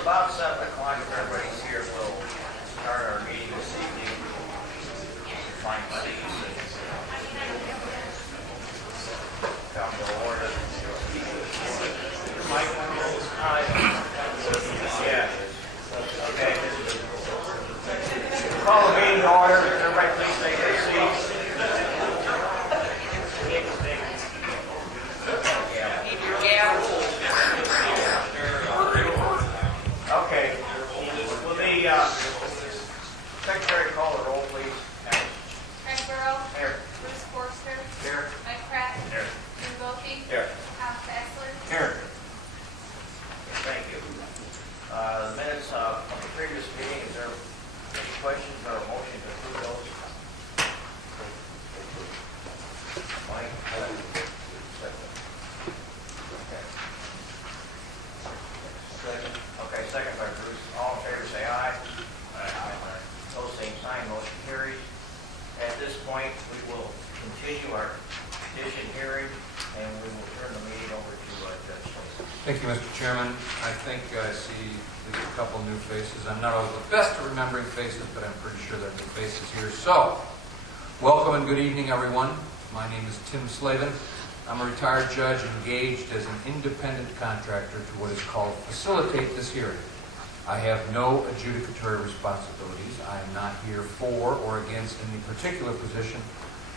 about 7 o'clock. If everybody's here, we'll start our meeting this evening. Find seats and come to order. Mike, yeah. Okay. Call the meeting to order. Everybody please take their seats. Okay. Will the secretary call the roll, please? Craig Burrow. Here. Bruce Forster. Here. Mike Pratt. Here. Jim Bolte. Here. Tom Fassler. Here. Thank you. The minutes of the previous meeting, is there any questions or a motion to approve those? Mike? Second. Okay. Second. Okay, second by Bruce. All in favor say aye. Aye. Those same sign, motion carries. At this point, we will continue our petition hearing, and we will turn the meeting over to Judge Slason. Thank you, Mr. Chairman. I think I see a couple new faces. I'm not always the best at remembering faces, but I'm pretty sure there are new faces here. So, welcome and good evening, everyone. My name is Tim Slavin. I'm a retired judge engaged as an independent contractor to what is called facilitate this hearing. I have no adjudicatory responsibilities. I am not here for or against any particular position.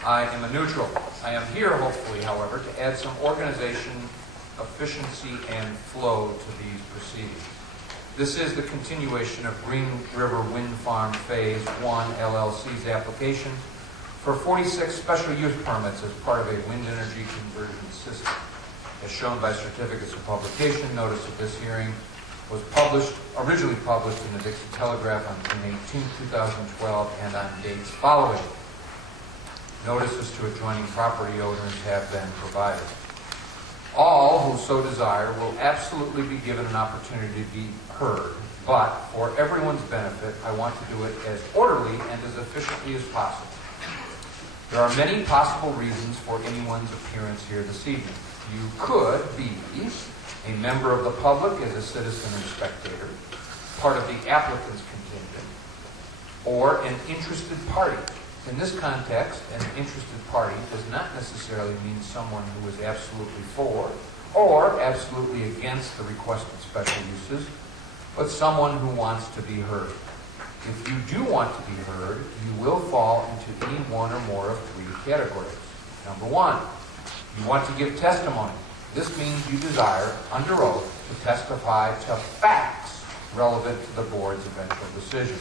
I am a neutral. I am here, hopefully, however, to add some organization, efficiency, and flow to these proceedings. This is the continuation of Green River Wind Farm Phase 1 LLC's application for 46 special use permits as part of a wind energy conversion system. As shown by certificates of publication, notice of this hearing was originally published in the Dixie Telegraph on June 18, 2012, and on dates following. Notices to adjoining property owners have been provided. All who so desire will absolutely be given an opportunity to be heard, but for everyone's benefit, I want to do it as orderly and as efficiently as possible. There are many possible reasons for anyone's appearance here this evening. You could be a member of the public as a citizen or spectator, part of the applicant's contingent, or an interested party. In this context, an interested party does not necessarily mean someone who is absolutely for or absolutely against the requested special uses, but someone who wants to be heard. If you do want to be heard, you will fall into any one or more of 3 categories. Number 1, you want to give testimony. This means you desire, under oath, to testify to facts relevant to the board's eventual decision.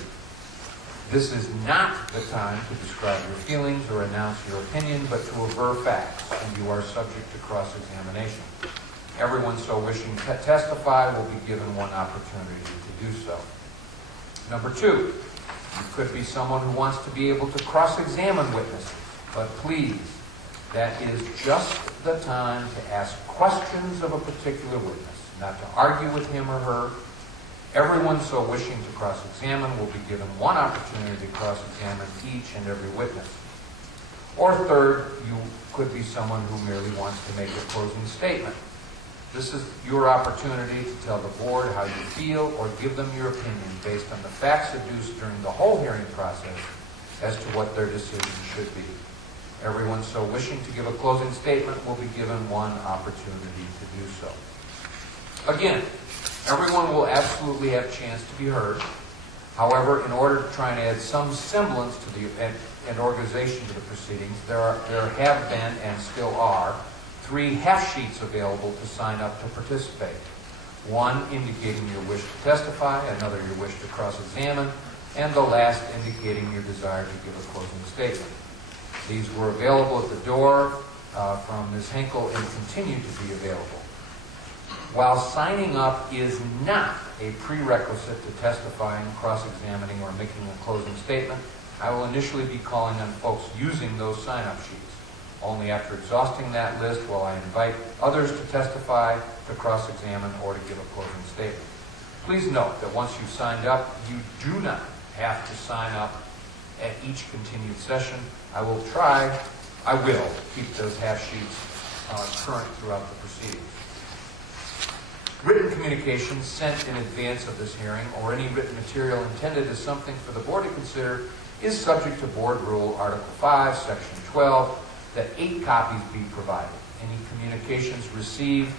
This is not the time to describe your feelings or announce your opinion, but to aver facts, and you are subject to cross-examination. Everyone so wishing to testify will be given one opportunity to do so. Number 2, you could be someone who wants to be able to cross-examine witnesses, but please, that is just the time to ask questions of a particular witness, not to argue with him or her. Everyone so wishing to cross-examine will be given one opportunity to cross-examine each and every witness. Or third, you could be someone who merely wants to make a closing statement. This is your opportunity to tell the board how you feel or give them your opinion based on the facts adduced during the whole hearing process as to what their decision should be. Everyone so wishing to give a closing statement will be given one opportunity to do so. Again, everyone will absolutely have a chance to be heard. However, in order to try and add some semblance to an organization to the proceedings, there have been and still are 3 half-sheets available to sign up to participate. One indicating your wish to testify, another your wish to cross-examine, and the last indicating your desire to give a closing statement. These were available at the door from Ms. Henkel and continue to be available. While signing up is not a prerequisite to testifying, cross-examining, or making a closing statement, I will initially be calling on folks using those sign-up sheets. Only after exhausting that list will I invite others to testify, to cross-examine, or to give a closing statement. Please note that once you've signed up, you do not have to sign up at each continued session. I will keep those half sheets current throughout the proceedings. Written communications sent in advance of this hearing or any written material intended as something for the board to consider is subject to Board Rule Article 5, Section 12, that 8 copies be provided. Any communications received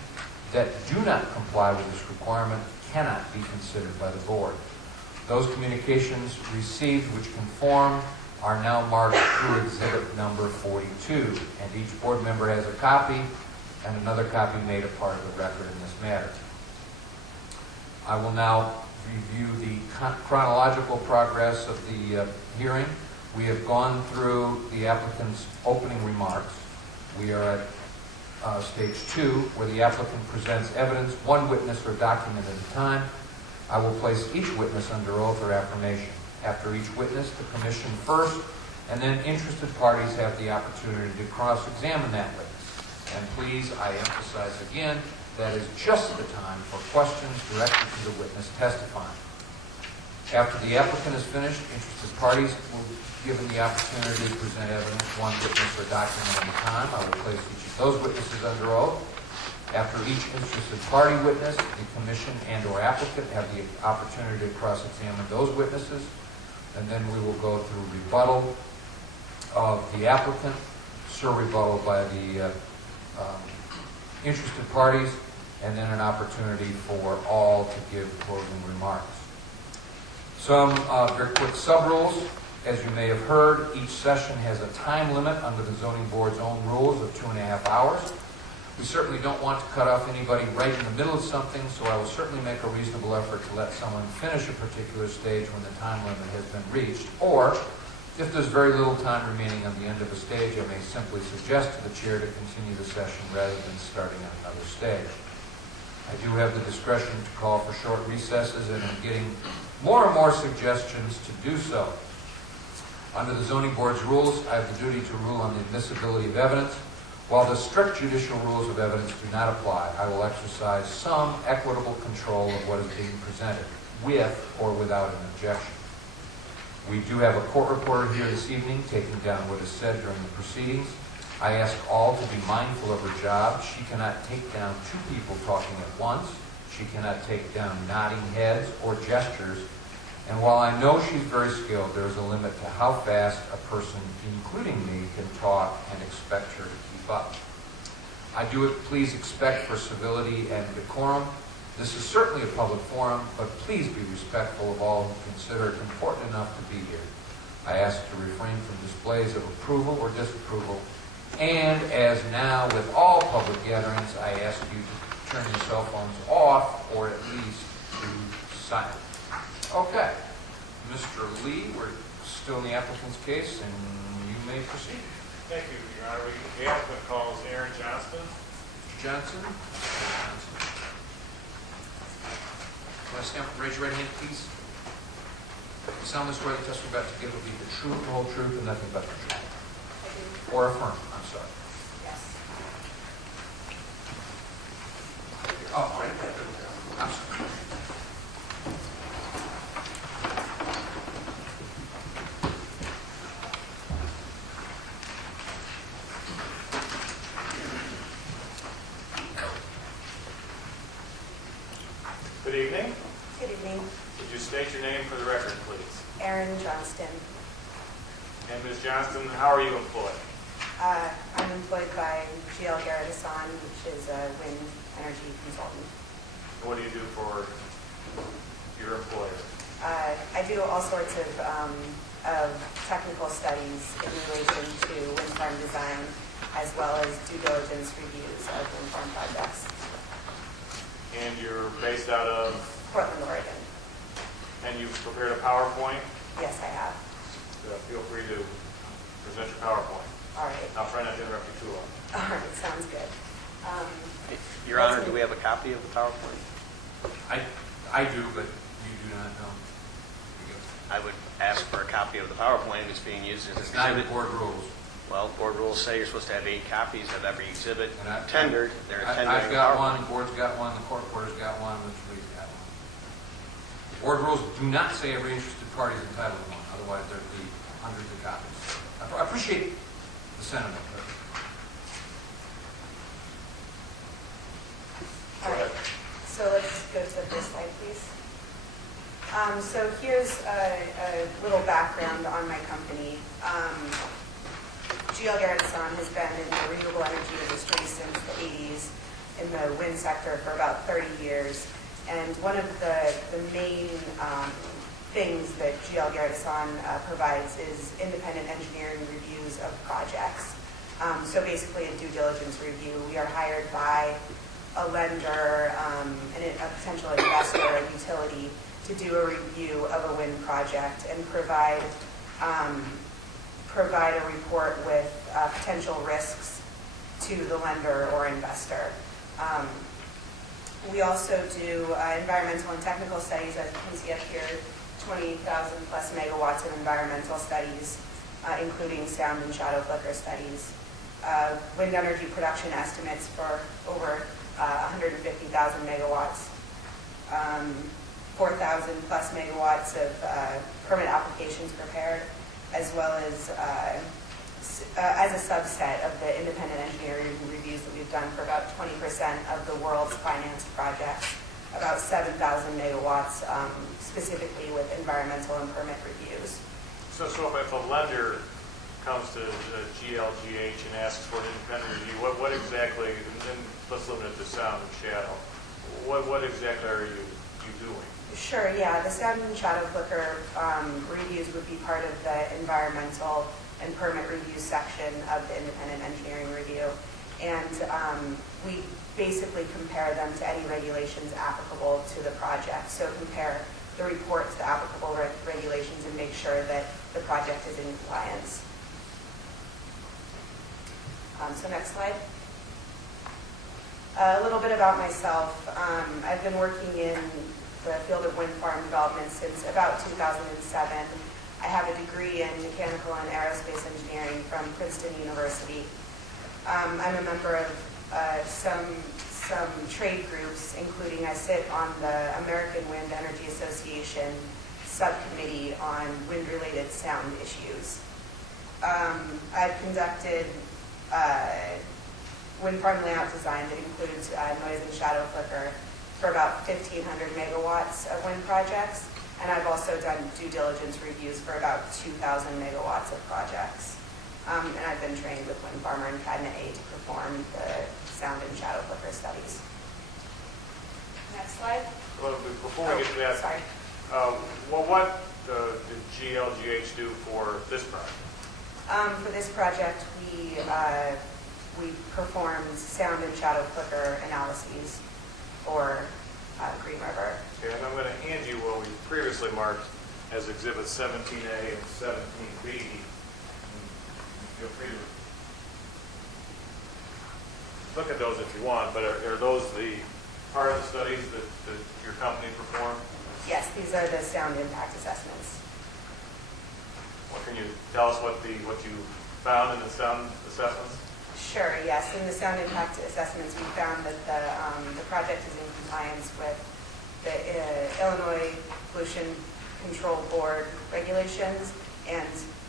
that do not comply with this requirement cannot be considered by the board. Those communications received which conform are now marked through exhibit number 42, and each board member has a copy and another copy made a part of the record in this matter. I will now review the chronological progress of the hearing. We have gone through the applicant's opening remarks. We are at stage 2, where the applicant presents evidence, one witness or document at a time. I will place each witness under oath or affirmation. After each witness, the commission first, and then interested parties have the opportunity to cross-examine that witness. And please, I emphasize again, that is just the time for questions directed to the witness testifying. After the applicant is finished, interested parties will be given the opportunity to present evidence, one witness or document at a time. I will place each of those witnesses under oath. After each interested party witness, the commission and or applicant have the opportunity to cross-examine those witnesses, and then we will go through rebuttal of the applicant, rebuttal by the interested parties, and then an opportunity for all to give closing remarks. Some very quick sub-rules. As you may have heard, each session has a time limit under the zoning board's own rules of 2.5 hours. We certainly don't want to cut off anybody right in the middle of something, so I will certainly make a reasonable effort to let someone finish a particular stage when the time limit has been reached. Or, if there's very little time remaining on the end of a stage, I may simply suggest to the chair to continue the session rather than starting on another stage. I do have the discretion to call for short recesses, and I'm getting more and more suggestions to do so. Under the zoning board's rules, I have the duty to rule on the admissibility of evidence. While the strict judicial rules of evidence do not apply, I will exercise some equitable control of what is being presented, with or without an objection. We do have a court reporter here this evening taking down what is said during the proceedings. I ask all to be mindful of her job. She cannot take down 2 people talking at once. She cannot take down nodding heads or gestures. And while I know she's very skilled, there is a limit to how fast a person, including me, can talk and expect her to keep up. I do please expect for civility and decorum. This is certainly a public forum, but please be respectful of all who consider it important enough to be here. I ask to refrain from displays of approval or disapproval. And as now with all public gatherings, I ask you to turn your cell phones off or at least to silent. Okay. Mr. Lee, we're still in the applicant's case, and you may proceed. Thank you, Your Honor. The applicant calls Erin Johnston. Mr. Johnson? Raise your right hand, please. You solemnly swear the testimony you're about to give will be the truth, the whole truth, and nothing but the truth. Or affirm. I'm sorry. Yes. Oh, right. I'm sorry. Good evening. Good evening. Could you state your name for the record, please? Erin Johnston. And Ms. Johnston, how are you employed? I'm employed by Garrad, Hassan, which is a wind energy consultant. What do you do for your employer? I do all sorts of technical studies in relation to wind farm design, as well as due diligence reviews of wind farm projects. And you're based out of? Portland, Oregon. And you've prepared a PowerPoint? Yes, I have. Feel free to present your PowerPoint. All right. I'll try not to interrupt you too long. All right, sounds good. Your Honor, do we have a copy of the PowerPoint? I do, but you do not know. I would ask for a copy of the PowerPoint if it's being used as an It's not in exhibit. board rules. Well, board rules say you're supposed to have 8 copies of every exhibit And tendered. They're tendering I've got PowerPoint. one, the board's got one, the court reporter's got one, Mr. Lee's got one. Board rules do not say every interested party is entitled to one, otherwise there'd be hundreds of copies. I appreciate the sentiment, but All right. So let's So here's a little background on my company. Garrad has been in the renewable energy industry since the 80s, in the wind sector for about 30 years. And one of the main things that Garrad provides is independent engineering reviews of projects. So basically a due diligence review. We are hired by a lender, a potential investor, a utility, to do a review of a wind project and provide a report with potential risks to the lender or investor. We also do environmental and technical studies, as you can see up here, 20,000 plus megawatts of environmental studies, including sound and shadow flicker studies. Wind energy production estimates for over 150,000 megawatts. 4,000 plus megawatts of permit applications prepared, as well as a subset of the independent engineering reviews that we've done for about 20% of the world's financed projects, about 7,000 megawatts specifically with environmental and permit reviews. So if a lender comes to GLGH and asks for an independent review, what exactly, and then let's limit it to sound and shadow, what exactly are you doing? Sure, yeah. The sound and shadow flicker reviews would be part of the environmental and permit review section of the independent engineering review. And we basically compare them to any regulations applicable to the project. So compare the report to the applicable regulations and make sure that the project is in compliance. So next slide. A little bit about myself. I've been working in the field of wind farm development since about 2007. I have a degree in mechanical and aerospace engineering from Princeton University. I'm a member of some trade groups, including I sit on the American Wind Energy Association subcommittee on wind-related sound issues. I've conducted wind farm layout design that includes noise and shadow flicker for about 1,500 megawatts of wind projects, and I've also done due diligence reviews for about 2,000 megawatts of projects. And I've been trained with Wind Farmer and Cadna A to perform the sound and shadow flicker studies. Next slide. Well, before we get to that, Sorry. what did GLGH do for this project? For this project, we performed sound and shadow flicker analyses for Green River. Okay, and I'm going to hand you what we previously marked as Exhibit 17A and 17B. Feel free to look at those if you want, but are those the part of the studies that your company performed? Yes, these are the sound impact assessments. What can you tell us what you found in the sound assessments? Sure, yes. In the sound impact assessments, we found that the project is in compliance with the Illinois Pollution Control Board regulations, and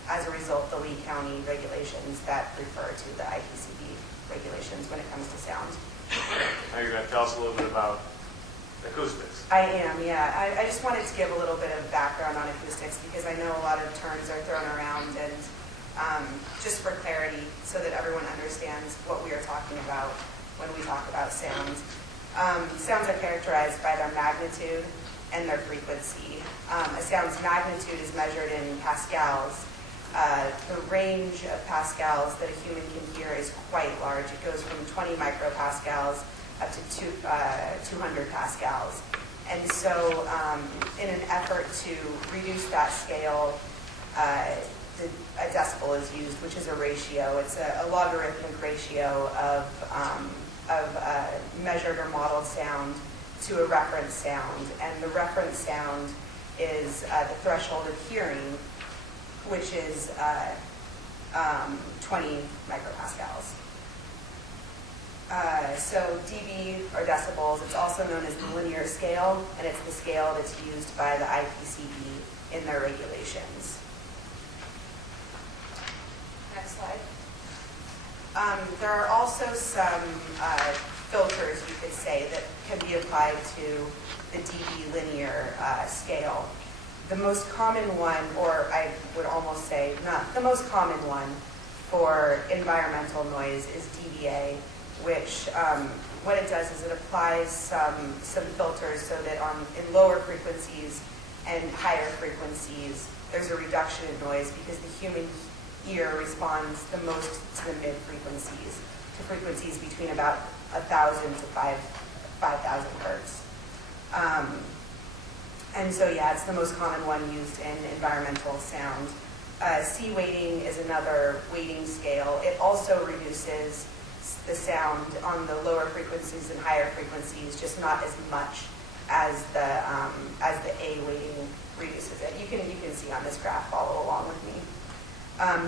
as a result, the Lee County regulations that refer to the IPCB regulations when it comes to sound. Now you're going to tell us a little bit about acoustics. I am, yeah. I just wanted to give a little bit of background on acoustics because I know a lot of terms are thrown around, and just for clarity so that everyone understands what we are talking about when we talk about sound. Sounds are characterized by their magnitude and their frequency. A sound's magnitude is measured in pascals. The range of pascals that a human can hear is quite large. It goes from 20 micropascals up to 200 pascals. And so in an effort to reduce that scale, a decibel is used, which is a ratio. It's a logarithmic ratio of measured or modeled sound to a reference sound. And the reference sound is the threshold of hearing, which is 20 micropascals. So dB, or decibels, it's also known as the linear scale, and it's the scale that's used by the IPCB in their regulations. Next slide. There are also some filters, you could say, that can be applied to the dB linear scale. The most common one, or I would almost say not the most common one for environmental noise is dBA, which what it does is it applies some filters so that in lower frequencies and higher frequencies, there's a reduction in noise because the human ear responds the most to the mid frequencies, to frequencies between about 1,000 to 5,000 hertz. And so, yeah, it's the most common one used in environmental sound. C weighting is another weighting scale. It also reduces the sound on the lower frequencies and higher frequencies, just not as much as the A weighting reduces it. You can see on this graph, follow along with me.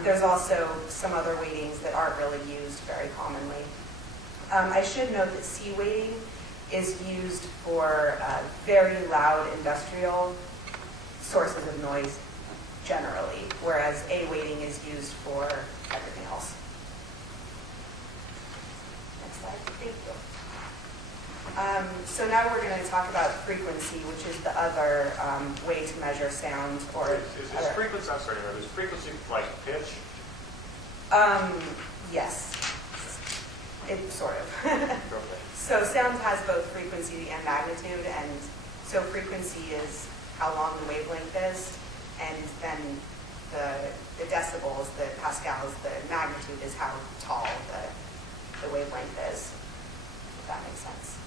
There's also some other weightings that aren't really used very commonly. I should note that C weighting is used for very loud industrial sources of noise generally, whereas A weighting is used for everything else. Next slide, thank you. So now we're going to talk about frequency, which is the other way to measure sound. Or Is frequency, I'm sorry, is frequency like pitch? Yes, it sort of. Okay. So sound has both frequency and magnitude, and so frequency is how long the wavelength is, and then the decibels, the pascals, the magnitude is how tall the wavelength is, if that makes sense.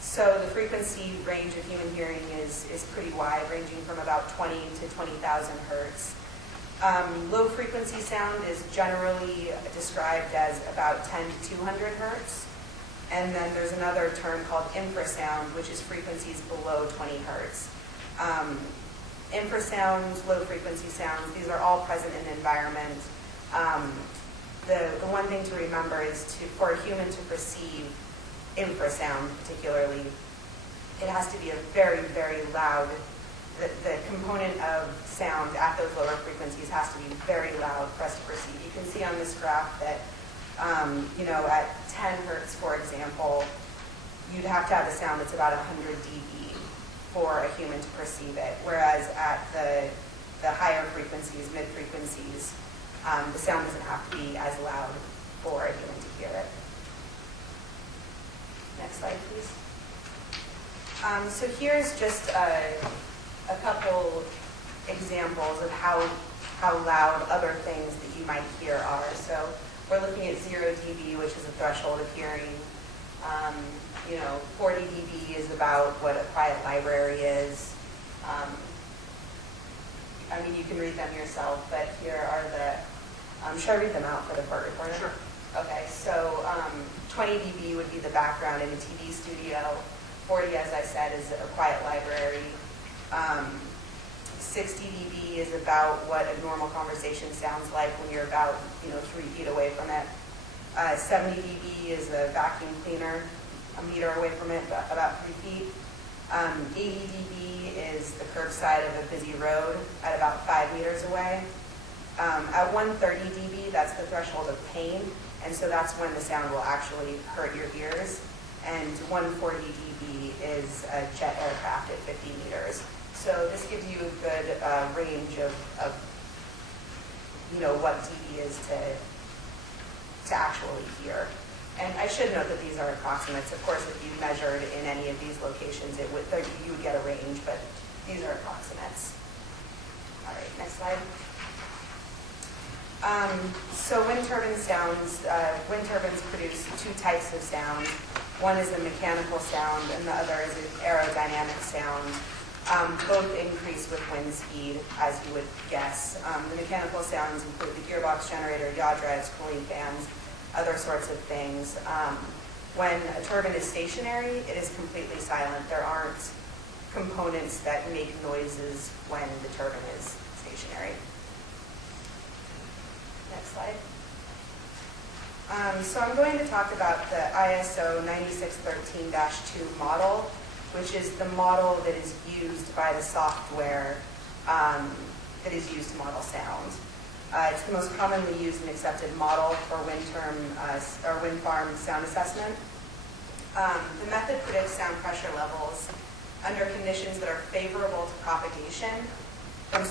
So the frequency range of human hearing is pretty wide, ranging from about 20 to 20,000 hertz. Low frequency sound is generally described as about 10 to 200 hertz. And then there's another term called infrasound, which is frequencies below 20 hertz. Infrasound, low frequency sounds, these are all present in the environment. The one thing to remember is for a human to perceive infrasound particularly, it has to be a very, very loud, the component of sound at those lower frequencies has to be very loud for us to perceive. You can see on this graph that at 10 hertz, for example, you'd have to have a sound that's about 100 dB for a human to perceive it, whereas at the higher frequencies, mid-frequencies, the sound doesn't have to be as loud for a human to hear it. Next slide, please. So here's just a couple examples of how loud other things that you might hear are. So we're looking at 0 dB, which is a threshold of hearing. 40 dB is about what a quiet library is. You can read them yourself, but here are should I read them out for the court reporter? Sure. Okay, so 20 dB would be the background in a TV studio. 40, as I said, is a quiet library. 60 dB is about what a normal conversation sounds like when you're about 3 feet away from it. 70 dB is a vacuum cleaner, a meter away from it, about 3 feet. 80 dB is the curbside of a busy road at about 5 meters away. At 130 dB, that's the threshold of pain, and so that's when the sound will actually hurt your ears. And 140 dB is a jet aircraft at 50 meters. So this gives you a good range of what dB is to actually hear. And I should note that these are approximates. Of course, if you measured in any of these locations, you would get a range, but these are approximates. All right, next slide. So wind turbine sounds, wind turbines produce 2 types of sound. One is a mechanical sound, and the other is an aerodynamic sound. Both increase with wind speed, as you would guess. The mechanical sounds include the gearbox generator, yaw drives, cooling fans, other sorts of things. When a turbine is stationary, it is completely silent. There aren't components that make noises when the turbine is stationary. Next slide. So I'm going to talk about the ISO 9613-2 model, which is the model that is used by the software that is used to model sound. It's the most commonly used and accepted model for wind farm sound assessment. The method predicts sound pressure levels under conditions that are favorable to propagation from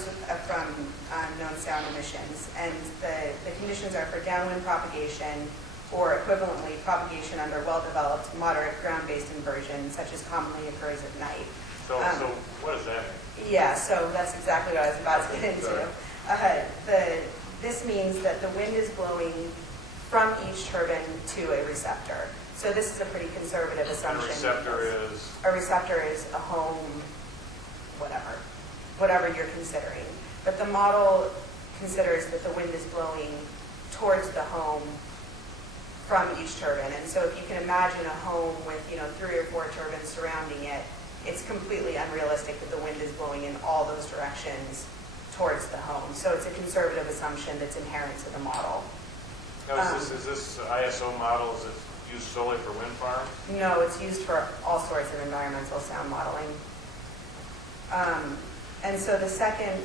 known sound emissions. And the conditions are for downwind propagation or equivalently propagation under well-developed moderate ground-based inversion, such as commonly occurs at night. So what does that mean? Yeah, so that's exactly what I was about to get into. This means that the wind is blowing from each turbine to a receptor. So this is a pretty conservative assumption. A receptor is a home, whatever you're considering. But the model considers that the wind is blowing towards the home from each turbine. And so if you can imagine a home with 3 or 4 turbines surrounding it, it's completely unrealistic that the wind is blowing in all those directions towards the home. So it's a conservative assumption that's inherent to the model. Now, is this ISO model, is it used solely for wind farms? No, it's used for all sorts of environmental sound modeling. And so the second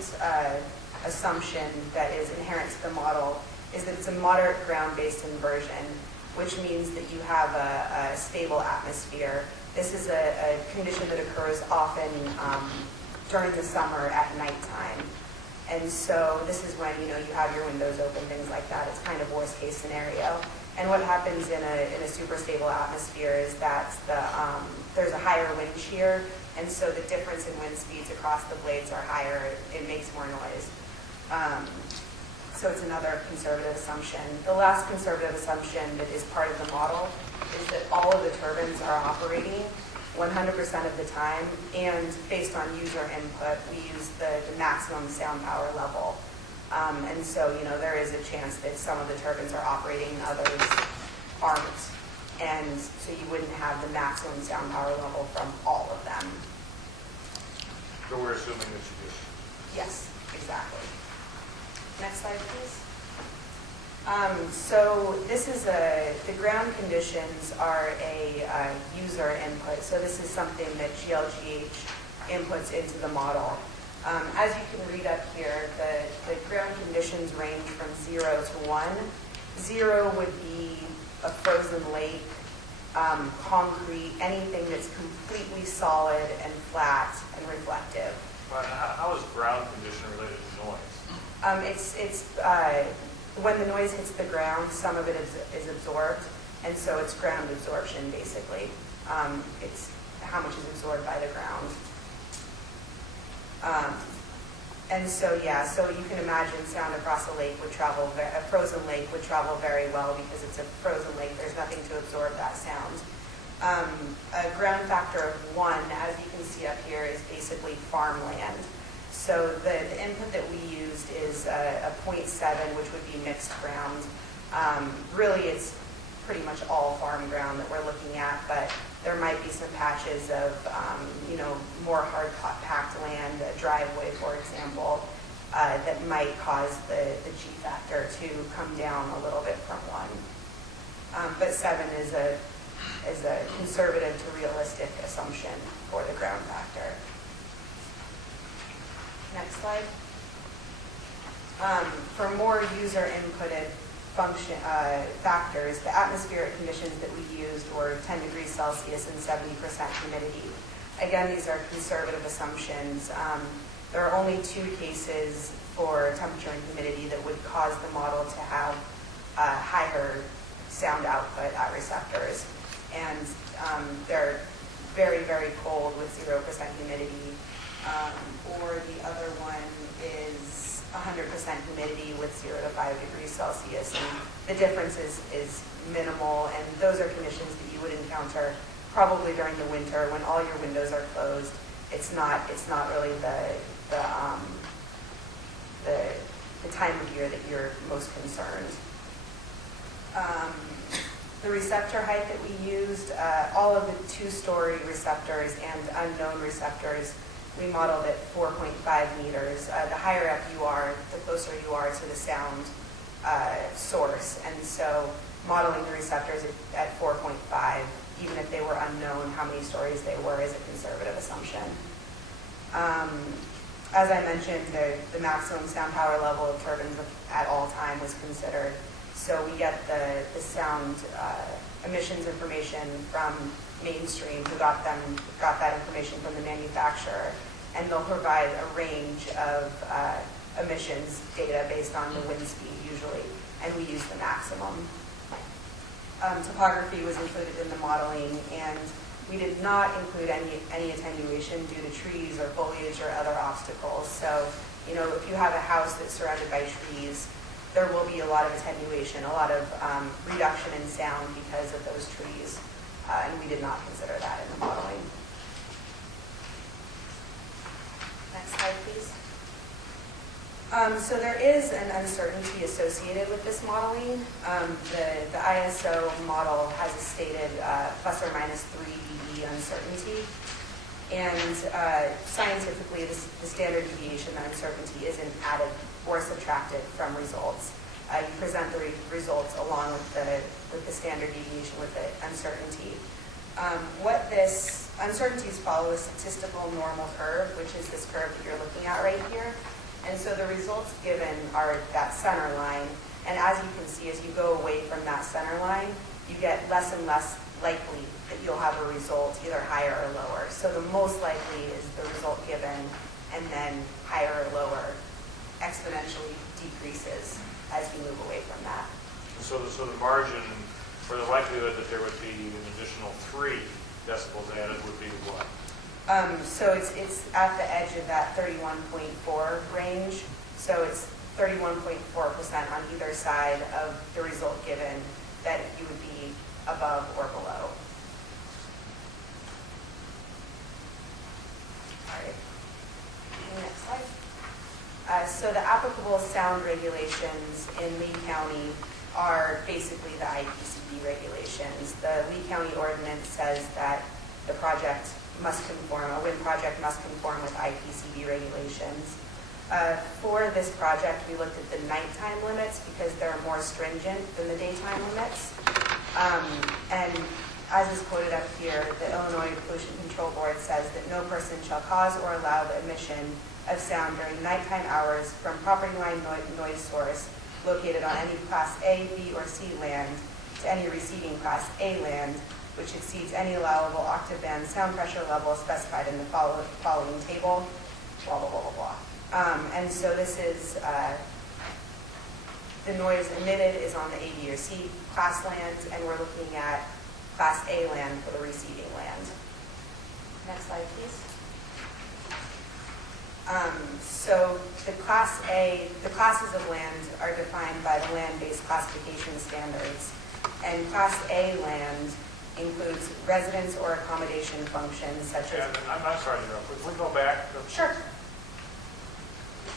assumption that is inherent to the model is that it's a moderate ground-based inversion, which means that you have a stable atmosphere. This is a condition that occurs often during the summer at nighttime. And so this is when you have your windows open, things like that. It's kind of worst case scenario. And what happens in a super stable atmosphere is that there's a higher wind shear, and so the difference in wind speeds across the blades are higher. It makes more noise. So it's another conservative assumption. The last conservative assumption that is part of the model is that all of the turbines are operating 100% of the time, and based on user input, we use the maximum sound power level. And so, there is a chance that some of the turbines are operating, others aren't. And so you wouldn't have the maximum sound power level from all of them. So we're assuming that you do. Yes, exactly. Next slide, please. So this is the ground conditions are a user input. So this is something that GLGH inputs into the model. As you can read up here, the ground conditions range from 0 to 1. 0 would be a frozen lake, concrete, anything that's completely solid and flat and reflective. But how is ground condition related to noise? It's when the noise hits the ground, some of it is absorbed, and so it's ground absorption, basically. It's how much is absorbed by the ground. And so, so you can imagine sound across a lake would travel, a frozen lake would travel very well because it's a frozen lake. There's nothing to absorb that sound. A ground factor of 1, as you can see up here, is basically farmland. So the input that we used is a 0.7, which would be mixed ground. Really, it's pretty much all farm ground that we're looking at, but there might be some patches of, more hard packed land, a driveway, for example, that might cause the G factor to come down a little bit from 1. But 7 is a conservative to realistic assumption for the ground factor. Next slide. For more user inputted factors, the atmospheric conditions that we used were 10 degrees Celsius and 70% humidity. Again, these are conservative assumptions. There are only 2 cases for temperature and humidity that would cause the model to have higher sound output at receptors. And they're very, very cold with 0% humidity. Or the other one is 100% humidity with 0 to 5 degrees Celsius. And the difference is minimal, and those are conditions that you would encounter probably during the winter when all your windows are closed. It's not really the time of year that you're most concerned. The receptor height that we used, all of the 2-story receptors and unknown receptors, we modeled at 4.5 meters. The higher up you are, the closer you are to the sound source. And so modeling the receptors at 4.5, even if they were unknown how many stories they were, is a conservative assumption. As I mentioned, the maximum sound power level of turbines at all time was considered. So we get the sound emissions information from Mainstream, who got that information from the manufacturer, and they'll provide a range of emissions data based on the wind speed usually, and we use the maximum. Topography was included in the modeling, and we did not include any attenuation due to trees or foliage or other obstacles. So, you know, if you have a house that's surrounded by trees, there will be a lot of attenuation, a lot of reduction in sound because of those trees, and we did not consider that in the modeling. Next slide, please. So there is an uncertainty associated with this modeling. The ISO model has a stated plus or minus 3 dB uncertainty. And scientifically, the standard deviation, the uncertainty, isn't added or subtracted from results. You present the results along with the standard deviation with the uncertainty. What this uncertainties follow a statistical normal curve, which is this curve that you're looking at right here. And so the results given are that center line. And as you can see, as you go away from that center line, you get less and less likely that you'll have a result either higher or lower. So the most likely is the result given, and then higher or lower exponentially decreases as you move away from that. So the margin for the likelihood that there would be an additional 3 decibels added would be what? So it's at the edge of that 31.4 range. So it's 31.4% on either side of the result given that you would be above or below. All right. Next slide. So the applicable sound regulations in Lee County are basically the IPCB regulations. The Lee County ordinance says that the project must conform, a wind project must conform with IPCB regulations. For this project, we looked at the nighttime limits because they're more stringent than the daytime limits. And as is quoted up here, the Illinois Pollution Control Board says that no person shall cause or allow the emission of sound during nighttime hours from property line noise source located on any Class A, B, or C land to any receiving Class A land which exceeds any allowable octave band sound pressure level specified in the following table, blah, blah, blah, blah, blah. And so this is, the noise emitted is on the A, B, or C class land, and we're looking at Class A land for the receiving land. Next slide, please. So the Class A, the classes of land are defined by the land-based classification standards, and Class A land includes residence or accommodation functions such as... I'm sorry to interrupt. Can we go back? Sure.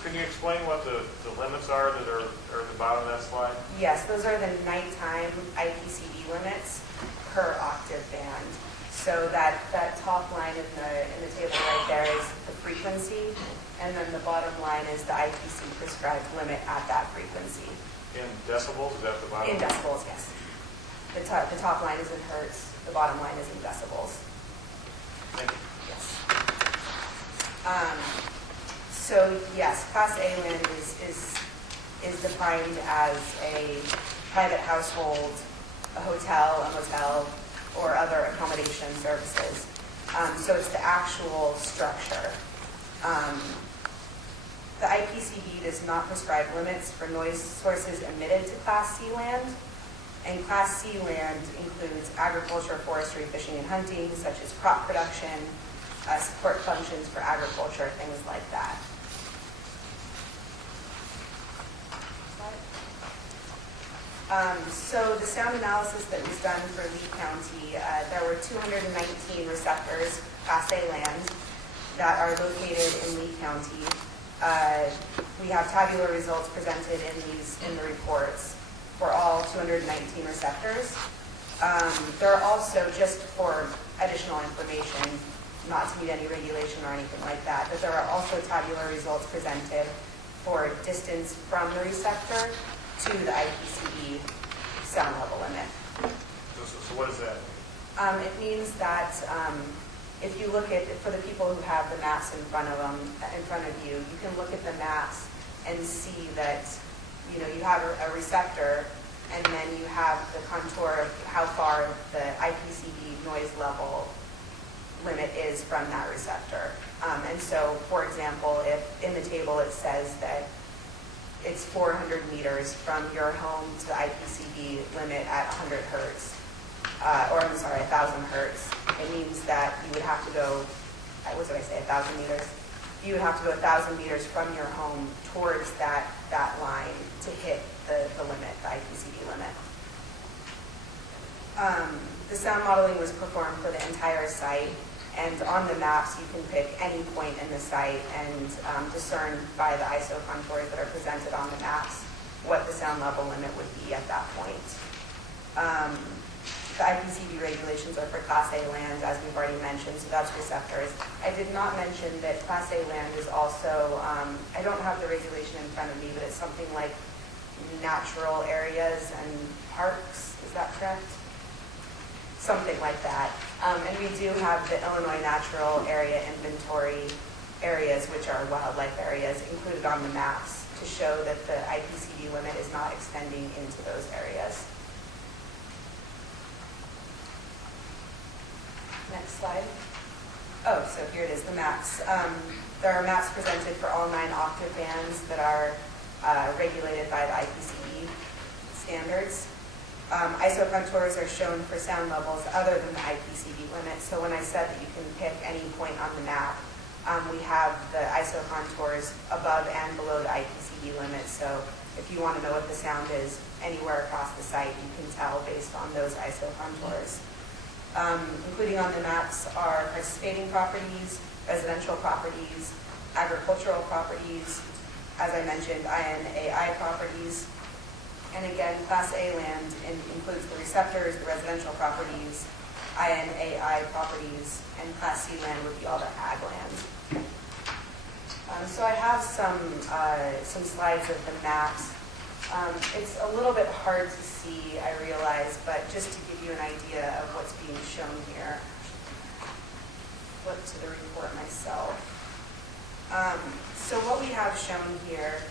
Can you explain what the limits are that are at the bottom of that slide? Yes, those are the nighttime IPCB limits per octave band. So that top line in the table right there is the frequency, and then the bottom line is the IPC prescribed limit at that frequency. In decibels? Is that the bottom? In decibels, yes. The top line is in hertz, the bottom line is in decibels. Thank you. Yes. So yes, Class A land is defined as a private household, a hotel, a motel, or other accommodation services. So it's the actual structure. The IPCB does not prescribe limits for noise sources emitted to Class C land. And Class C land includes agriculture, forestry, fishing, and hunting, such as crop production, support functions for agriculture, things like that. So the sound analysis that was done for Lee County, there were 219 receptors, Class A land, that are located in Lee County. We have tabular results presented in the reports for all 219 receptors. There are also, just for additional information, not to meet any regulation or anything like that, but there are also tabular results presented for distance from the receptor to the IPCB sound level limit. So what does that mean? It means that if you look at, for the people who have the maps in front of you, you can look at the maps and see that, you know, you have a receptor, and then you have the contour of how far the IPCD noise level limit is from that receptor. And so, for example, if in the table it says that it's 400 meters from your home to the IPCD limit at 100 hertz, or I'm sorry, 1,000 hertz, it means that you would have to go, what did I say, 1,000 meters? You would have to go 1,000 meters from your home towards that line to hit the limit, the IPCD limit. The sound modeling was performed for the entire site, and on the maps you can pick any point in the site and discern by the ISO contours that are presented on the maps what the sound level limit would be at that point. The IPCD regulations are for Class A land, as we've already mentioned, so that's receptors. I did not mention that Class A land is also, I don't have the regulation in front of me, but it's something like natural areas and parks, is that correct? Something like that. And we do have the Illinois Natural Area Inventory areas, which are wildlife areas, included on the maps to show that the IPCD limit is not extending into those areas. Next slide. Oh, so here it is, the maps. There are maps presented for all 9 octave bands that are regulated by the IPCE standards. ISO contours are shown for sound levels other than the IPCD limit. So when I said that you can pick any point on the map, we have the ISO contours above and below the IPCD limit. So if you want to know what the sound is anywhere across the site, you can tell based on those ISO contours. Including on the maps are participating properties, residential properties, agricultural properties, as I mentioned, INAI properties, and again, Class A land includes the receptors, the residential properties, INAI properties, and Class C land would be all the ag land. So I have some slides of the maps. It's a little bit hard to see, I realize, but just to give you an idea of what's being shown here. Flip to the report myself. So what we have shown here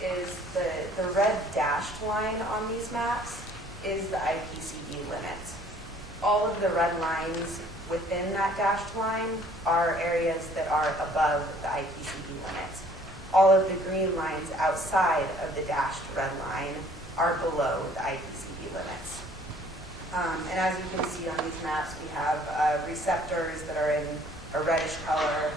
is the red dashed line on these maps is the IPCD limit. All of the red lines within that dashed line are areas that are above the IPCD limit. All of the green lines outside of the dashed red line are below the IPCD limits. And as you can see on these maps, we have receptors that are in a reddish color,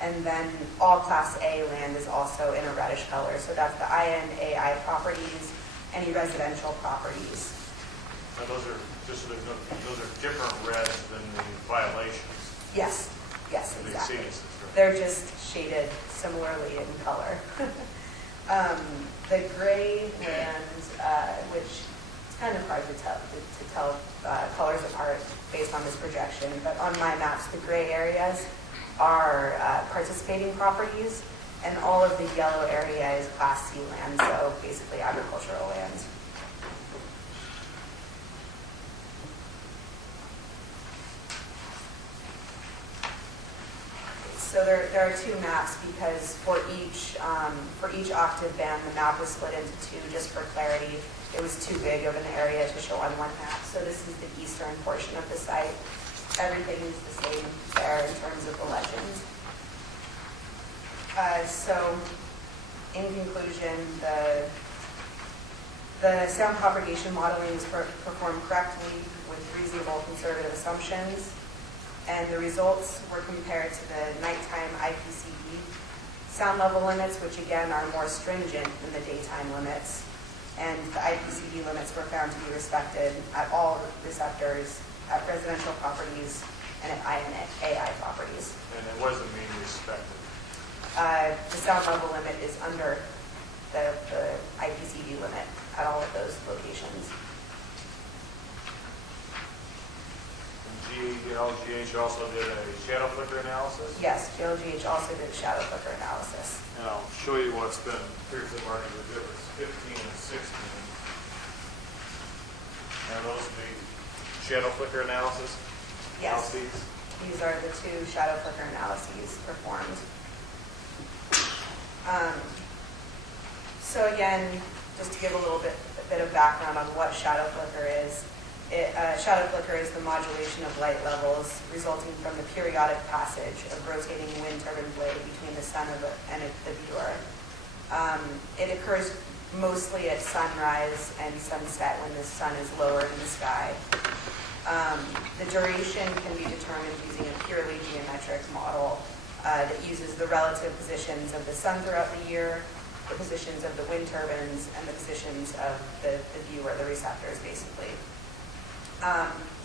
and then all Class A land is also in a reddish color. So that's the INAI properties, any residential properties. Now those are just so those are different reds than the violations. Yes, yes, The exactly. exceedances, right? They're just shaded similarly in color. The gray land, which it's kind of hard to tell colors apart based on this projection, but on my maps, the gray areas are participating properties, and all of the yellow area is Class C land, so basically agricultural land. So there are 2 maps because for each octave band, the map was split into 2 just for clarity. It was too big of an area to show on one map. So this is the eastern portion of the site. Everything is the same there in terms of the legend. So in conclusion, the sound propagation modeling was performed correctly with reasonable conservative assumptions. And the results were compared to the nighttime IPCD sound level limits, which again are more stringent than the daytime limits. And the IPCD limits were found to be respected at all receptors, at residential properties, and at INAI properties. And it wasn't being respected. The sound level limit is under the IPCD limit at all of those locations. GLGH also did a shadow flicker analysis. Yes, GLGH also did shadow flicker analysis. And I'll show you what's been, here's the marking the difference, 15 and 16. Are those the shadow flicker analysis? Yes. Analyses? These are the two shadow flicker analyses performed. So again, just to give a bit of background on what shadow flicker is. Shadow flicker is the modulation of light levels resulting from the periodic passage of rotating wind turbine blade between the sun and the viewer. It occurs mostly at sunrise and sunset when the sun is lower in the sky. The duration can be determined using a purely geometric model that uses the relative positions of the sun throughout the year, the positions of the wind turbines, and the positions of the viewer, the receptors, basically.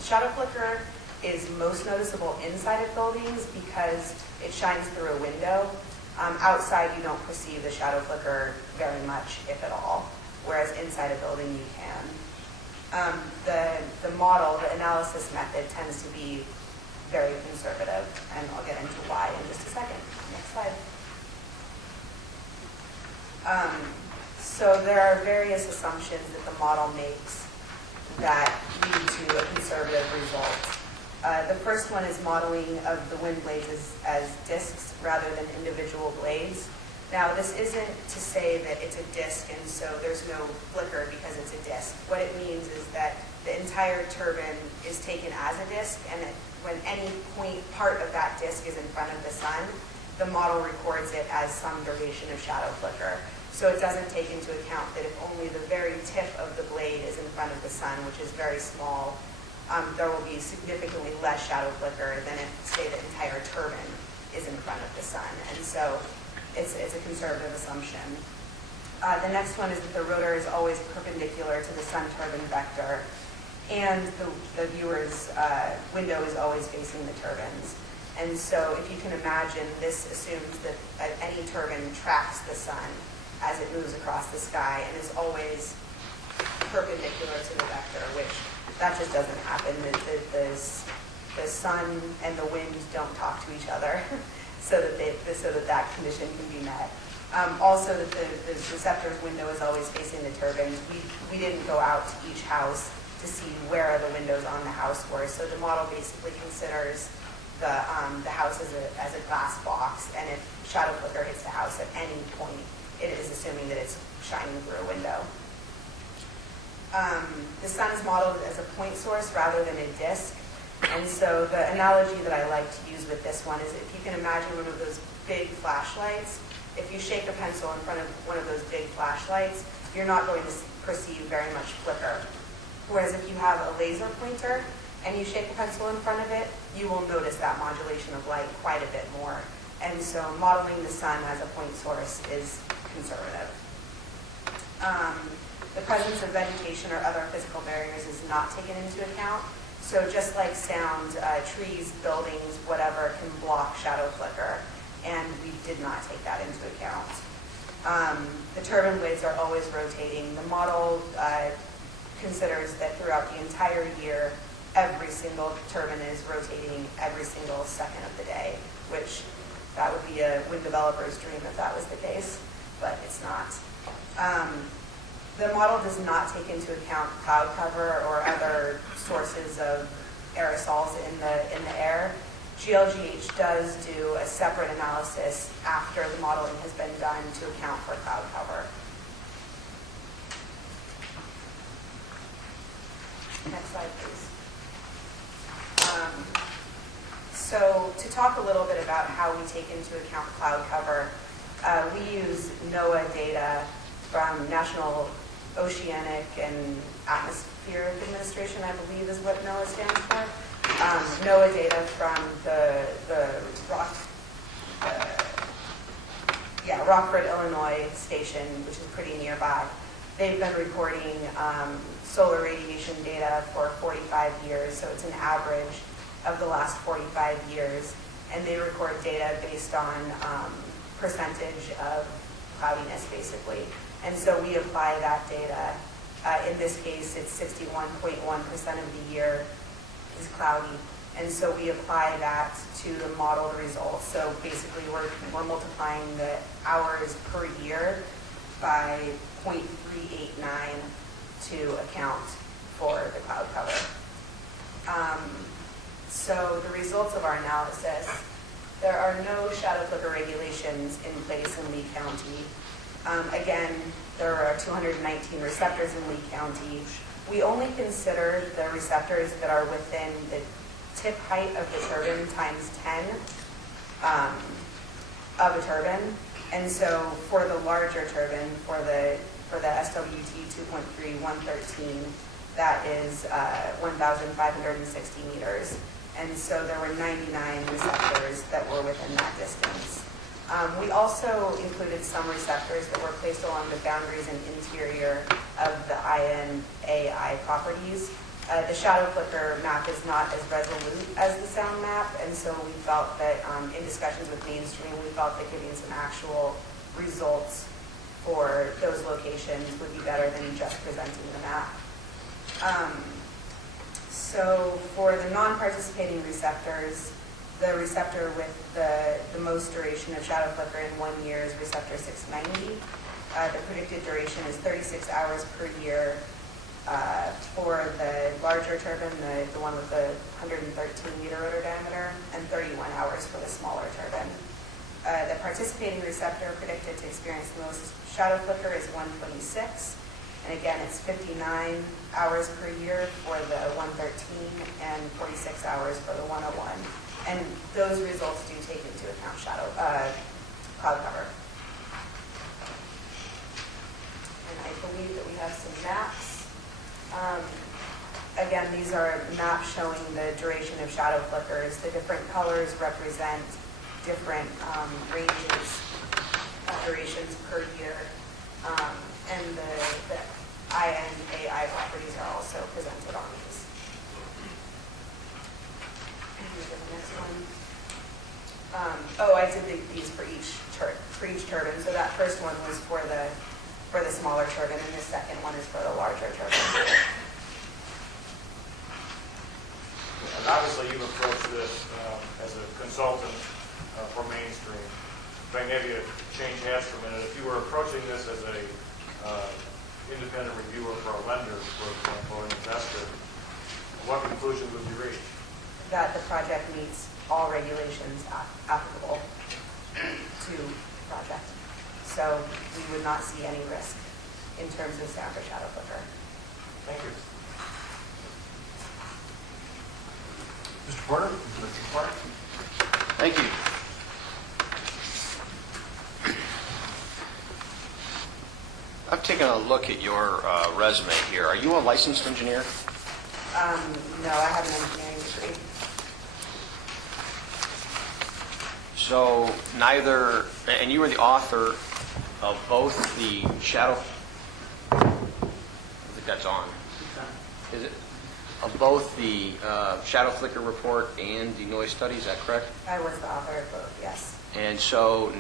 Shadow flicker is most noticeable inside of buildings because it shines through a window. Outside, you don't perceive the shadow flicker very much, if at all, whereas inside a building you can. The model, the analysis method, tends to be very conservative, and I'll get into why in just a second. Next slide. So there are various assumptions that the model makes that lead to a conservative result. The first one is modeling of the wind blades as discs rather than individual blades. Now, this isn't to say that it's a disc and so there's no flicker because it's a disc. What it means is that the entire turbine is taken as a disc, and when any part of that disc is in front of the sun, the model records it as some duration of shadow flicker. So it doesn't take into account that if only the very tip of the blade is in front of the sun, which is very small, there will be significantly less shadow flicker than if, say, the entire turbine is in front of the sun. And so it's a conservative assumption. The next one is that the rotor is always perpendicular to the sun turbine vector, and the viewer's window is always facing the turbines. And so if you can imagine, this assumes that any turbine tracks the sun as it moves across the sky and is always perpendicular to the vector, which that just doesn't happen. The sun and the wind don't talk to each other so that that condition can be met. Also, that the receptor's window is always facing the turbines. We didn't go out to each house to see where the windows on the house were, so the model basically considers the house as a glass box, and if shadow flicker hits the house at any point, it is assuming that it's shining through a window. The sun is modeled as a point source rather than a disk, and so the analogy that I like to use with this one is if you can imagine one of those big flashlights. If you shake a pencil in front of one of those big flashlights, you're not going to perceive very much flicker. Whereas if you have a laser pointer and you shake a pencil in front of it, you will notice that modulation of light quite a bit more. And so modeling the sun as a point source is conservative. The presence of vegetation or other physical barriers is not taken into account. So just like sound, trees, buildings, whatever can block shadow flicker, and we did not take that into account. The turbine blades are always rotating. The model considers that throughout the entire year, every single turbine is rotating every single second of the day, which that would be a wind developer's dream if that was the case, but it's not. The model does not take into account cloud cover or other sources of aerosols in the air. GLGH does do a separate analysis after the modeling has been done to account for cloud cover. Next slide, please. So to talk a little bit about how we take into account cloud cover, we use NOAA data from National Oceanic and Atmospheric Administration, I believe is what NOAA stands for. NOAA data from the Rockford, Illinois station, which is pretty nearby. They've been recording solar radiation data for 45 years, so it's an average of the last 45 years, and they record data based on percentage of cloudiness, basically. And so we apply that data. In this case, it's 61.1% of the year is cloudy, and so we apply that to the modeled results. So basically, we're multiplying the hours per year by 0.389 to account for the cloud cover. So the results of our analysis, there are no shadow flicker regulations in place in Lee County. Again, there are 219 receptors in Lee County. We only consider the receptors that are within the tip height of the turbine times 10 of a turbine. And so for the larger turbine, for the SWT 2.3 113, that is 1,560 meters. And so there were 99 receptors that were within that distance. We also included some receptors that were placed along the boundaries and interior of the INAI properties. The shadow flicker map is not as resolute as the sound map, and so we felt that in discussions with Mainstream, we felt that giving some actual results for those locations would be better than just presenting the map. So for the non-participating receptors, the receptor with the most duration of shadow flicker in 1 year is receptor 690. The predicted duration is 36 hours per year. For the larger turbine, the one with the 113 meter rotor diameter, and 31 hours for the smaller turbine. The participating receptor predicted to experience the most shadow flicker is 126. And again, it's 59 hours per year for the 113 and 46 hours for the 101. And those results do take into account cloud cover. And I believe that we have some maps. Again, these are maps showing the duration of shadow flickers. The different colors represent different ranges of durations per year. And the INAI properties are also presented on these. And we go to the next one. I did these for each turbine. So that first one was for the smaller turbine, and the second one is for the larger turbine. And obviously, you've approached this as a consultant for Mainstream. If I can have you change hats for a minute, if you were approaching this as a independent reviewer for a lender, for example, an investor, what conclusions would you reach? That the project meets all regulations applicable to the project. So we would not see any risk in terms of sound or shadow flicker. Thank you. Mr. Porter, Mr. Clark. Thank you. I've taken a look at your resume here. Are you a licensed engineer? No, I have an engineering degree. So neither, and you were the author of both the shadow, I think that's on, is it? Of both the shadow flicker report and the noise study, is that correct? I was the author of both, yes. And so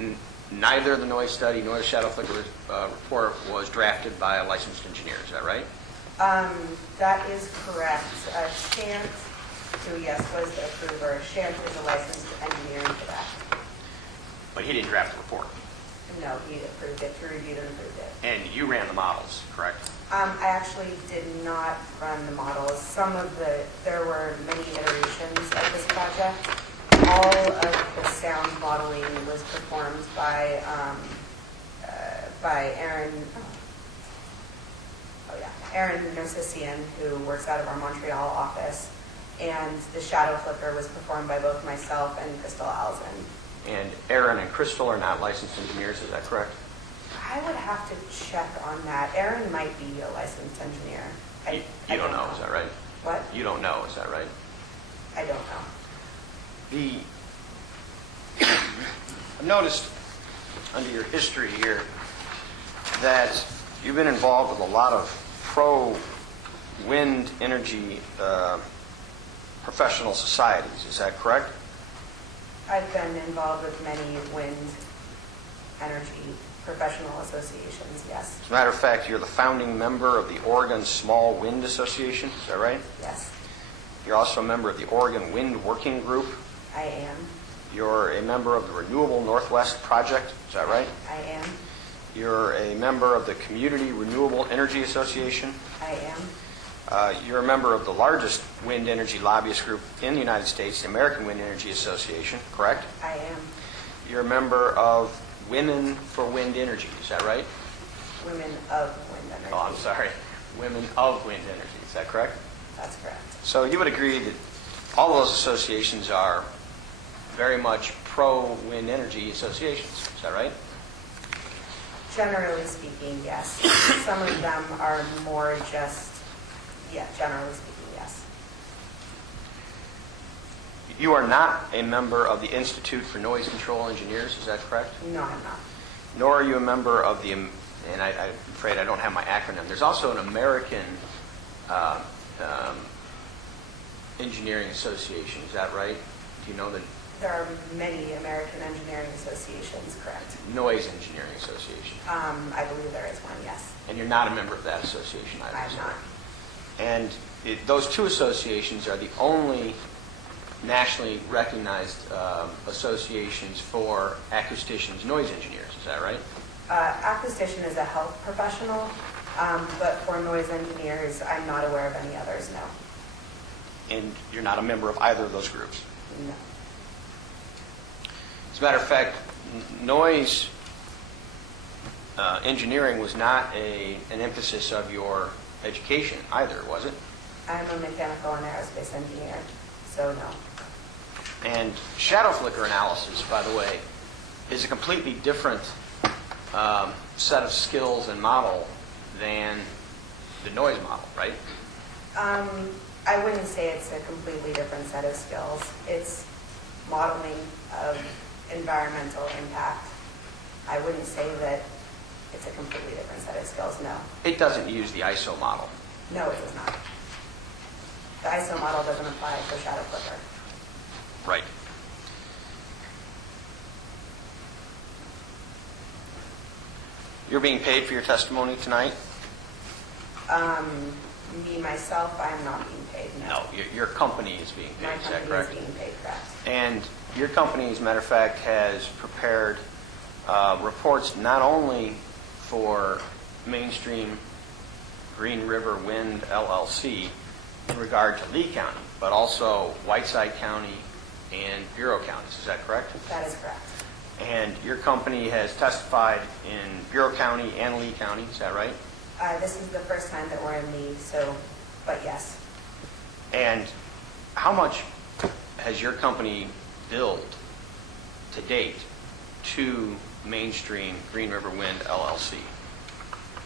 neither the noise study nor the shadow flicker report was drafted by a licensed engineer, is that right? That is correct. Shant, who, yes, was the approver, Shant is a licensed engineer for that. But he didn't draft the report. No, he approved it, he reviewed and approved it. And you ran the models, correct? I actually did not run the models. There were many iterations of this project. All of the sound modeling was performed by Erin. Erin Narcissian, who works out of our Montreal office, and the shadow flicker was performed by both myself and Crystal Alzen. And Erin and Crystal are not licensed engineers, is that correct? I would have to check on that. Erin might be a licensed engineer. You don't know, is that right? What? You don't know, is that right? I don't know. I've noticed under your history here that you've been involved with a lot of pro-wind energy professional societies, is that correct? I've been involved with many wind energy professional associations, yes. As a matter of fact, you're the founding member of the Oregon Small Wind Association, is that right? Yes, You're also a member of the Oregon Wind Working Group. I am. You're a member of the Renewable Northwest Project, is that right? I am. You're a member of the Community Renewable Energy Association. I am. You're a member of the largest wind energy lobbyist group in the United States, the American Wind Energy Association, correct? I am. You're a member of Women for Wind Energy, is that right? Women of Wind Energy. Oh, I'm sorry. Women of Wind Energy, is that correct? That's correct. So you would agree that all of those associations are very much pro-wind energy associations, is that right? Generally speaking, yes. Some of them are more just, yeah, generally speaking, yes. You are not a member of the Institute for Noise Control Engineers, is that correct? No, I'm not. Nor are you a member of the, and I'm afraid I don't have my acronym, there's also an American Engineering Association, is that right? Do you know the There are many American engineering associations, correct? Noise Engineering Association? I believe there is one, yes. And you're not a member of that association either? I'm not. And those two associations are the only nationally recognized associations for acousticians, noise engineers, is that right? Acoustician is a health professional, but for noise engineers, I'm not aware of any others, no. And you're not a member of either of those groups? No. As a matter of fact, noise engineering was not an emphasis of your education either, was it? I'm a mechanical and aerospace engineer, so no. And shadow flicker analysis, by the way, is a completely different set of skills and model than the noise model, right? I wouldn't say it's a completely different set of skills. It's modeling of environmental impact. I wouldn't say that it's a completely different set of skills, no. It doesn't use the ISO model. No, it does not. The ISO model doesn't apply for shadow flicker. Right. You're being paid for your testimony tonight? Me, myself, I am not being paid, no. No, your company is being My paid, is that company correct? is being paid, correct. And your company, as a matter of fact, has prepared reports not only for Mainstream Green River Wind LLC in regard to Lee County, but also Whiteside County and Bureau counties, is that correct? That is correct. And your company has testified in Bureau County and Lee County, is that right? This is the first time that we're in Lee, so, but yes. And how much has your company billed to date to Mainstream Green River Wind LLC?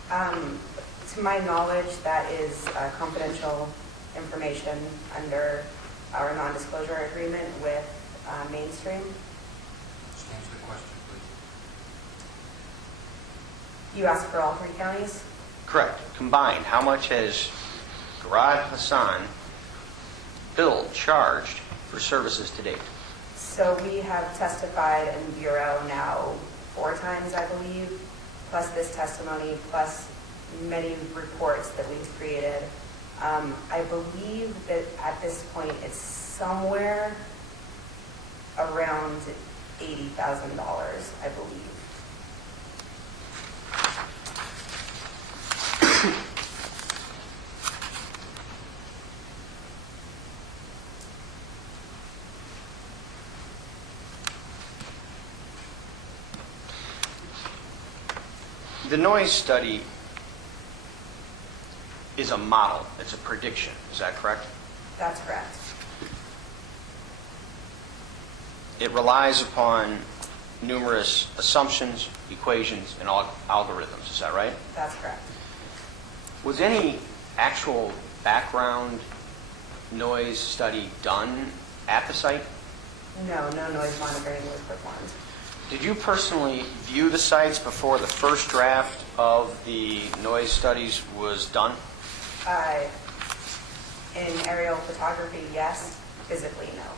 To my knowledge, that is confidential information under our non-disclosure agreement with Mainstream. Just answer the question, please. You asked for all three counties? Correct. Combined, how much has Garrad Hassan billed, charged for services to date? So we have testified in Bureau now 4 times, I believe, plus this testimony, plus many reports that we've created. I believe that at this point it's somewhere around $80,000, I believe. The noise study is a model. It's a prediction. Is that correct? That's correct. It relies upon numerous assumptions, equations, and algorithms. Is that right? That's correct. Was any actual background noise study done at the site? No noise monitoring was performed. Did you personally view the sites before the first draft of the noise studies was done? In aerial photography, yes. Physically, no.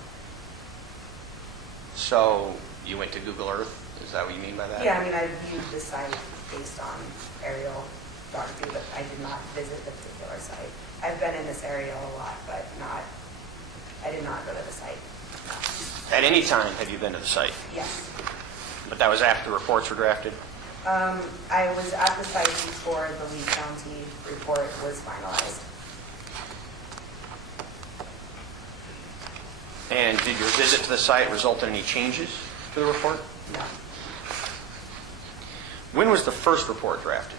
So you went to Google Earth? Is that what you mean by that? Yeah, I mean, I viewed the site based on aerial photography, but I did not visit the particular site. I've been in this area a lot, but I did not go to the site. At any time have you been to the site? Yes. But that was after the reports were drafted? I was at the site before the Lee County report was finalized. And did your visit to the site result in any changes to the report? No. When was the first report drafted?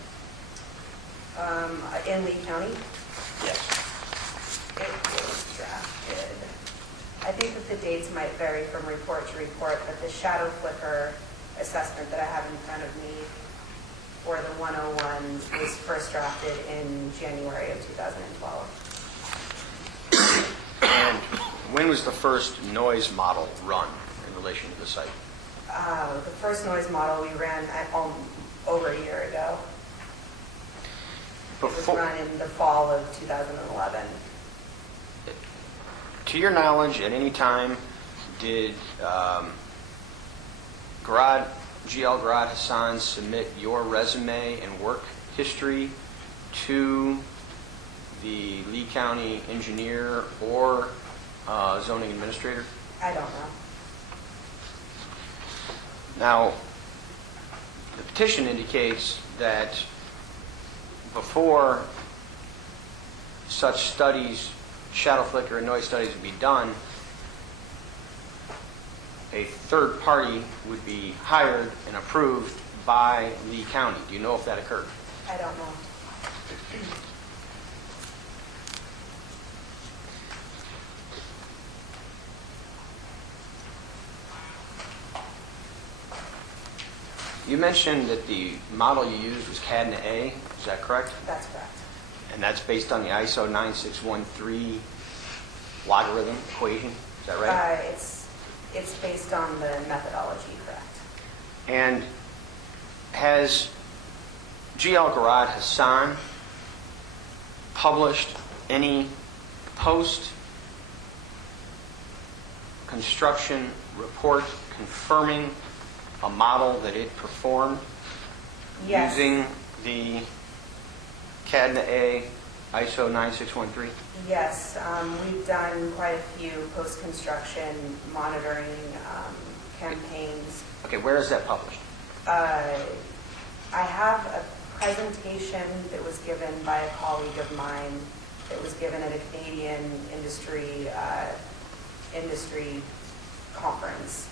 In Lee County, Yes. it was drafted. I think that the dates might vary from report to report, but the shadow flicker assessment that I have in front of me for the 101 was first drafted in January of 2012. And when was the first noise model run in relation to the site? The first noise model we ran over a year ago. It was run in the fall of 2011. To your knowledge, at any time, did Garrad Hassan submit your resume and work history to the Lee County engineer or zoning administrator? I don't know. Now, the petition indicates that before such studies, shadow flicker and noise studies would be done, a third party would be hired and approved by Lee County. Do you know if that occurred? I don't know. You mentioned that the model you used was CADNA-A, is that correct? That's correct. And that's based on the ISO 9613 logarithm equation, is that right? It's based on the methodology, correct? And has GL Garrad Hassan published any post-construction report confirming a model that it performed Yes. using the CADNA-A ISO 9613? Yes, we've done quite a few post-construction monitoring campaigns. Okay, where is that published? I have a presentation that was given by a colleague of mine that was given at a Canadian industry conference.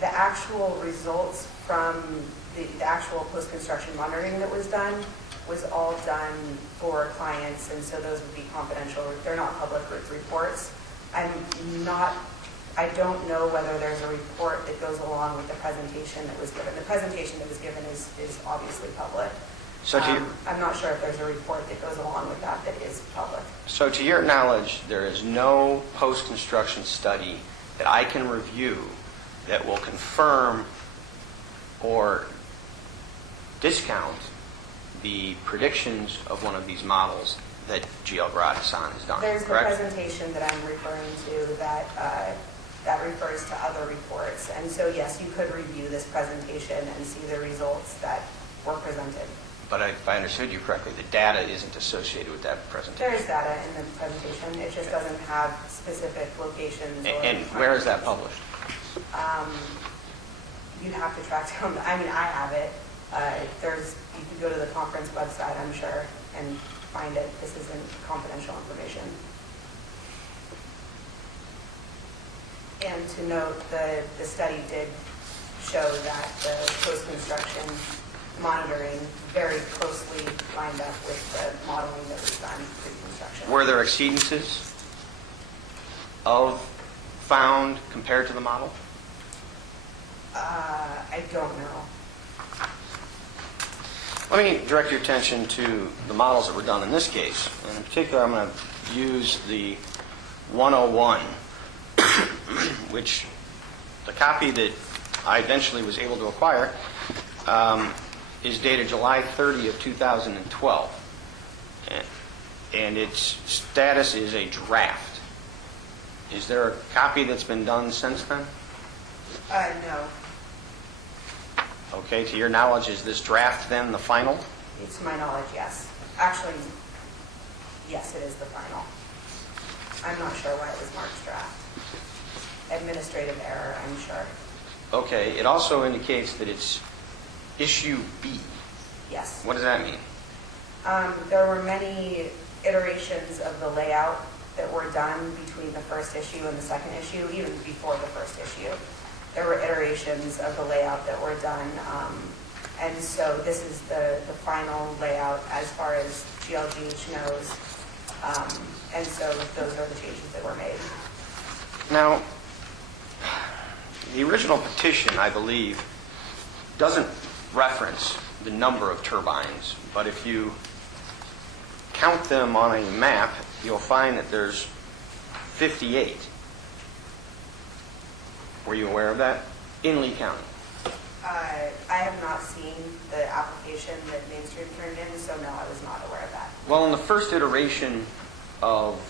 The actual results from the actual post-construction monitoring that was done was all done for clients, and so those would be confidential. They're not public reports. I don't know whether there's a report that goes along with the presentation that was given. The presentation that was given is obviously public. So I'm not sure if there's a report that goes along with that is public. So to your knowledge, there is no post-construction study that I can review that will confirm or discount the predictions of one of these models that GL Garrad Hassan has done, There's correct? the presentation that I'm referring to that refers to other reports. And so, yes, you could review this presentation and see the results that were presented. But if I understood you correctly, the data isn't associated with that presentation. There is data in the presentation. It just doesn't have specific locations. And where is that published? You'd have to track down. I mean, I have it. You can go to the conference website, I'm sure, and find it. This isn't confidential information. And to note, the study did show that the post-construction monitoring very closely lined up with the modeling that was done pre-construction. Were there exceedances found compared to the model? I don't know. Let me direct your attention to the models that were done in this case. And in particular, I'm going to use the 101, which the copy that I eventually was able to acquire is dated July 30 of 2012. And its status is a draft. Is there a copy that's been done since then? No. Okay, to your knowledge, is this draft then the final? To my knowledge, yes. Actually, yes, it is the final. I'm not sure why it was marked draft. Administrative error, I'm sure. Okay, it also indicates that it's issue B. Yes. What does that mean? There were many iterations of the layout that were done between the first issue and the second issue, even before the first issue. There were iterations of the layout that were done, and so this is the final layout as far as GLGH knows, and so those are the changes that were made. Now, the original petition, I believe, doesn't reference the number of turbines, but if you count them on a map, you'll find that there's 58. Were you aware of that? In Lee County. I have not seen the application that Mainstream turned in, so no, I was not aware of that. Well, in the first iteration of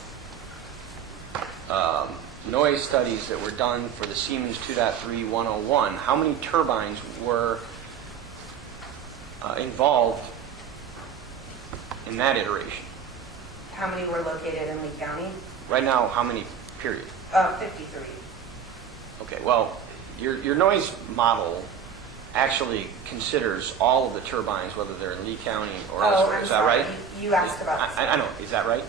noise studies that were done for the Siemens 2.3 101, how many turbines were involved in that iteration? How many were located in Lee County? Right now, how many, period? 53. Okay, well, your noise model actually considers all of the turbines, whether they're in Lee County or elsewhere. I'm Is that sorry. right? You asked about this. I know. Is that right?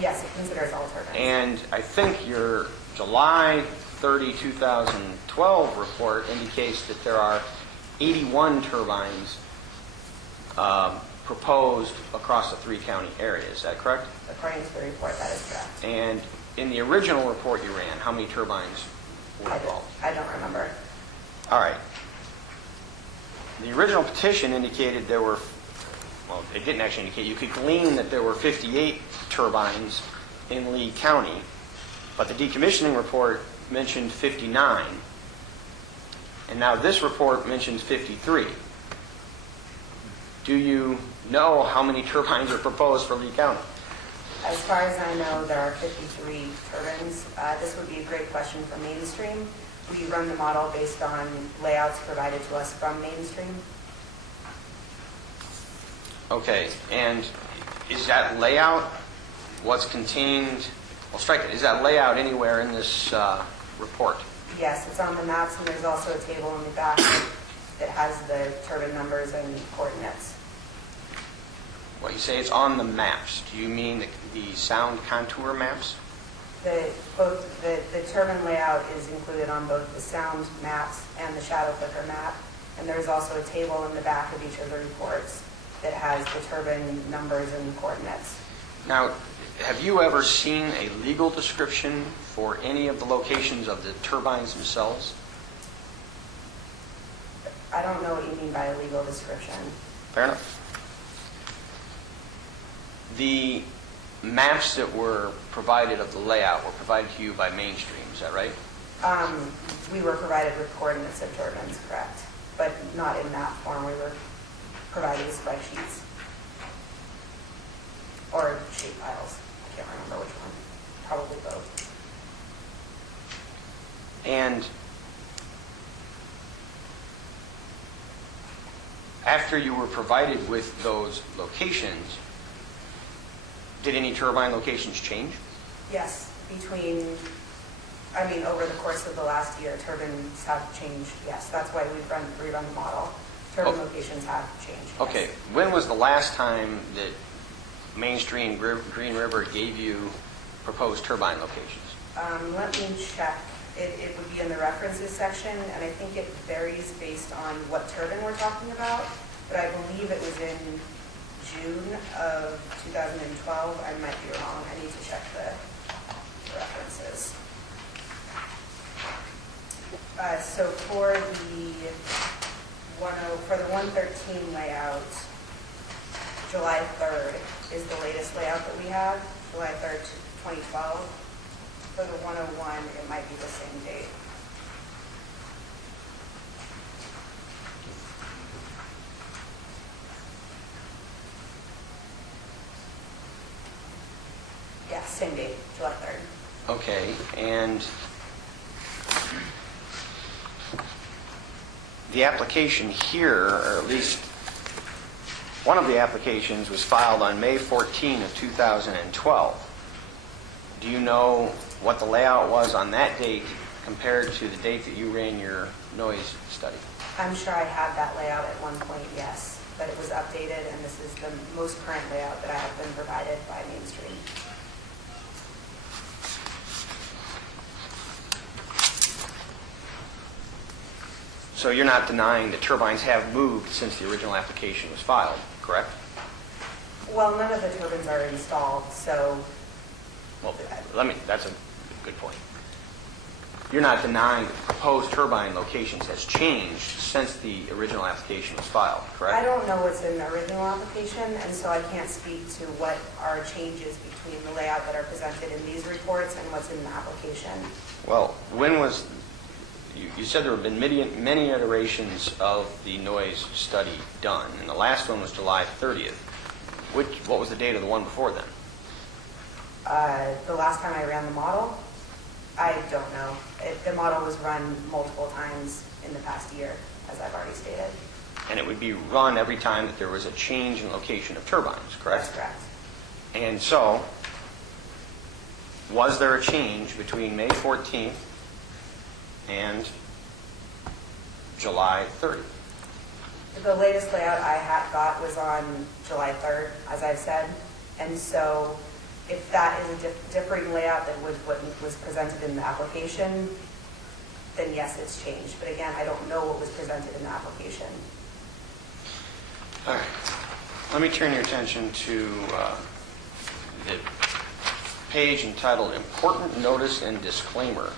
Yes, it considers all turbines. And I think your July 30, 2012 report indicates that there are 81 turbines proposed across the 3-county area. Is that correct? According to the report, that is correct. And in the original report you ran, how many turbines were involved? I don't remember. All right. The original petition indicated there were, well, it didn't actually indicate, you could glean that there were 58 turbines in Lee County, but the decommissioning report mentioned 59, and now this report mentions 53. Do you know how many turbines are proposed for Lee County? As far as I know, there are 53 turbines. This would be a great question for Mainstream. We run the model based on layouts provided to us from Mainstream. Okay, and is that layout what's contained, well, strike it, is that layout anywhere in this report? Yes, it's on the maps, and there's also a table in the back that has the turbine numbers and coordinates. Well, you say it's on the maps. Do you mean the sound contour maps? The turbine layout is included on both the sound maps and the shadow flicker map, and there's also a table in the back of each of the reports that has the turbine numbers and coordinates. Now, have you ever seen a legal description for any of the locations of the turbines themselves? I don't know what you mean by a legal description. Fair enough. The maps that were provided of the layout were provided to you by Mainstream, is that right? We were provided with coordinates of turbines, correct, but not in that form. We were provided spreadsheets or shape files. I can't remember which one. Probably both. And after you were provided with those locations, did any turbine locations change? Yes, over the course of the last year, turbines have changed. Yes, that's why we've rerun the model. Turbine locations have changed. Yes. Okay, when was the last time that Mainstream Green River gave you proposed turbine locations? Let me check. It would be in the references section, and I think it varies based on what turbine we're talking about, but I believe it was in June of 2012. I might be wrong. I need to check the references. So for the 113 layout, July 3rd is the latest layout that we have, July 3rd, 2012. For the 101, it might be the same date. Yeah, same date, July 3rd. Okay, and the application here, or at least one of the applications, was filed on May 14 of 2012. Do you know what the layout was on that date compared to the date that you ran your noise study? I'm sure I had that layout at one point, yes, but it was updated, and this is the most current layout that I have been provided by Mainstream. So you're not denying that turbines have moved since the original application was filed, correct? Well, none of the turbines are installed, so Well, that's a good point. You're not denying that the proposed turbine locations has changed since the original application was filed, correct? I don't know what's in the original application, and so I can't speak to what are changes between the layout that are presented in these reports and what's in the application. Well, when was, you said there have been many iterations of the noise study done, and the last one was July 30th. What was the date of the one before then? The last time I ran the model, I don't know. The model was run multiple times in the past year, as I've already stated. And it would be run every time that there was a change in location of turbines, correct? That's correct. And so, was there a change between May 14th and July 30th? The latest layout I had got was on July 3rd, as I've said, and so if that is a differing layout than what was presented in the application, then yes, it's changed. But again, I don't know what was presented in the application. All right. Let me turn your attention to the page entitled Important Notice and Disclaimer,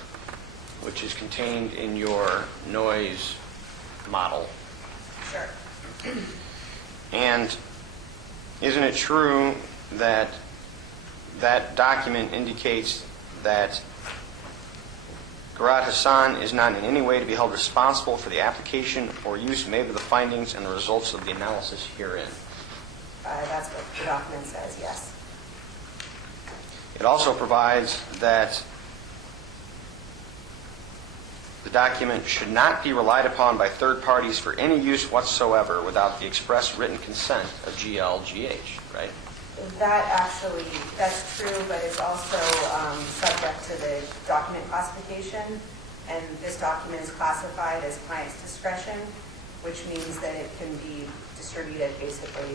which is contained in your noise model. Sure. And isn't it true that that document indicates that Garrad Hassan is not in any way to be held responsible for the application or use made of the findings and the results of the analysis herein? That's what the document says, yes. It also provides that the document should not be relied upon by third parties for any use whatsoever without the express written consent of GLGH, right? That's true, but it's also subject to the document classification, and this document is classified as client's discretion, which means that it can be distributed basically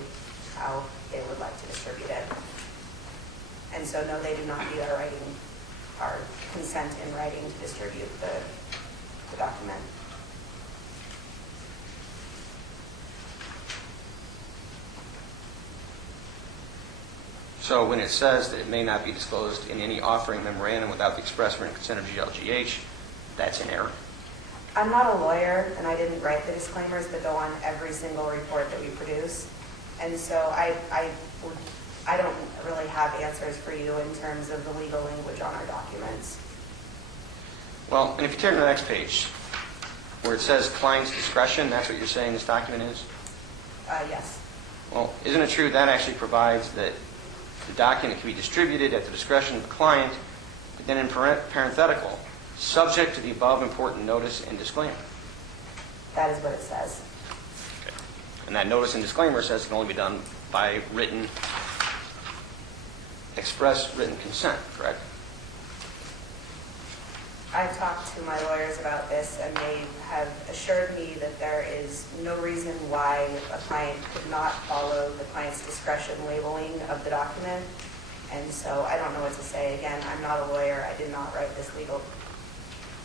how they would like to distribute it. And so, no, they do not need our consent in writing to distribute the document. So when it says that it may not be disclosed in any offering memorandum without the express written consent of GLGH, that's an error. I'm not a lawyer, and I didn't write the disclaimers that go on every single report that we produce. And so I don't really have answers for you in terms of the legal language on our documents. Well, and if you turn to the next page, where it says client's discretion, that's what you're saying this document is? Yes. Well, isn't it true that actually provides that the document can be distributed at the discretion of the client, but then in parenthetical, subject to the above important notice and disclaimer? That is what it says. Okay. And that notice and disclaimer says it can only be done by express written consent, correct? I've talked to my lawyers about this, and they have assured me that there is no reason why a client could not follow the client's discretion labeling of the document. And so I don't know what to say. Again, I'm not a lawyer. I did not write this legal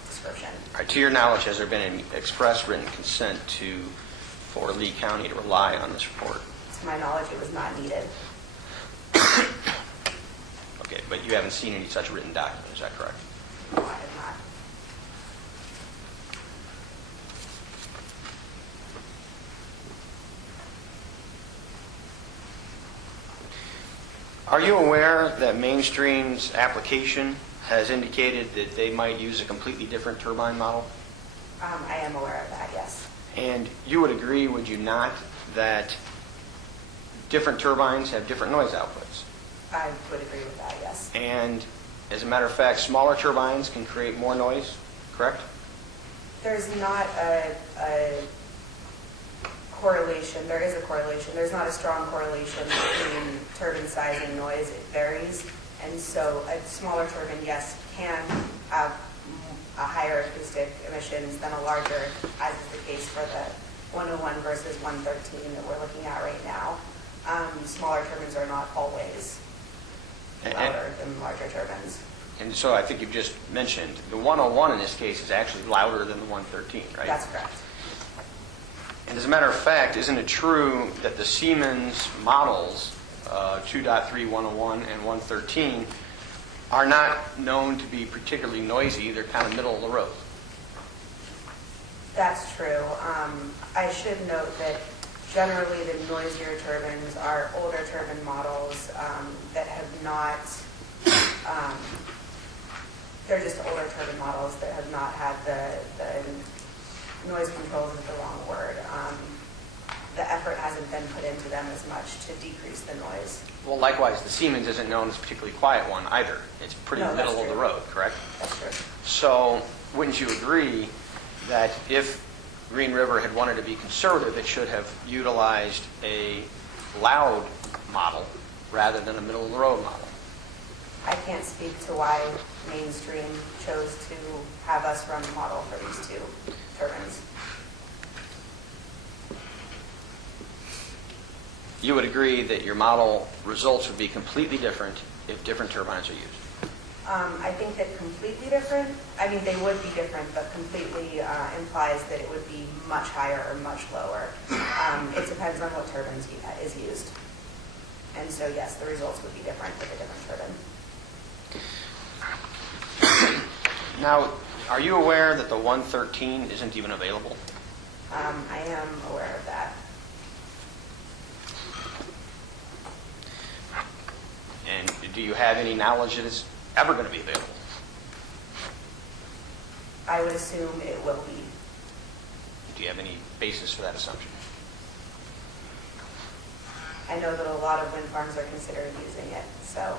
description. All right, to your knowledge, has there been an express written consent for Lee County to rely on this report? To my knowledge, it was not needed. Okay, but you haven't seen any such written document, is that correct? No, I have not. Are you aware that Mainstream's application has indicated that they might use a completely different turbine model? I am aware of that, yes. And you would agree, would you not, that different turbines have different noise outputs? I would agree with that, yes. And as a matter of fact, smaller turbines can create more noise, correct? There's not a correlation. There is a correlation. There's not a strong correlation between turbine size and noise. It varies. And so a smaller turbine, yes, can have a higher acoustic emissions than a larger, as is the case for the 101 versus 113 that we're looking at right now. Smaller turbines are not always louder than larger turbines. And so I think you've just mentioned the 101 in this case is actually louder than the 113, right? That's correct. as a matter of fact, isn't it true that the Siemens models, 2.3.101 and 113, are not known to be particularly noisy? They're kind of middle of the road. That's true. I should note that generally the noisier turbines are older turbine models that have not, they're just older turbine models that have not had the noise controls is the wrong word. The effort hasn't been put into them as much to decrease the noise. Well, likewise, the Siemens isn't known as a particularly quiet one either. It's pretty No, that's middle of the true. road, correct? That's true. So wouldn't you agree that if Green River had wanted to be conservative, it should have utilized a loud model rather than a middle-of-the-road model? I can't speak to why Mainstream chose to have us run the model for these two turbines. You would agree that your model results would be completely different if different turbines are used? I think that completely different, I mean, they would be different, but completely implies that it would be much higher or much lower. It depends on what turbines is used. And so, yes, the results would be different with a different turbine. Now, are you aware that the 113 isn't even available? I am aware of that. And do you have any knowledge that it's ever going to be available? I would assume it will be. Do you have any basis for that assumption? I know that a lot of wind farms are considering using it, so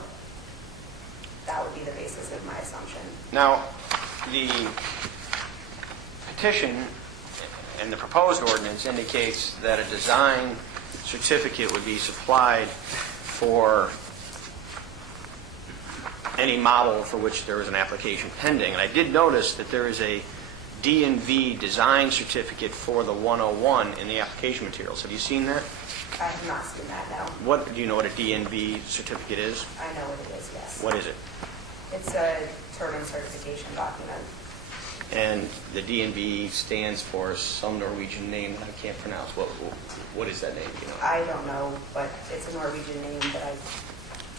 that would be the basis of my assumption. Now, the petition and the proposed ordinance indicates that a design certificate would be supplied for any model for which there is an application pending. And I did notice that there is a D&V design certificate for the 101 in the application materials. Have you seen that? I have not seen that, no. What do you know what a D&V certificate is? I know what it is, yes. What is it? It's a turbine certification document. And the D&V stands for some Norwegian name that I can't pronounce. What is that name? Do you know? I don't know, but it's a Norwegian name that I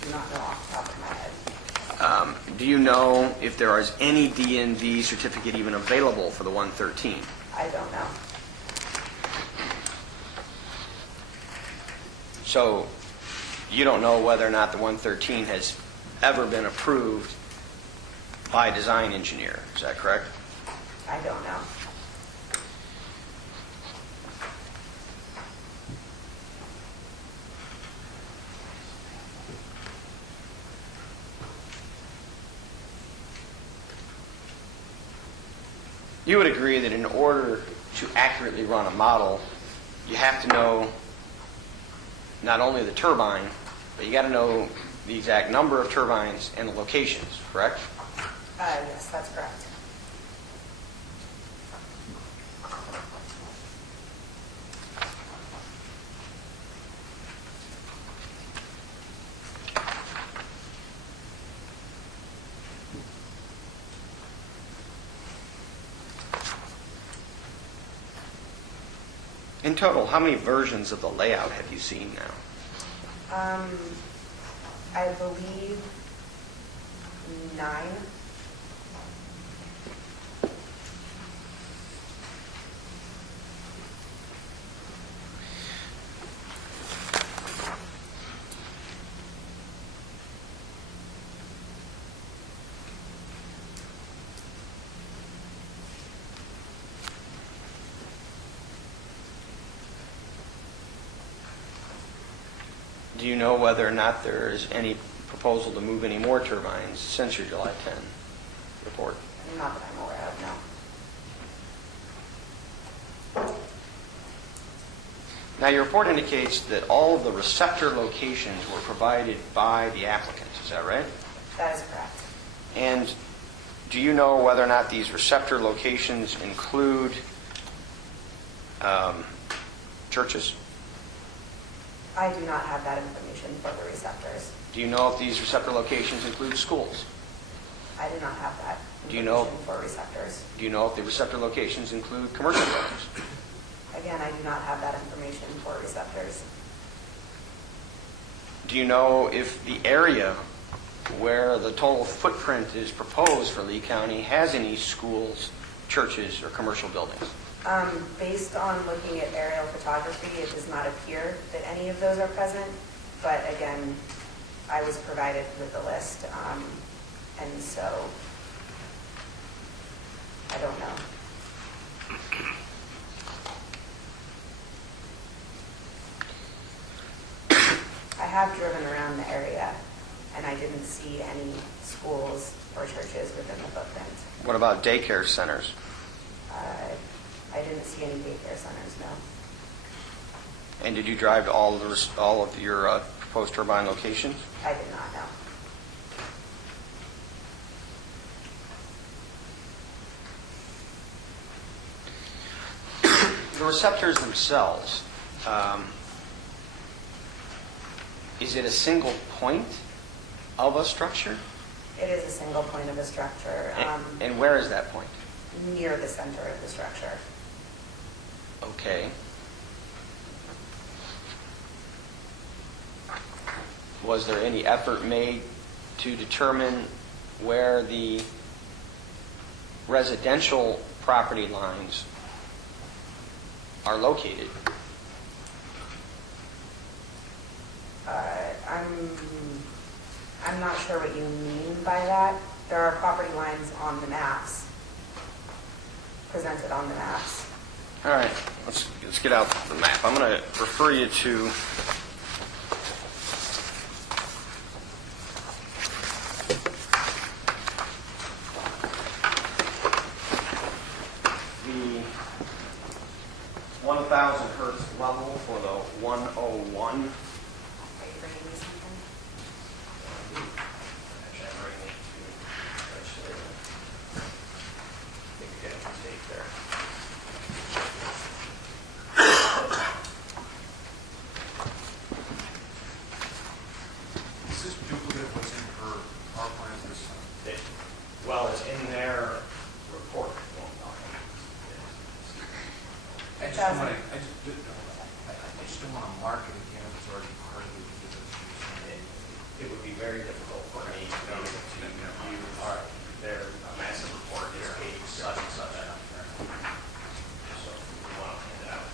do not know off the top of my head. Do you know if there is any D&V certificate even available for the 113? I don't know. So you don't know whether or not the 113 has ever been approved by a design engineer. Is that correct? I don't know. You would agree that in order to accurately run a model, you have to know not only the turbine, but you got to know the exact number of turbines and the locations, correct? Yes, that's correct. In total, how many versions of the layout have you seen now? I believe 9. Do you know whether or not there is any proposal to move any more turbines since your July 10 report? Not that I'm aware of, no. Now, your report indicates that all of the receptor locations were provided by the applicants. Is that right? That is correct. And do you know whether or not these receptor locations include churches? I do not have that information for the receptors. Do you know if these receptor locations include schools? I do not have that Do you know- information for receptors. Do you know if the receptor locations include commercial buildings? I Again, I do not have that information for receptors. Do you know if the area where the total footprint is proposed for Lee County has any schools, churches, or commercial buildings? Based on looking at aerial photography, it does not appear that any of those are present, but again, I was provided with a list, and so I don't know. I have driven around the area, and I didn't see any schools or churches within the footprint. What about daycare centers? I didn't see any daycare centers, no. And did you drive to all of your proposed turbine locations? I did not know. The receptors themselves, is it a single point of a structure? It is a single point of a structure, And where is that point? near the center of the structure. Okay. Was there any effort made to determine where the residential property lines are located? I'm not sure what you mean by that. There are property lines on the maps, presented on the maps. All right, let's get out the map. I'm going to refer you to the 1,000 hertz level for the 101. Are you bringing me something? Actually, I'm bringing it to legislature. I think we got a mistake there. Is this duplicate of what's in our plans this time? Well, it's in their report. I just don't want to, I just don't want to mark it again if it's already part of it. It would be very difficult for me to be able to view their massive report is page such and such. So we want to hand it out.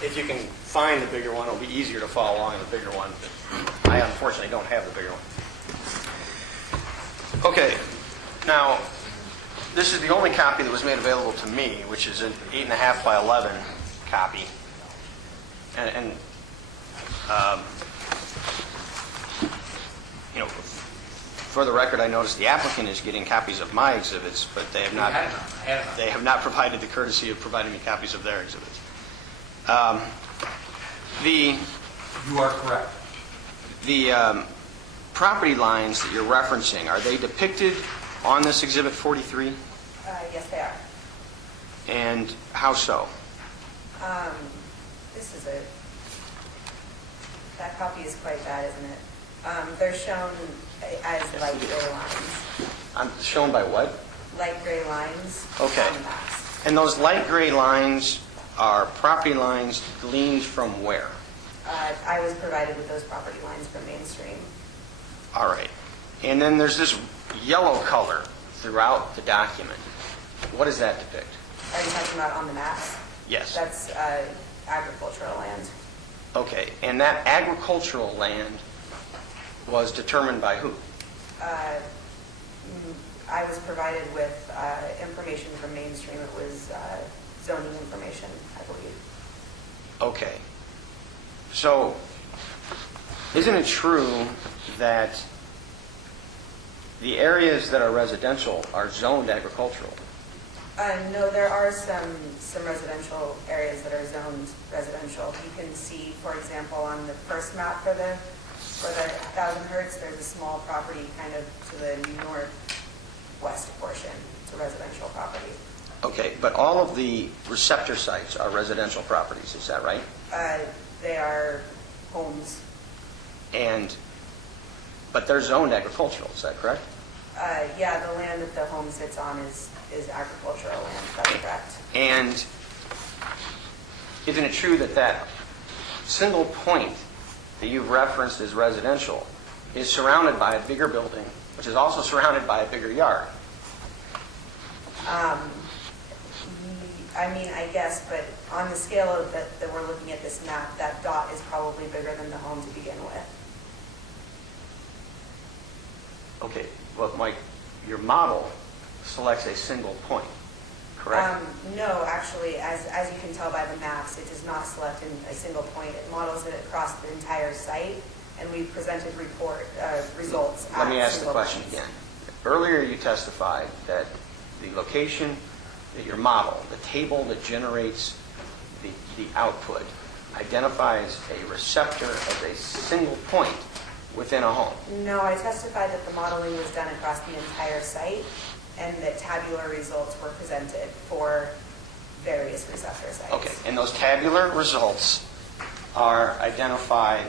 If you can find the bigger one, it'll be easier to follow along in the bigger one. But I unfortunately don't have the bigger one. Okay, now this is the only copy that was made available to me, which is an 8.5 by 11 copy. And you know, for the record, I noticed the applicant is getting copies of my exhibits, but they have not. They have not provided the courtesy of providing me copies of their exhibits. You are correct. The property lines that you're referencing, are they depicted on this Exhibit 43? Yes, they are. And how so? This is that copy is quite bad, isn't it? They're shown as light gray lines. Shown by what? Light gray lines Okay. on the maps. And those light gray lines are property lines gleaned from where? I was provided with those property lines from Mainstream. All right. And then there's this yellow color throughout the document. What does that depict? Are you talking about on the maps? Yes. That's agricultural land. Okay. And that agricultural land was determined by who? I was provided with information from Mainstream. It was zoning information, I believe. Okay. So, isn't it true that the areas that are residential are zoned agricultural? No, there are some residential areas that are zoned residential. You can see, for example, on the first map for the 1,000 hertz, there's a small property kind of to the northwest portion. It's a residential property. Okay, but all of the receptor sites are residential properties, is that right? They are homes. But they're zoned agricultural, is that correct? Yeah, the land that the home sits on is agricultural land, that's correct. And isn't it true that that single point that you've referenced as residential is surrounded by a bigger building, which is also surrounded by a bigger yard? I mean, I guess, but on the scale of that we're looking at this map, that dot is probably bigger than the home to begin with. Okay, well, Mike, your model selects a single point, correct? No, actually, as you can tell by the maps, it does not select a single point. It models it across the entire site, and we presented results. Let me ask the single question points. again. Earlier you testified that the location that your model, the table that generates the output, identifies a receptor as a single point within a home. No, I testified that the modeling was done across the entire site, and that tabular results were presented for various receptor sites. Okay, and those tabular results are identified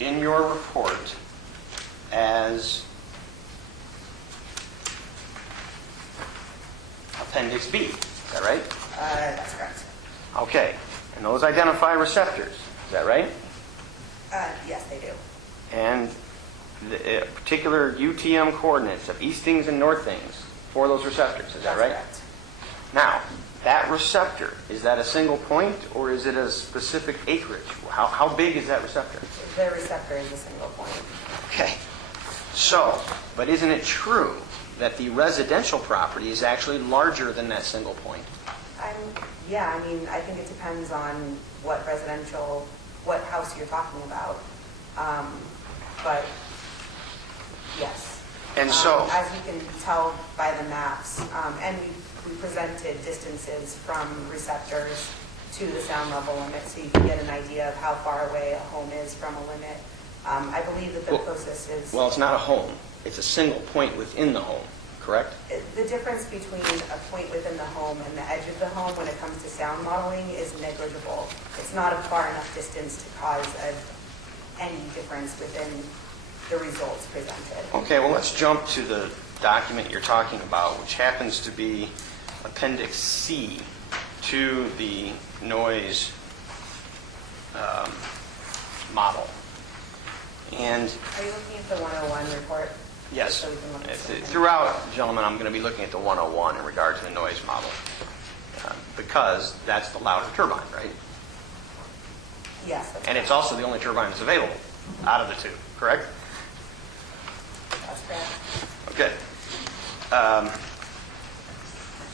in your report as Appendix B, is that right? That's correct. Okay, and those identify receptors, is that right? Yes, they do. And the particular UTM coordinates of eastings and northings for those receptors, is that right? That's correct. Now, that receptor, is that a single point or is it a specific acreage? How big is that receptor? The receptor is a single point. Okay. So, but isn't it true that the residential property is actually larger than that single point? Yeah, I mean, I think it depends on what house you're talking about. But yes. And so, as you can tell by the maps, and we presented distances from receptors to the sound level limit, so you can get an idea of how far away a home is from a limit. I believe that the closest is... well, it's not a home. It's a single point within the home, correct? The difference between a point within the home and the edge of the home when it comes to sound modeling is negligible. It's not a far enough distance to cause any difference within the results presented. Okay, well, let's jump to the document you're talking about, which happens to be Appendix C to the noise model. And Are you looking at the 101 report? yes, So we can look at something. throughout, gentlemen, I'm going to be looking at the 101 in regard to the noise model, because that's the louder turbine, right? Yes, that's And it's also the only turbine that's available out of the two, correct? correct. Okay.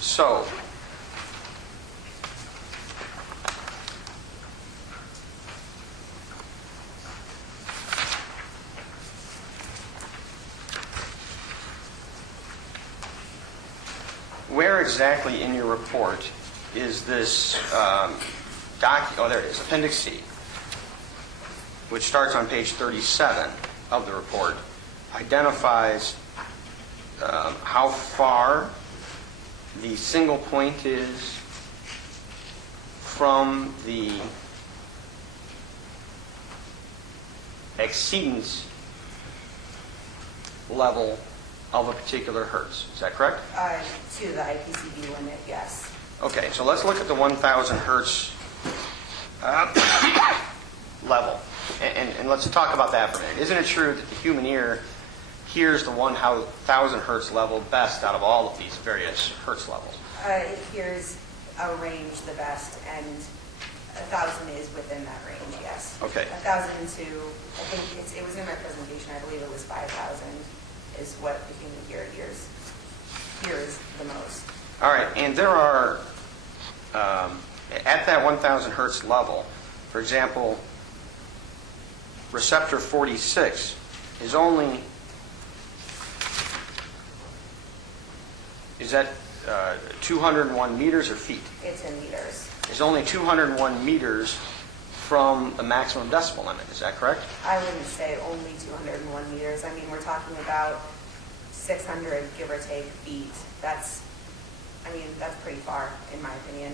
So, where exactly in your report is this oh, there it is, Appendix C, which starts on page 37 of the report, identifies how far the single point is from the exceedance level of a particular hertz. Is that correct? To the IPCB limit, yes. Okay, so let's look at the 1,000 hertz level. And let's talk about that for a minute. Isn't it true that the human ear hears the 1,000 hertz level best out of all of these various hertz levels? It hears a range the best, and 1,000 is within that range, yes. Okay. 1,000 to, I think it was in my presentation, I believe it was 5,000 is what the human ear hears the most. All right, and there are at that 1,000 hertz level, for example, receptor 46 is only, is that 201 meters or feet? It's in meters. Is only 201 meters from the maximum decibel limit, is that correct? I wouldn't say only 201 meters. I mean, we're talking about 600, give or take, feet. That's pretty far, in my opinion.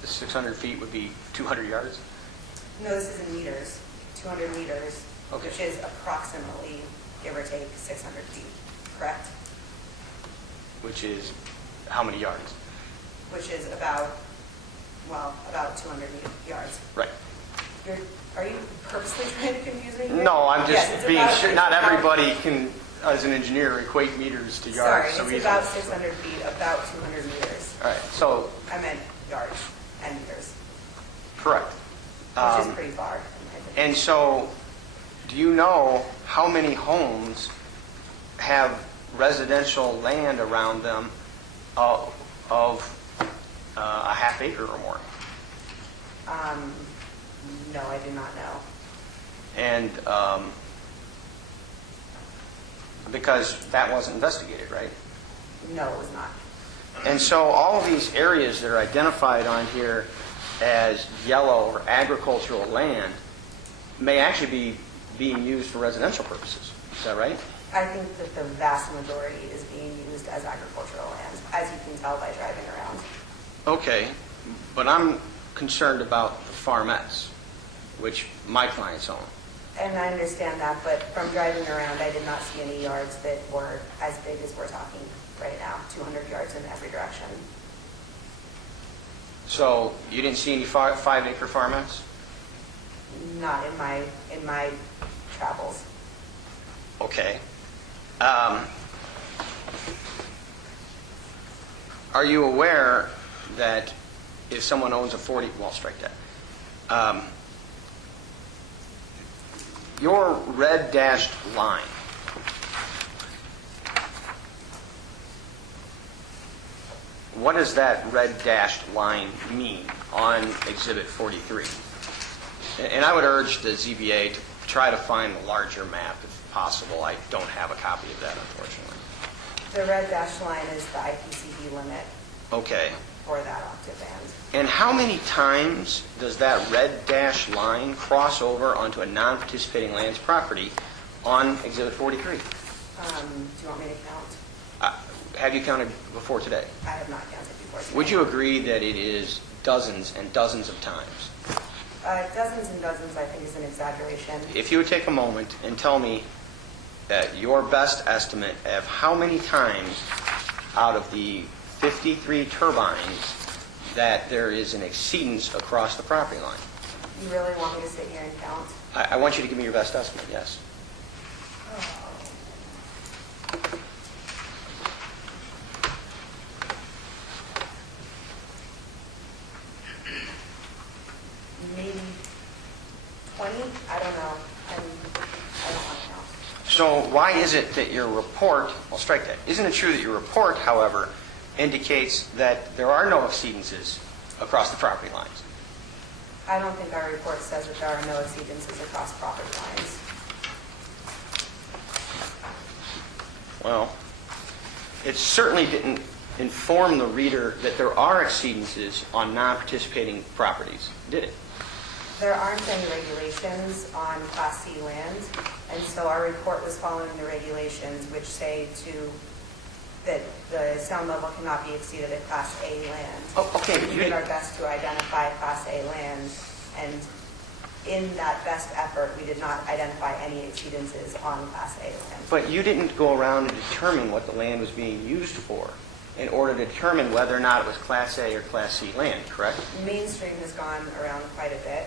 The 600 feet would be 200 yards? No, this is in meters, 200 meters, Okay. which is approximately, give or take, 600 feet, correct? Which is how many yards? Which is about 200 yards. Right. Are you purposely trying to confuse me here? No, I'm just Yes, it's being about- sure, it's not about- everybody can, as an engineer, equate meters to yards so Sorry, easily. it's about 600 feet, about 200 meters. All right, so, I meant yards and meters, correct. which is pretty far, in my opinion. And so, do you know how many homes have residential land around them of a half acre or more? No, I do not know. And because that wasn't investigated, right? No, it was not. And so all of these areas that are identified on here as yellow or agricultural land may actually be being used for residential purposes. Is that right? I think that the vast majority is being used as agricultural land, as you can tell by driving around. Okay, but I'm concerned about the farmettes, which my clients own. And I understand that, but from driving around, I did not see any yards that were as big as we're talking right now, 200 yards in every direction. So you didn't see any 5-acre farmettes? Not in my travels. Okay. Are you aware that if someone owns a 40, well, strike that. Your red dashed line, what does that red dashed line mean on Exhibit 43? And I would urge the ZBA to try to find a larger map if possible. I don't have a copy of that, unfortunately. The red dashed line is the IPCB limit Okay. for that octave band. And how many times does that red dashed line cross over onto a non-participating lands property on Exhibit 43? Do you want me to count? Have you counted before today? I have not counted before today. Would you agree that it is dozens and dozens of times? Dozens and dozens, I think, is an exaggeration. If you would take a moment and tell me your best estimate of how many times out of the 53 turbines that there is an exceedance across the property line. You really want me to sit here and count? I want you to give me your best estimate, yes. Maybe 20? I don't know. I don't want to count. So why is it that your report, I'll strike that, isn't it true that your report, however, indicates that there are no exceedances across the property lines? I don't think our report says that there are no exceedances across property lines. Well, it certainly didn't inform the reader that there are exceedances on non-participating properties, did it? There aren't any regulations on Class C land, and so our report was following the regulations which say that the sound level cannot be exceeded at Class A land. Oh, okay, but We you did our didn't, best to identify Class A land, and in that best effort, we did not identify any exceedances on Class A land. but you didn't go around and determine what the land was being used for in order to determine whether or not it was Class A or Class C land, correct? Mainstream has gone around quite a bit,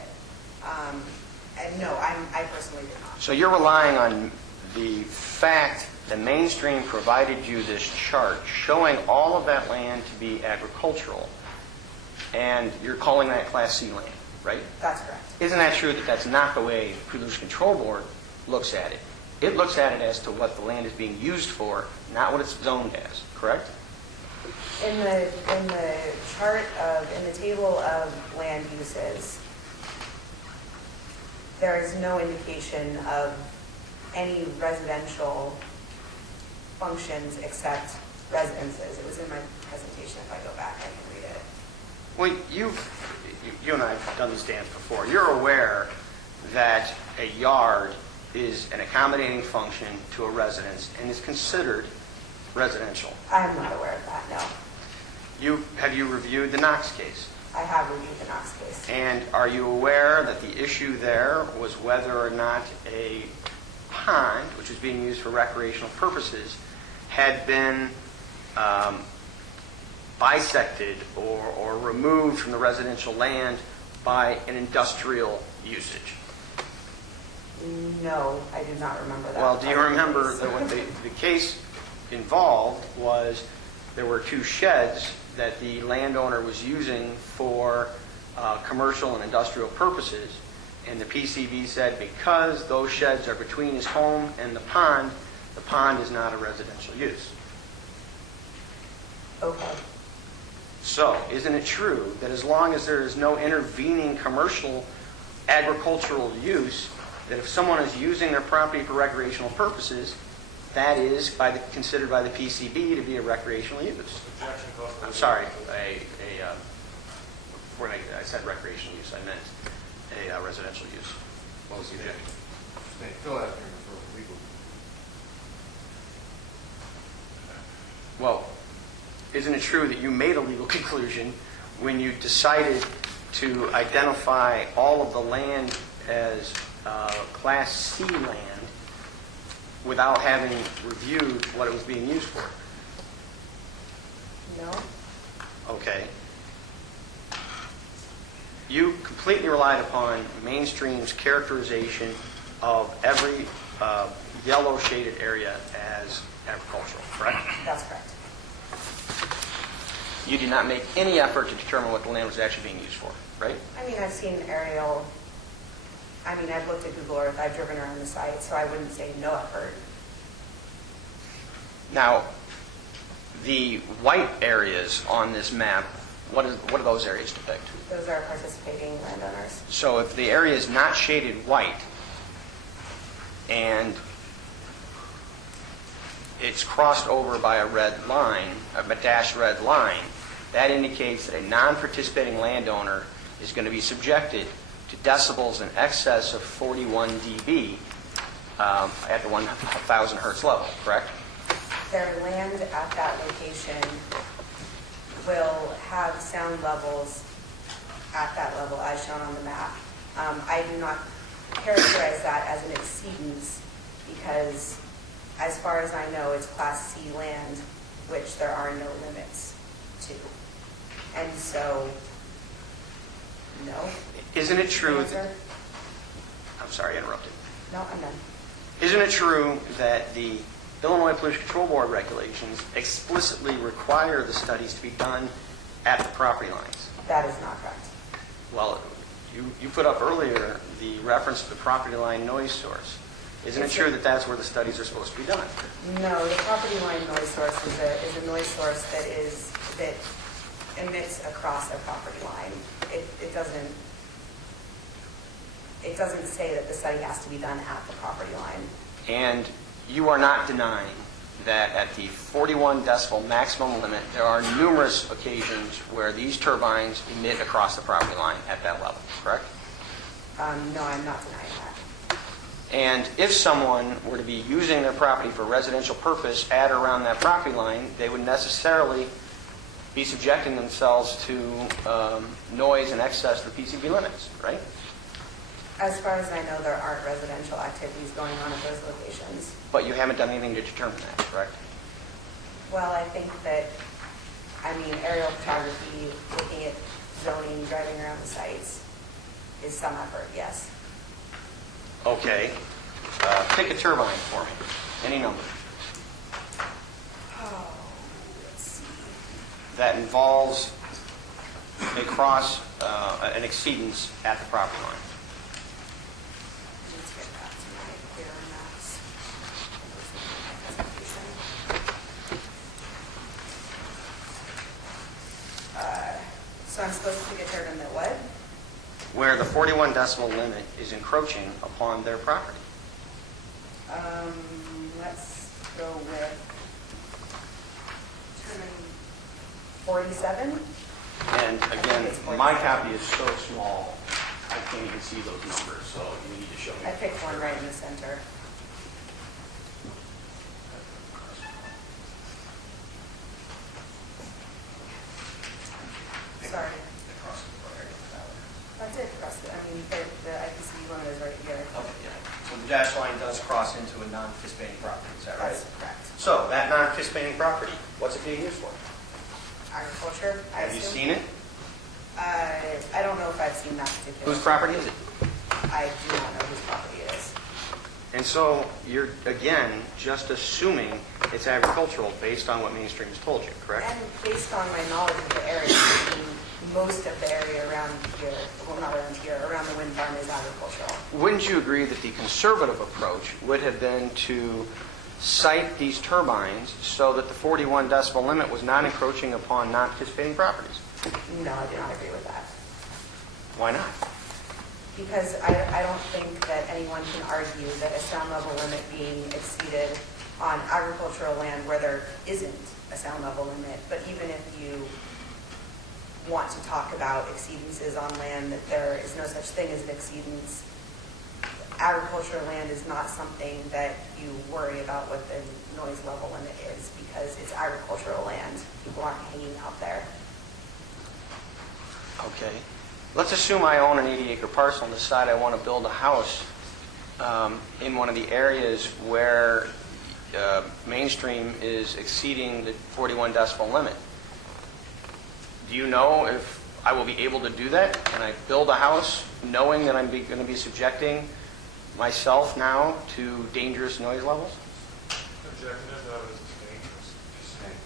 and no, I personally did not. So you're relying on the fact that Mainstream provided you this chart showing all of that land to be agricultural, and you're calling that Class C land, right? That's correct. Isn't that true that that's not the way the Pollution Control Board looks at it? It looks at it as to what the land is being used for, not what it's zoned as, correct? In the chart in the table of land uses, there is no indication of any residential functions except residences. It was in my presentation. If I go back, I can read it. Well, you and I have done this dance before. You're aware that a yard is an accommodating function to a residence and is considered residential. I am not aware of that, no. Have you reviewed the Knox case? I have reviewed the Knox case. And are you aware that the issue there was whether or not a pond, which was being used for recreational purposes, had been bisected or removed from the residential land by an industrial usage? No, I do not remember that. Well, do you remember that what the case involved was there were two sheds that the landowner was using for commercial and industrial purposes, and the PCB said because those sheds are between his home and the pond is not a residential use. Okay. So, isn't it true that as long as there is no intervening commercial agricultural use, that if someone is using their property for recreational purposes, that is considered by the PCB to be a recreational use? I'm sorry, when I said recreational use, I meant a residential use. What was the objection? Fill out here for legal. Well, isn't it true that you made a legal conclusion when you decided to identify all of the land as Class C land without having reviewed what it was being used for? No. Okay. You completely relied upon Mainstream's characterization of every yellow shaded area as agricultural, correct? That's correct. You did not make any effort to determine what the land was actually being used for, right? I mean, I've seen aerial, I've looked at Google Earth, I've driven around the site, so I wouldn't say no effort. Now, the white areas on this map, what do those areas depict? Those are participating landowners. So if the area is not shaded white and it's crossed over by a red line, a dashed red line, that indicates that a non-participating landowner is going to be subjected to decibels in excess of 41 dB at the 1,000 hertz level, correct? Their land at that location will have sound levels at that level as shown on the map. I do not characterize that as an exceedance because as far as I know, it's Class C land, which there are no limits to. And so, no. Isn't it true Answer? that... I'm sorry, I interrupted. No, I'm done. Isn't it true that the Illinois Pollution Control Board regulations explicitly require the studies to be done at the property lines? That is not correct. Well, you put up earlier the reference to the property line noise source. Isn't it true that that's where the studies are supposed to be done? No, the property line noise source is a noise source that emits across a property line. It doesn't say that the study has to be done at the property line. And you are not denying that at the 41 decibel maximum limit, there are numerous occasions where these turbines emit across the property line at that level, correct? No, I'm not denying that. And if someone were to be using their property for residential purpose at or around that property line, they would necessarily be subjecting themselves to noise in excess of the PCB limits, right? As far as I know, there aren't residential activities going on at those locations. But you haven't done anything to determine that, correct? Well, I think that, aerial photography, looking at zoning, driving around the sites is some effort, yes. Okay. Pick a turbine for me. Any number. Oh, let's see. That involves a cross, an exceedance at the property line. Let's get back to my clear maps. So I'm supposed to determine that what? Where the 41 decibel limit is encroaching upon their property. Let's go with 47. And again, my copy is so small, I can't even see those numbers, so you need to show me. I picked one right in the center. Sorry. That's it, across the, I mean, the IPC limit is right here. Okay, yeah. So the dash line does cross into a non-participating property, is that right? That's correct. So that non-participating property, what's it being used for? Agriculture, I Have you assume? seen it? I don't know if I've seen that particular. Whose property is it? I do not know whose property it is. And so you're, again, just assuming it's agricultural based on what Mainstream has told you, correct? And based on my knowledge of the area, most of the area around here, well, not around here, around the wind farm is agricultural. Wouldn't you agree that the conservative approach would have been to site these turbines so that the 41 decibel limit was not encroaching upon non-participating properties? No, I do not agree with that. Why not? Because I don't think that anyone can argue that a sound level limit being exceeded on agricultural land where there isn't a sound level limit, but even if you want to talk about exceedances on land, that there is no such thing as an exceedance. Agricultural land is not something that you worry about what the noise level limit is because it's agricultural land. People aren't hanging out there. Okay. Let's assume I own an 80-acre parcel and decide I want to build a house in one of the areas where Mainstream is exceeding the 41 decibel limit. Do you know if I will be able to do that? Can I build a house knowing that I'm going to be subjecting myself now to dangerous noise levels? Objective of it is dangerous. Just saying.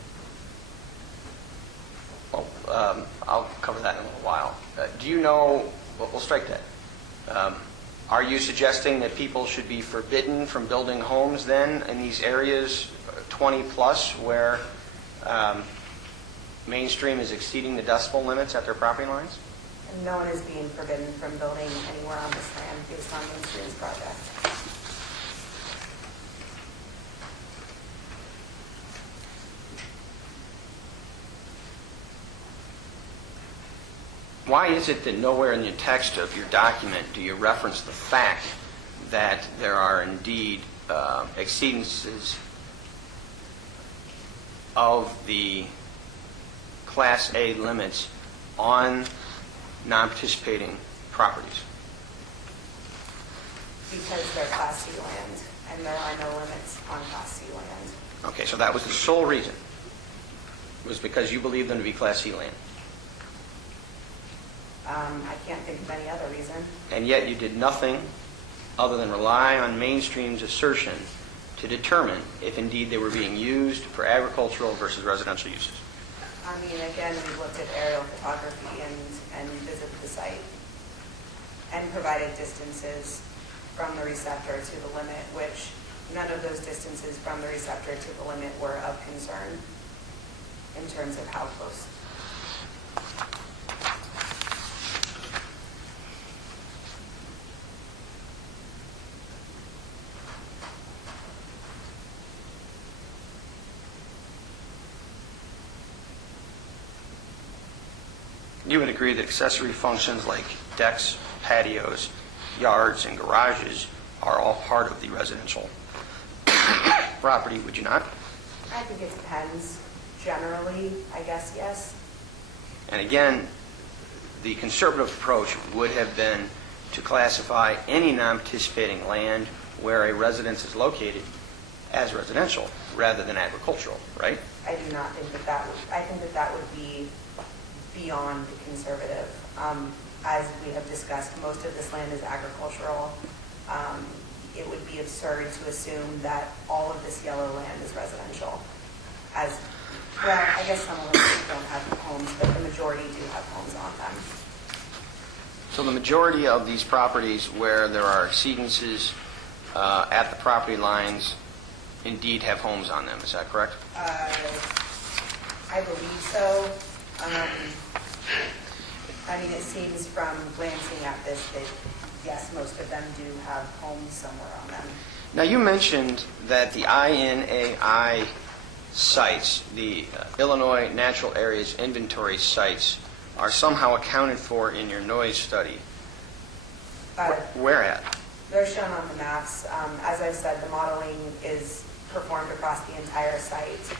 Well, I'll cover that in a little while. Do you know, we'll strike that. Are you suggesting that people should be forbidden from building homes then in these areas 20 plus where Mainstream is exceeding the decibel limits at their property lines? And no one is being forbidden from building anywhere on this land based on Mainstream's project. Why is it that nowhere in the text of your document do you reference the fact that there are indeed exceedances of the Class A limits on non-participating properties? Because they're Class C land, and there are no limits on Class C land. Okay, so that was the sole reason, was because you believe them to be Class C land. I can't think of any other reason. And yet you did nothing other than rely on Mainstream's assertion to determine if indeed they were being used for agricultural versus residential uses. I mean, again, we looked at aerial photography and visited the site and provided distances from the receptor to the limit, which none of those distances from the receptor to the limit were of concern in terms of how close. You would agree that accessory functions like decks, patios, yards, and garages are all part of the residential property, would you not? I think it depends. Generally, I guess, yes. And again, the conservative approach would have been to classify any non-participating land where a residence is located as residential rather than agricultural, right? I do not think that that would, I think that that would be beyond the conservative. As we have discussed, most of this land is agricultural. It would be absurd to assume that all of this yellow land is residential. As well, I guess some of them don't have homes, but the majority do have homes on them. So the majority of these properties where there are exceedances at the property lines indeed have homes on them, is that correct? I believe so. I mean, it seems from glancing at this that, yes, most of them do have homes somewhere on them. Now, you mentioned that the INAI sites, the Illinois Natural Areas Inventory sites, are somehow accounted for in your noise study. Where at? They're shown on the maps. As I've said, the modeling is performed across the entire site.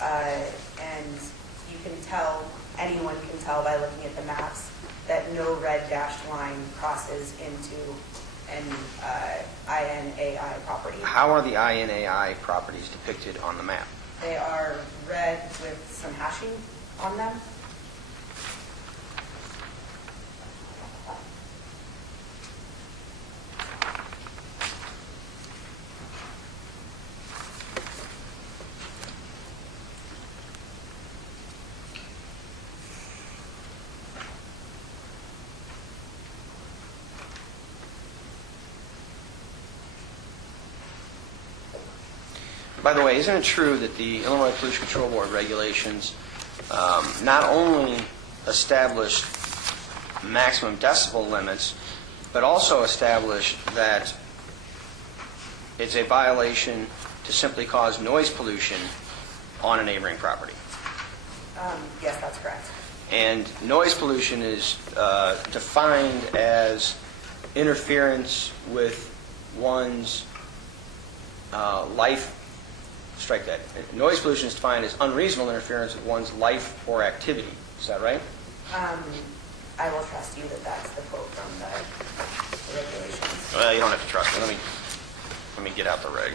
And you can tell, anyone can tell by looking at the maps, that no red dashed line crosses into an INAI property. How are the INAI properties depicted on the map? They are red with some hashing on them. By the way, isn't it true that the Illinois Pollution Control Board regulations not only established maximum decibel limits, but also established that it's a violation to simply cause noise pollution on a neighboring property? Yes, that's correct. And noise pollution is defined as interference with one's life. Strike that. Noise pollution is defined as unreasonable interference with one's life or activity. Is that right? I will trust you that that's the quote from the regulations. Well, you don't have to trust me. Let me get out the reg.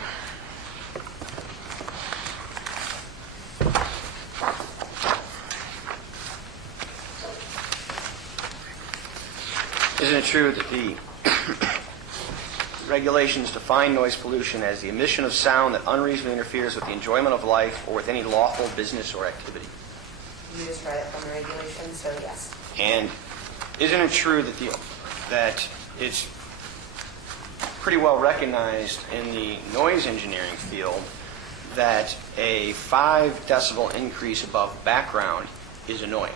Isn't it true that the regulations define noise pollution as the emission of sound that unreasonably interferes with the enjoyment of life or with any lawful business or activity? You just read it from the regulations, so yes. And isn't it true that it's pretty well recognized in the noise engineering field that a 5 decibel increase above background is annoying?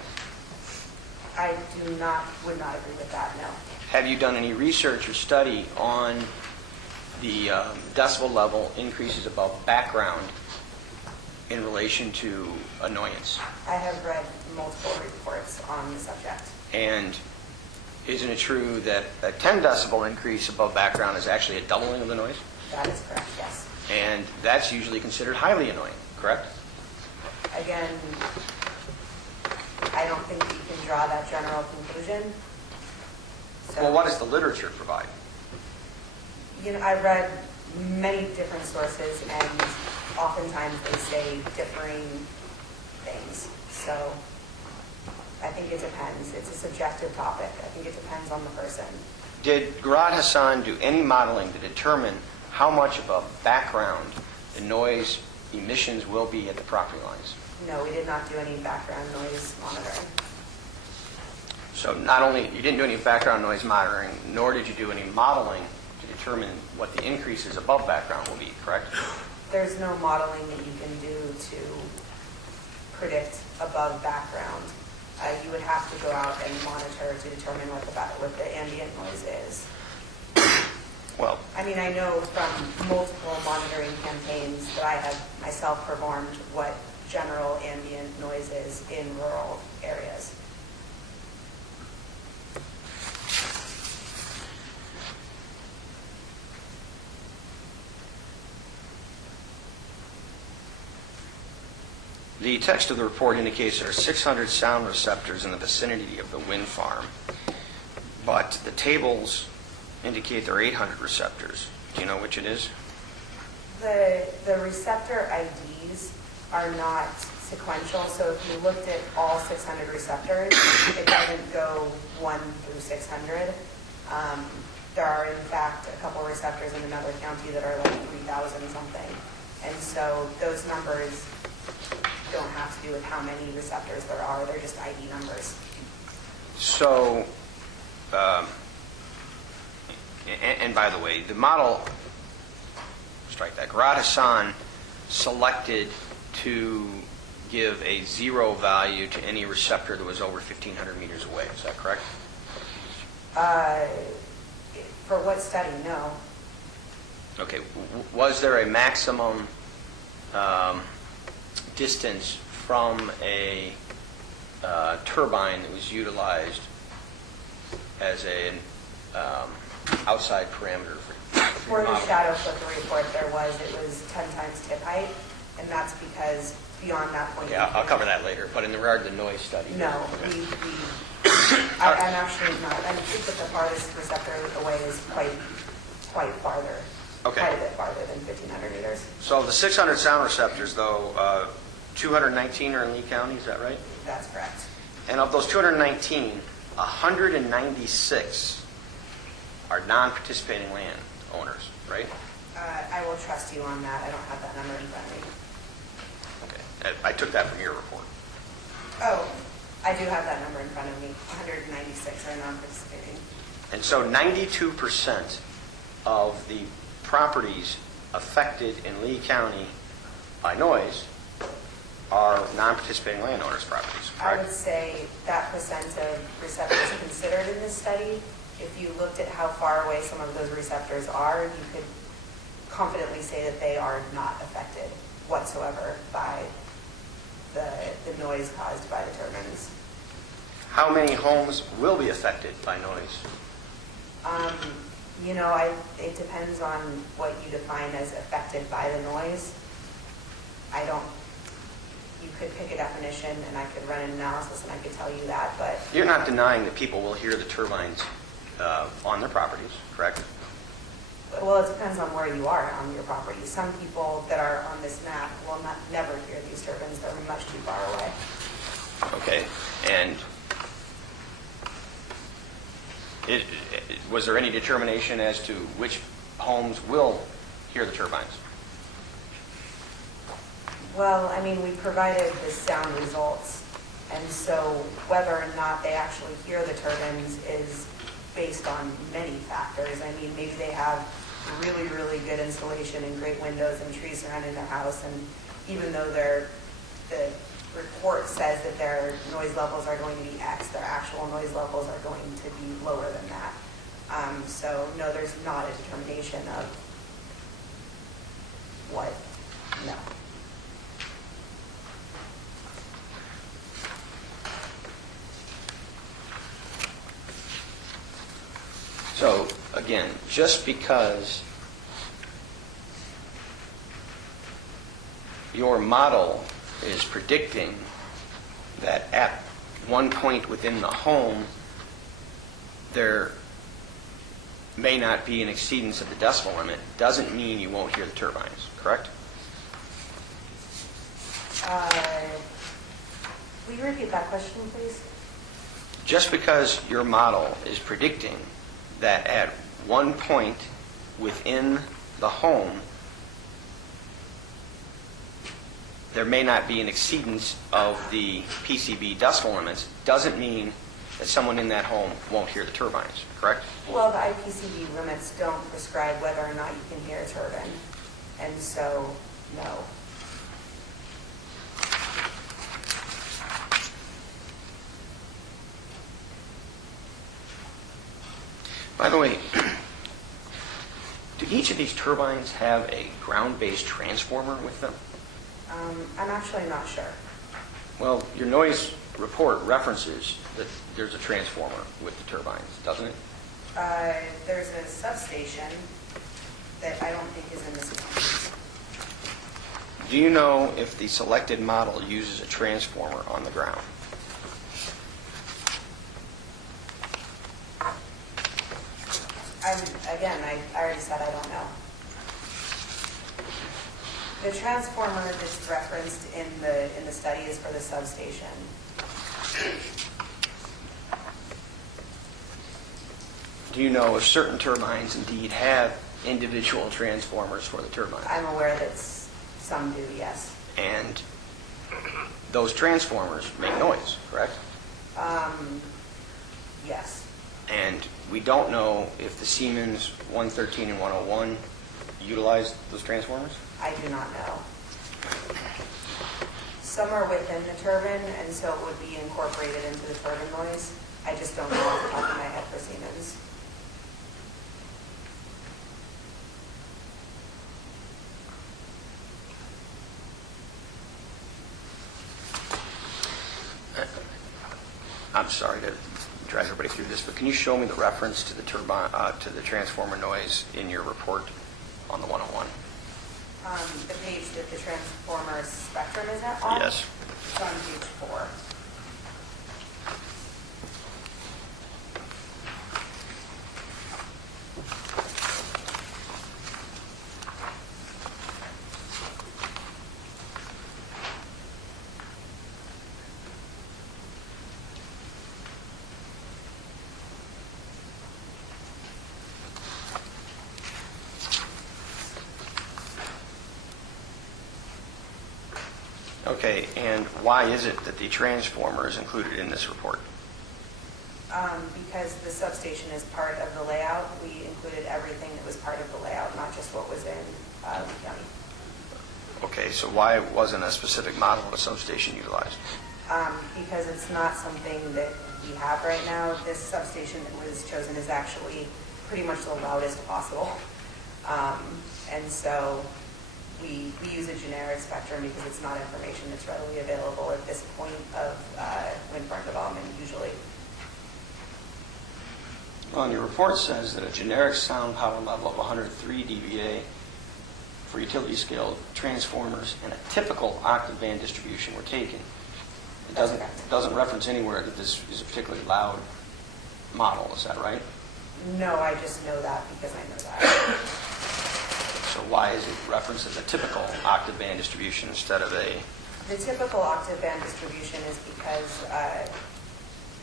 I would not agree with that, no. Have you done any research or study on the decibel level increases above background in relation to annoyance? I have read multiple reports on the subject. And isn't it true that a 10 decibel increase above background is actually a doubling of the noise? That is correct, yes. And that's usually considered highly annoying, correct? Again, I don't think you can draw that general conclusion. So, Well, what does the literature provide? I've read many different sources, and oftentimes they say differing things. So I think it depends. It's a subjective topic. I think it depends on the person. Did Garrad Hassan do any modeling to determine how much above background the noise emissions will be at the property lines? No, we did not do any background noise monitoring. So not only, you didn't do any background noise monitoring, nor did you do any modeling to determine what the increases above background will be, correct? There's no modeling that you can do to predict above background. You would have to go out and monitor to determine what the ambient noise is. Well, I mean, I know from multiple monitoring campaigns that I have myself performed what general ambient noise is in rural areas. the text of the report indicates there are 600 sound receptors in the vicinity of the wind farm, but the tables indicate there are 800 receptors. Do you know which it is? The receptor IDs are not sequential, so if you looked at all 600 receptors, it doesn't go 1 through 600. There are, in fact, a couple receptors in another county that are like 3,000 something. And so those numbers don't have to do with how many receptors there are. They're just ID numbers. So, and by the way, the model, strike that, Garrad Hassan selected to give a 0 value to any receptor that was over 1,500 meters away. Is that correct? For what study? No. Okay. Was there a maximum distance from a turbine that was utilized as an outside parameter For the shadow flicker report, it was 10 times tip height, and that's because beyond that point. Yeah, I'll cover that later. But in regard to the noise study. No, Okay. I'm actually not. I think that the farthest receptor away is quite farther. Okay. Quite a bit farther than 1,500 meters. So the 600 sound receptors, though, 219 are in Lee County, is that right? That's correct. And of those 219, 196 are non-participating land owners, right? I will trust you on that. I don't have that number in front of me. Okay. I took that from your report. Oh, I do have that number in front of me. 196 are non-participating. And so 92% of the properties affected in Lee County by noise are non-participating landowners' properties, I correct? would say that percent of receptors considered in this study, if you looked at how far away some of those receptors are, you could confidently say that they are not affected whatsoever by the noise caused by the turbines. How many homes will be affected by noise? It depends on what you define as affected by the noise. You could pick a definition and I could run an analysis and I could tell you that, but You're not denying that people will hear the turbines on their properties, correct? well, it depends on where you are on your property. Some people that are on this map will never hear these turbines. They're much too far away. Okay. And was there any determination as to which homes will hear the turbines? Well, we provided the sound results, and so whether or not they actually hear the turbines is based on many factors. Maybe they have really, really good insulation and great windows and trees surrounding their house, and even though the report says that their noise levels are going to be X, their actual noise levels are going to be lower than that. So no, there's not a determination of what, no. So, again, just because your model is predicting that at one point within the home, there may not be an exceedance of the decibel limit, doesn't mean you won't hear the turbines, correct? Will you repeat that question, please? Just because your model is predicting that at one point within the home, there may not be an exceedance of the PCB decibel limits, doesn't mean that someone in that home won't hear the turbines, correct? Well, the IPCB limits don't prescribe whether or not you can hear a turbine, and so, no. By the way, do each of these turbines have a ground-based transformer with them? I'm actually not sure. Well, your noise report references that there's a transformer with the turbines, doesn't it? There's a substation that I don't think is in this one. Do you know if the selected model uses a transformer on the ground? I already said I don't know. The transformer that's referenced in the study is for the substation. Do you know if certain turbines indeed have individual transformers for the turbines? I'm aware that some do, yes. And those transformers make noise, correct? Yes. And we don't know if the Siemens 113 and 101 utilize those transformers? I do not know. Some are within the turbine, and so it would be incorporated into the turbine noise. I just don't know off the top of my head for Siemens. I'm sorry to drag everybody through this, but can you show me the reference to the turbine, to the transformer noise in your report on the 101? The page that the transformer spectrum is at on? Yes. It's on page 4. Okay, and why is it that the transformer is included in this report? Because the substation is part of the layout, we included everything that was part of the layout, not just what was in Lee County. Okay, so why wasn't a specific model of a substation utilized? Because it's not something that we have right now. This substation that was chosen is actually pretty much the loudest possible. And so we use a generic spectrum because it's not information that's readily available at this point of wind farm development usually. Well, and your report says that a generic sound power level of 103 dBA for utility scale transformers and a typical octave band distribution were taken. It doesn't reference anywhere that this is a particularly loud model, is that right? No, I just know that because I know that. So why is it referenced as a typical octave band distribution instead of a... The typical octave band distribution is because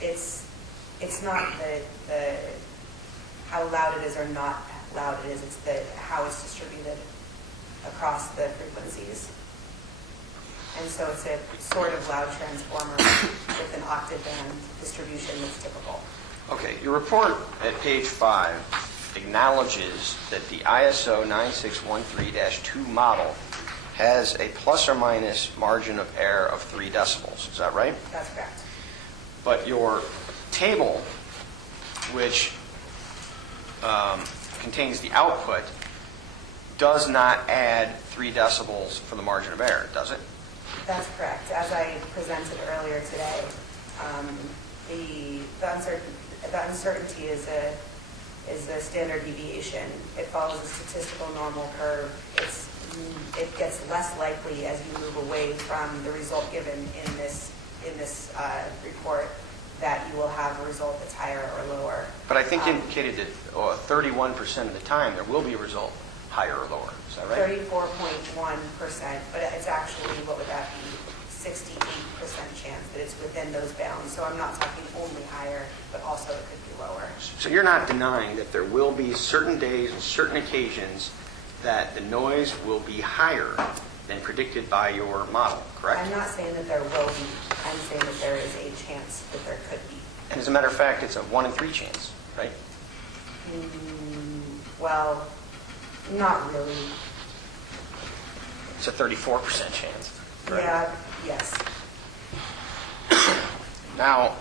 it's not the how loud it is or not loud it is, it's how it's distributed across the frequencies. And so it's a sort of loud transformer with an octave band distribution that's typical. Okay, your report at page 5 acknowledges that the ISO 9613-2 model has a plus or minus margin of error of 3 decibels. Is that right? That's correct. But your table, which contains the output, does not add 3 decibels for the margin of error, does it? That's correct. As I presented earlier today, the uncertainty is a standard deviation. It follows a statistical normal curve. It gets less likely as you move away from the result given in this report that you will have a result that's higher or lower. But I think you indicated that 31% of the time there will be a result higher or lower. Is that right? 34.1%, but it's actually, what would that be? 68% chance that it's within those bounds. So I'm not talking only higher, but also it could be lower. So you're not denying that there will be certain days and certain occasions that the noise will be higher than predicted by your model, correct? I'm not saying that there will be. I'm saying that there is a chance that there could be. And as a matter of fact, it's a 1 in 3 chance, right? Well, not really. It's a 34% chance. Right? Yeah, yes. Now,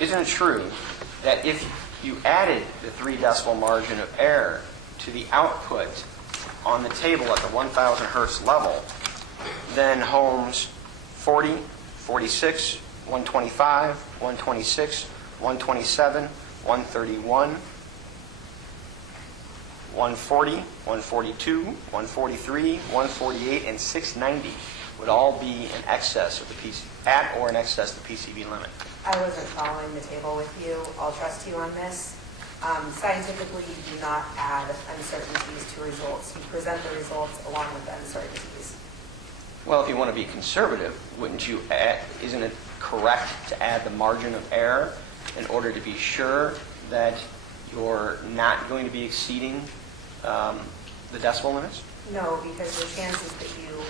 isn't it true that if you added the 3 decibel margin of error to the output on the table at the 1,000 hertz level, then homes 40, 46, 125, 126, 127, 131, 140, 142, 143, 148, and 690 would all be in excess of the at or in excess of the PCV limit. I wasn't following the table with you. I'll trust you on this. Scientifically, you do not add uncertainties to results. You present the results along with the uncertainties. Well, if you want to be conservative, wouldn't you add, isn't it correct to add the margin of error in order to be sure that you're not going to be exceeding the decibel limits? No, because the chances that you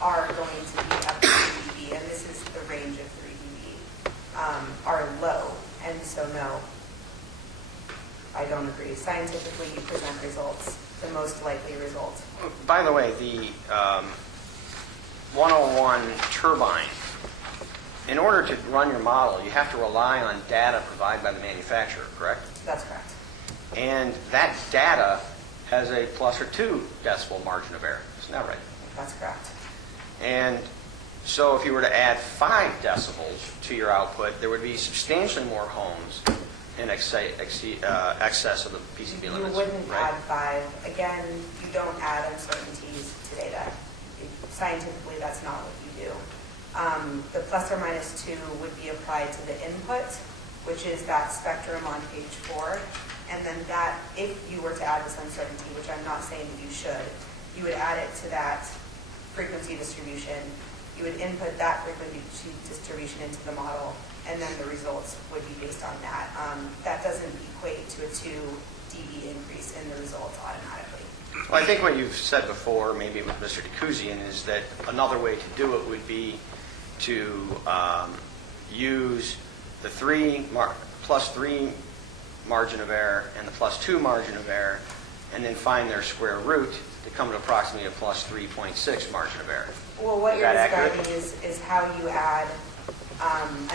are going to be up to 3 dB, and this is the range of 3 dB, are low. And so, no, I don't agree. Scientifically, you present results the most likely result. By the way, the 101 turbine, in order to run your model, you have to rely on data provided by the manufacturer, correct? That's correct. And that data has a plus or 2 decibel margin of error. Isn't that right? That's correct. And so if you were to add 5 decibels to your output, there would be substantially more homes in excess of the PCB limits. You wouldn't right? add 5. Again, you don't add uncertainties to data. Scientifically, that's not what you do. The plus or minus 2 would be applied to the input, which is that spectrum on page 4. And then that, if you were to add this uncertainty, which I'm not saying that you should, you would add it to that frequency distribution. You would input that frequency distribution into the model, and then the results would be based on that. That doesn't equate to a 2 dB increase in the results automatically. Well, I think what you've said before, maybe with Mr. DeKuzian, is that another way to do it would be to use the plus 3 margin of error and the plus 2 margin of error, and then find their square root to come to approximately a plus 3.6 margin of error. Well, what Is you're that describing accurate? is how you add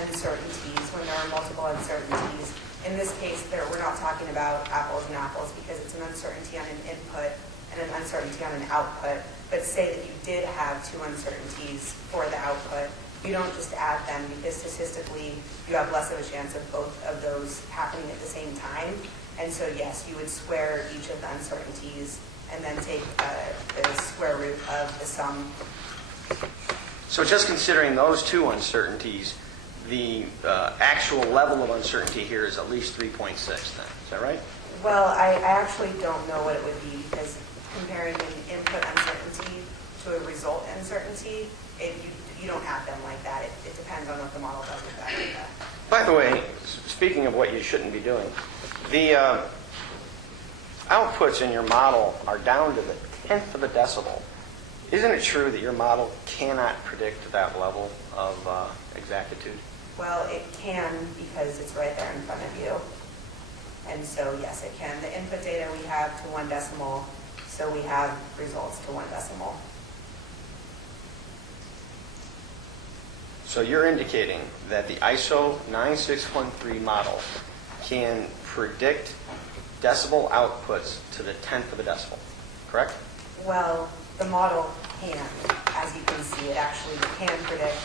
uncertainties when there are multiple uncertainties. In this case, we're not talking about apples and apples because it's an uncertainty on an input and an uncertainty on an output. But say that you did have 2 uncertainties for the output, you don't just add them because statistically you have less of a chance of both of those happening at the same time. And so yes, you would square each of the uncertainties and then take the square root of the sum. So just considering those 2 uncertainties, the actual level of uncertainty here is at least 3.6 then. Is that right? Well, I actually don't know what it would be because comparing an input uncertainty to a result uncertainty, you don't add them like that. It depends on what the model does with that data. By the way, speaking of what you shouldn't be doing, the outputs in your model are down to the 10th of a decibel. Isn't it true that your model cannot predict that level of exactitude? Well, it can because it's right there in front of you. And so, yes, it can. The input data we have to 1 decimal, so we have results to 1 decimal. So you're indicating that the ISO 9613 model can predict decibel outputs to the 10th of a decibel, correct? Well, the model can, as you can see, it actually can predict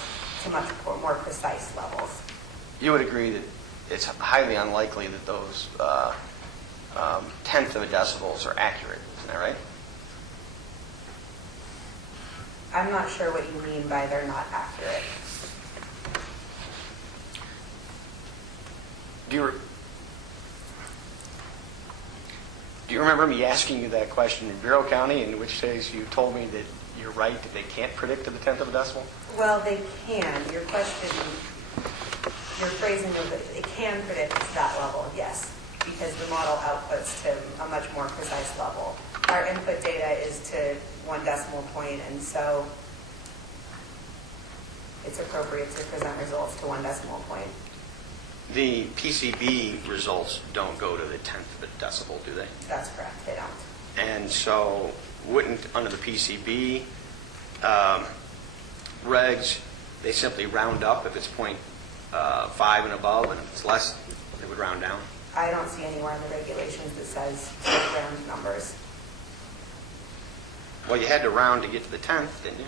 to much more precise levels. You would agree that it's highly unlikely that those 10th of a decibels are accurate, isn't that right? I'm not sure what you mean by they're not accurate. Do you remember me asking you that question in Bureau County, in which case you told me that you're right, that they can't predict to the 10th of a decimal? Well, they can. Your question, your phrasing of it can predict to that level, yes, because the model outputs to a much more precise level. Our input data is to 1 decimal point, and so it's appropriate to present results to 1 decimal point. The PCB results don't go to the 10th of a decibel, do they? That's correct, they don't. And so wouldn't, under the PCB regs, they simply round up if it's 0.5 and above, and if it's less, they would round down? I don't see anywhere in the regulations that says round numbers. Well, you had to round to get to the 10th, didn't you?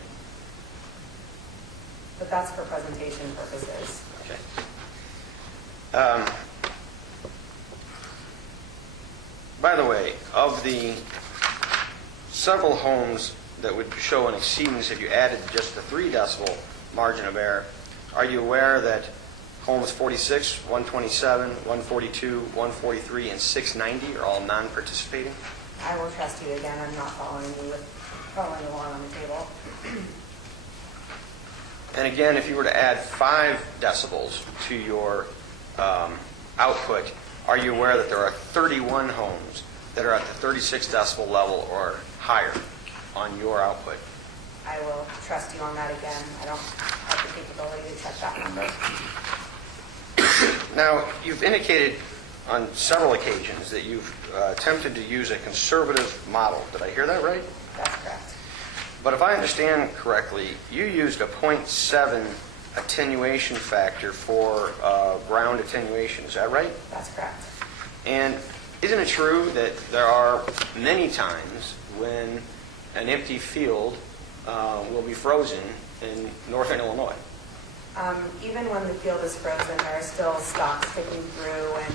But that's for presentation purposes. Okay. By the way, of the several homes that would show an exceedance if you added just the 3 decibel margin of error, are you aware that homes 46, 127, 142, 143, and 690 are all non-participating? I will trust you again. I'm not following along on the table. And again, if you were to add 5 decibels to your output, are you aware that there are 31 homes that are at the 36 decibel level or higher on your output? I will trust you on that again. I don't have the capability to check that number. Now, you've indicated on several occasions that you've attempted to use a conservative model. Did I hear that right? That's correct. But if I understand correctly, you used a 0.7 attenuation factor for ground attenuation. Is that right? That's correct. And isn't it true that there are many times when an empty field will be frozen in northern Illinois? Even when the field is frozen, there are still stalks sticking through, and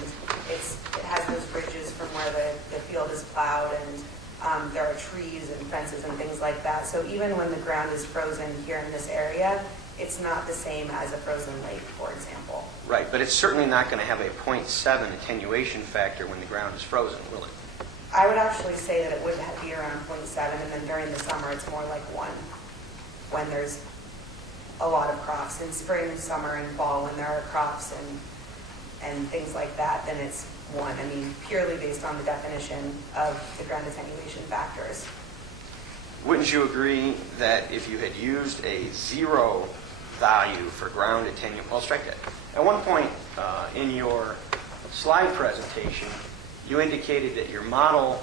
it has those ridges from where the field is plowed, and there are trees and fences and things like that. So even when the ground is frozen here in this area, it's not the same as a frozen lake, for example. Right, but it's certainly not going to have a 0.7 attenuation factor when the ground is frozen, will it? I would actually say that it would be around 0.7, and then during the summer, it's more like 1 when there's a lot of crops. In spring, summer, and fall, when there are crops and things like that, then it's 1. I mean, purely based on the definition of the ground attenuation factors. Wouldn't you agree that if you had used a 0 value for ground attenuation, well, strike that. At one point in your slide presentation, you indicated that your model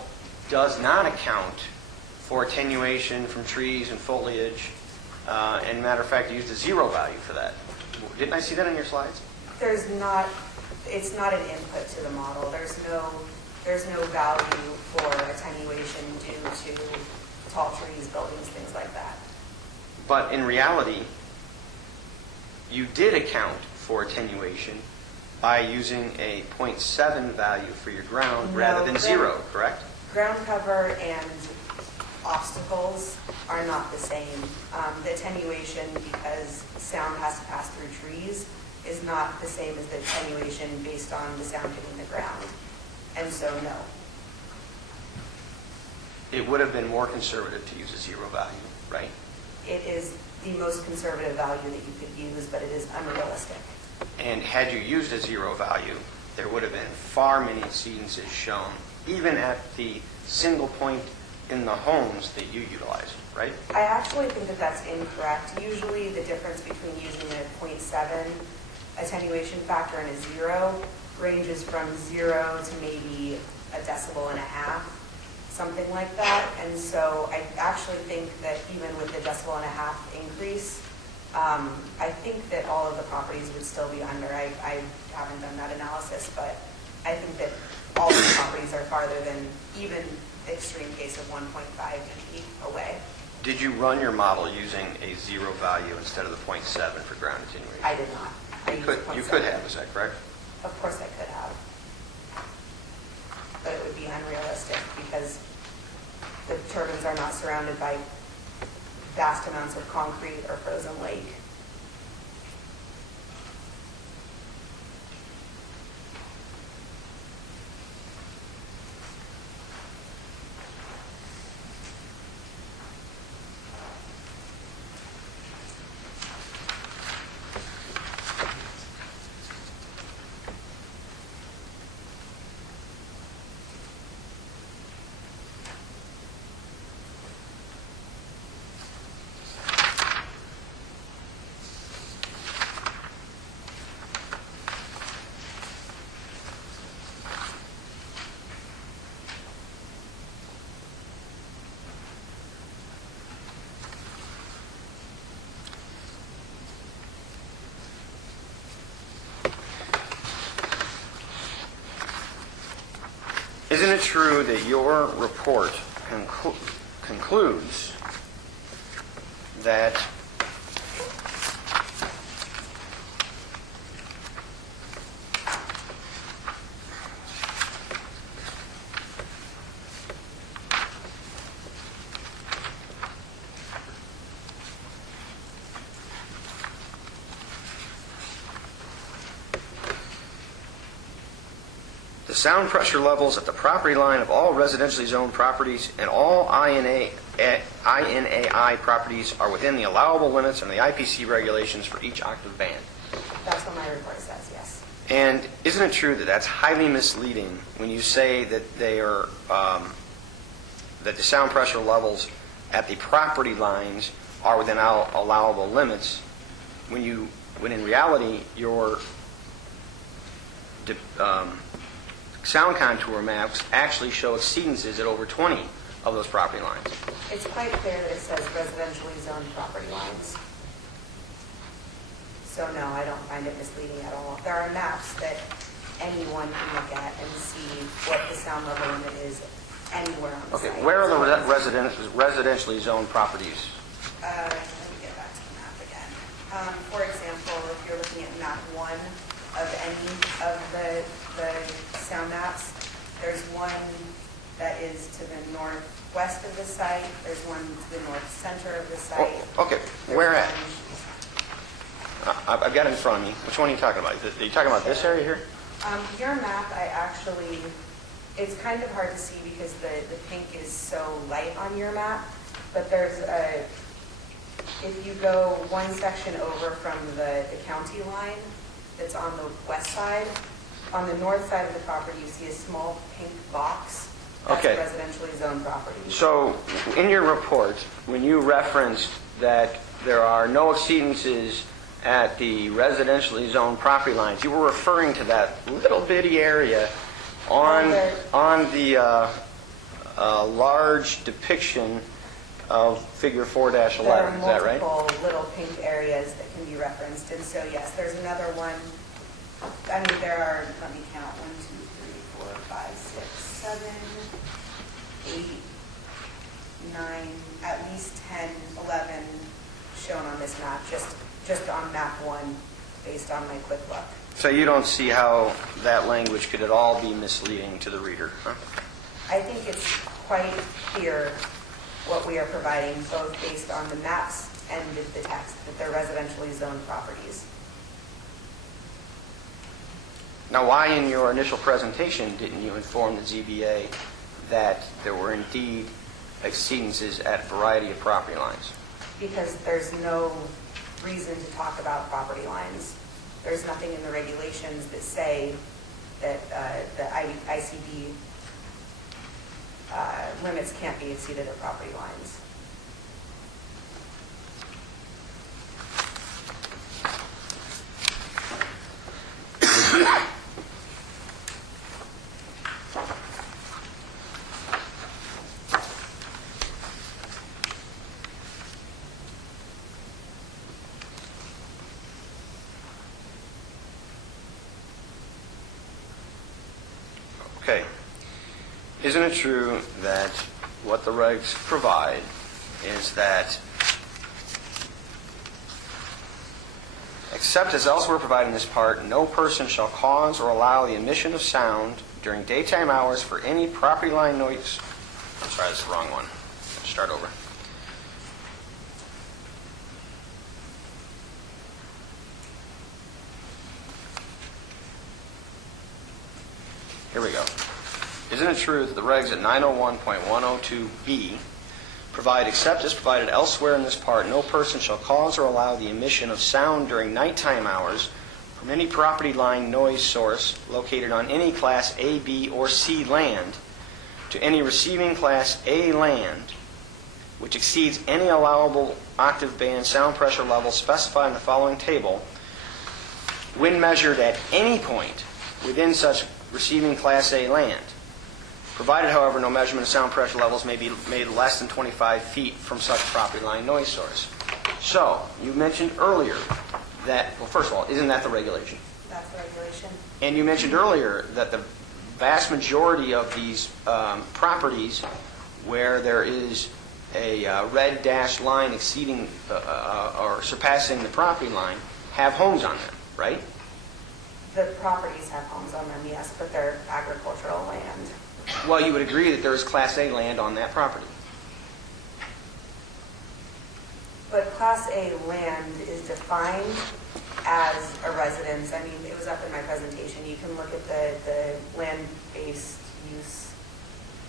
does not account for attenuation from trees and foliage. And matter of fact, you used a 0 value for that. Didn't I see that in your slides? It's not an input to the model. There's no value for attenuation due to tall trees, buildings, things like that. But in reality, you did account for attenuation by using a 0.7 value for your ground rather than 0, correct? Ground cover and obstacles are not the same. The attenuation, because sound has to pass through trees, is not the same as the attenuation based on the sound hitting the ground. And so, no. It would have been more conservative to use a 0 value, right? It is the most conservative value that you could use, but it is unrealistic. And had you used a 0 value, there would have been far many exceedances shown, even at the single point in the homes that you utilized, right? I actually think that that's incorrect. Usually the difference between using a 0.7 attenuation factor and a 0 ranges from 0 to maybe 1.5 decibels, something like that. And so I actually think that even with the 1.5 decibel increase, I think that all of the properties would still be under. I haven't done that analysis, but I think that all the properties are farther than even the extreme case of 1.5 feet away. Did you run your model using a 0 value instead of the 0.7 for ground attenuation? I did not. I used 0.7. You could have, is that correct? Of course I could have. But it would be unrealistic because the turbines are not surrounded by vast amounts of concrete or frozen lake. Isn't it true that your report concludes that the sound pressure levels at the property line of all residentially zoned properties and all INAI properties are within the allowable limits and the IPC regulations for each octave band? That's what my report says, yes. And isn't it true that that's highly misleading when you say that they are that the sound pressure levels at the property lines are within allowable limits when in reality your sound contour maps actually show exceedances at over 20 of those property lines. It's quite clear that it says residentially zoned property lines. So no, I don't find it misleading at all. There are maps that anyone can look at and see what the sound level limit is anywhere on the Okay, site. where are the residentially zoned properties? Let me get back to the map again. For example, if you're looking at map 1 of any of the sound maps, there's one that is to the northwest of the site, there's one to the north center of the site. Oh, okay, There's where at? one- I've got it in front of me. Which one are you talking about? Are you talking about this area here? Your map, it's kind of hard to see because the pink is so light on your map, but if you go one section over from the county line that's on the west side, on the north side of the property, you see a small pink box. That's Okay. residentially zoned property. So, in your report, when you referenced that there are no exceedances at the residentially zoned property lines, you were referring to that little bitty area on the large depiction of figure 4-11, is that right? There are multiple little pink areas that can be referenced, and so yes, there's another one. I mean, there are, let me count, 1, 2, 3, 4, 5, 6, 7, 8, 9, at least 10, 11 shown on this map, just on map 1, based on my quick look. So you don't see how that language could at all be misleading to the reader, huh? I think it's quite clear what we are providing, both based on the maps and the text, that they're residentially zoned properties. Now, why in your initial presentation didn't you inform the ZBA that there were indeed exceedances at a variety of property lines? Because there's no reason to talk about property lines. There's nothing in the regulations that say that the ICD limits can't be exceeded at property lines. Okay. Isn't it true that what the regs provide is that, except as elsewhere provided in this part, no person shall cause or allow the emission of sound during daytime hours for any property line noise. I'm sorry, that's the wrong one. Start over. Here we go. Isn't it true that the regs at 901.102B provide, except as provided elsewhere in this part, no person shall cause or allow the emission of sound during nighttime hours from any property line noise source located on any Class A, B, or C land to any receiving Class A land which exceeds any allowable octave band sound pressure level specified in the following table when measured at any point within such receiving Class A land, provided, however, no measurement of sound pressure levels may be made less than 25 feet from such property line noise source. So, you mentioned earlier that, well, first of all, isn't that the regulation? That's the regulation. And you mentioned earlier that the vast majority of these properties where there is a red dashed line exceeding or surpassing the property line have homes on them, right? The properties have homes on them, yes, but they're agricultural land. Well, you would agree that there is Class A land on that property. But Class A land is defined as a residence. I mean, it was up in my presentation. You can look at the land-based use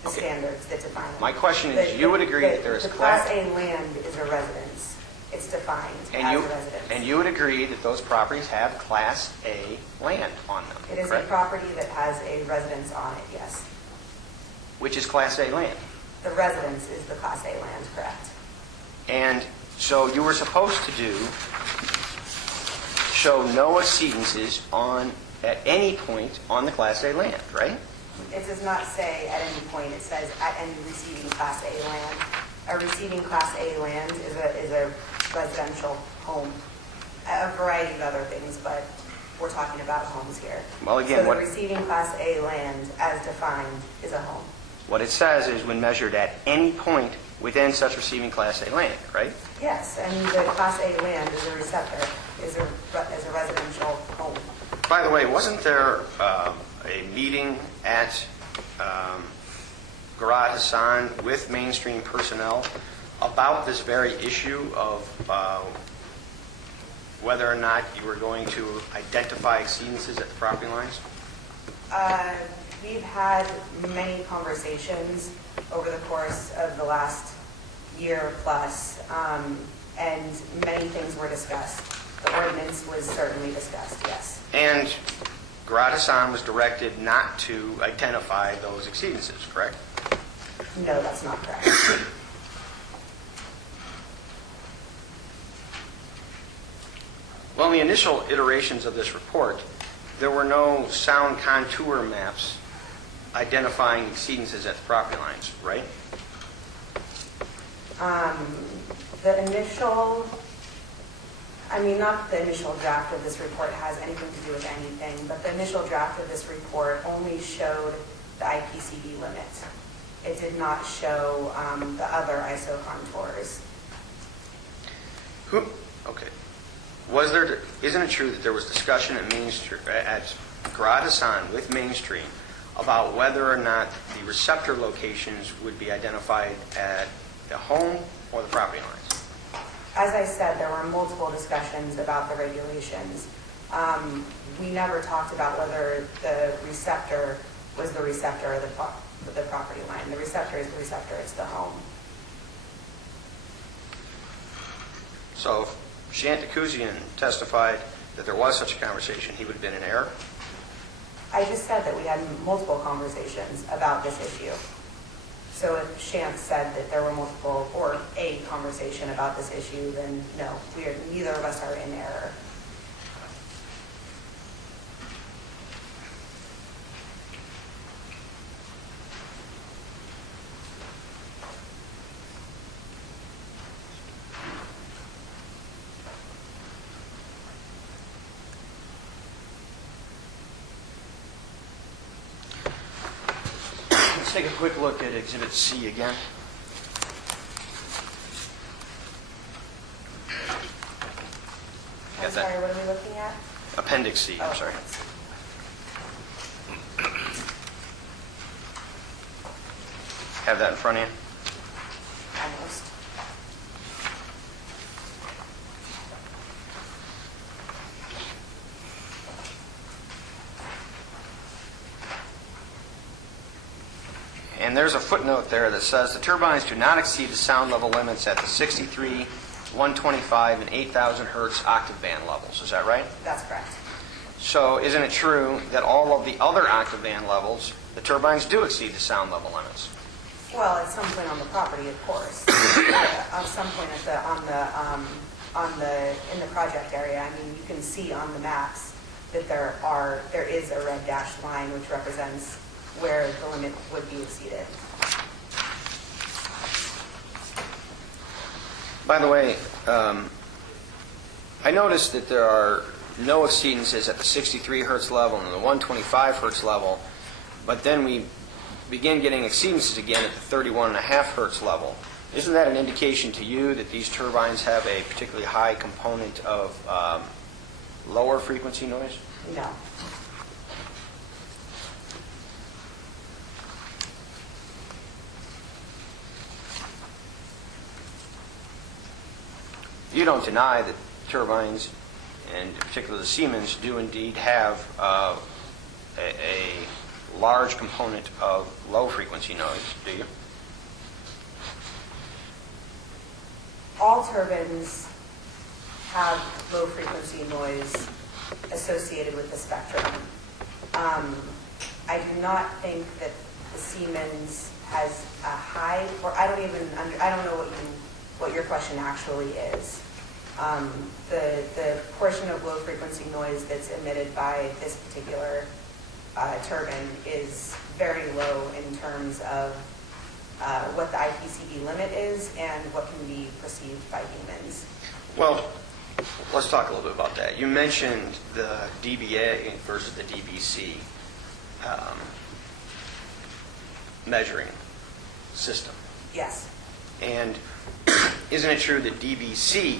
Okay. standards that define it. My question is, you would agree that there is the Class Class A land is a residence. It's defined as a residence. and you would agree that those properties have Class A land on them, It is a correct? property that has a residence on it, yes. Which is Class A land. The residence is the Class A land, correct? And so you were supposed to show no exceedances at any point on the Class A land, right? It does not say at any point, it says at any receiving Class A land. A receiving Class A land is a residential home. A variety of other things, but we're talking about homes here. Well, again, So the receiving Class A land, as defined, is a home. what it says is when measured at any point within such receiving Class A land, right? Yes, and the Class A land is a receptor, is a residential home. By the way, wasn't there a meeting at Garrad Hassan with mainstream personnel about this very issue of whether or not you were going to identify exceedances at the property lines? We've had many conversations over the course of the last year plus, and many things were discussed. The ordinance was certainly discussed, yes. And Garrad Hassan was directed not to identify those exceedances, correct? No, that's not correct. Well, in the initial iterations of this report, there were no sound contour maps identifying exceedances at the property lines, right? The initial, not the initial draft of this report has anything to do with anything, but the initial draft of this report only showed the IPCD limit. It did not show the other ISO contours. Okay. Isn't it true that there was discussion at Garrad Hassan with Mainstream about whether or not the receptor locations would be identified at the home or the property lines? As I said, there were multiple discussions about the regulations. We never talked about whether the receptor was the receptor or the property line. The receptor is the receptor, it's the home. So if Shantakuzian testified that there was such a conversation, he would have been in error? I just said that we had multiple conversations about this issue. So if Shant said that there were multiple, or a conversation about this issue, then no, neither of us are in error. Let's take a quick look at Exhibit C again. I'm sorry, what are we looking at? Appendix C, I'm sorry. Have that in front of you? Almost. And there's a footnote there that says the turbines do not exceed the sound level limits at the 63, 125, and 8,000 hertz octave band levels. Is that right? That's correct. So isn't it true that all of the other octave band levels, the turbines do exceed the sound level limits? Well, at some point on the property, of course. At some point in the project area, you can see on the maps that there is a red dashed line which represents where the limit would be exceeded. By the way, I noticed that there are no exceedances at the 63 hertz level and the 125 hertz level, but then we begin getting exceedances again at the 31.5 hertz level. Isn't that an indication to you that these turbines have a particularly high component of lower frequency noise? No. You don't deny that turbines, and particularly the Siemens, do indeed have a large component of low frequency noise, do you? All turbines have low frequency noise associated with the spectrum. I do not think that the Siemens has a high, or I don't know what your question actually is. The portion of low frequency noise that's emitted by this particular turbine is very low in terms of what the IPCB limit is and what can be perceived by humans. Well, let's talk a little bit about that. You mentioned the DBA versus the DBC measuring system. Yes. And isn't it true that DBC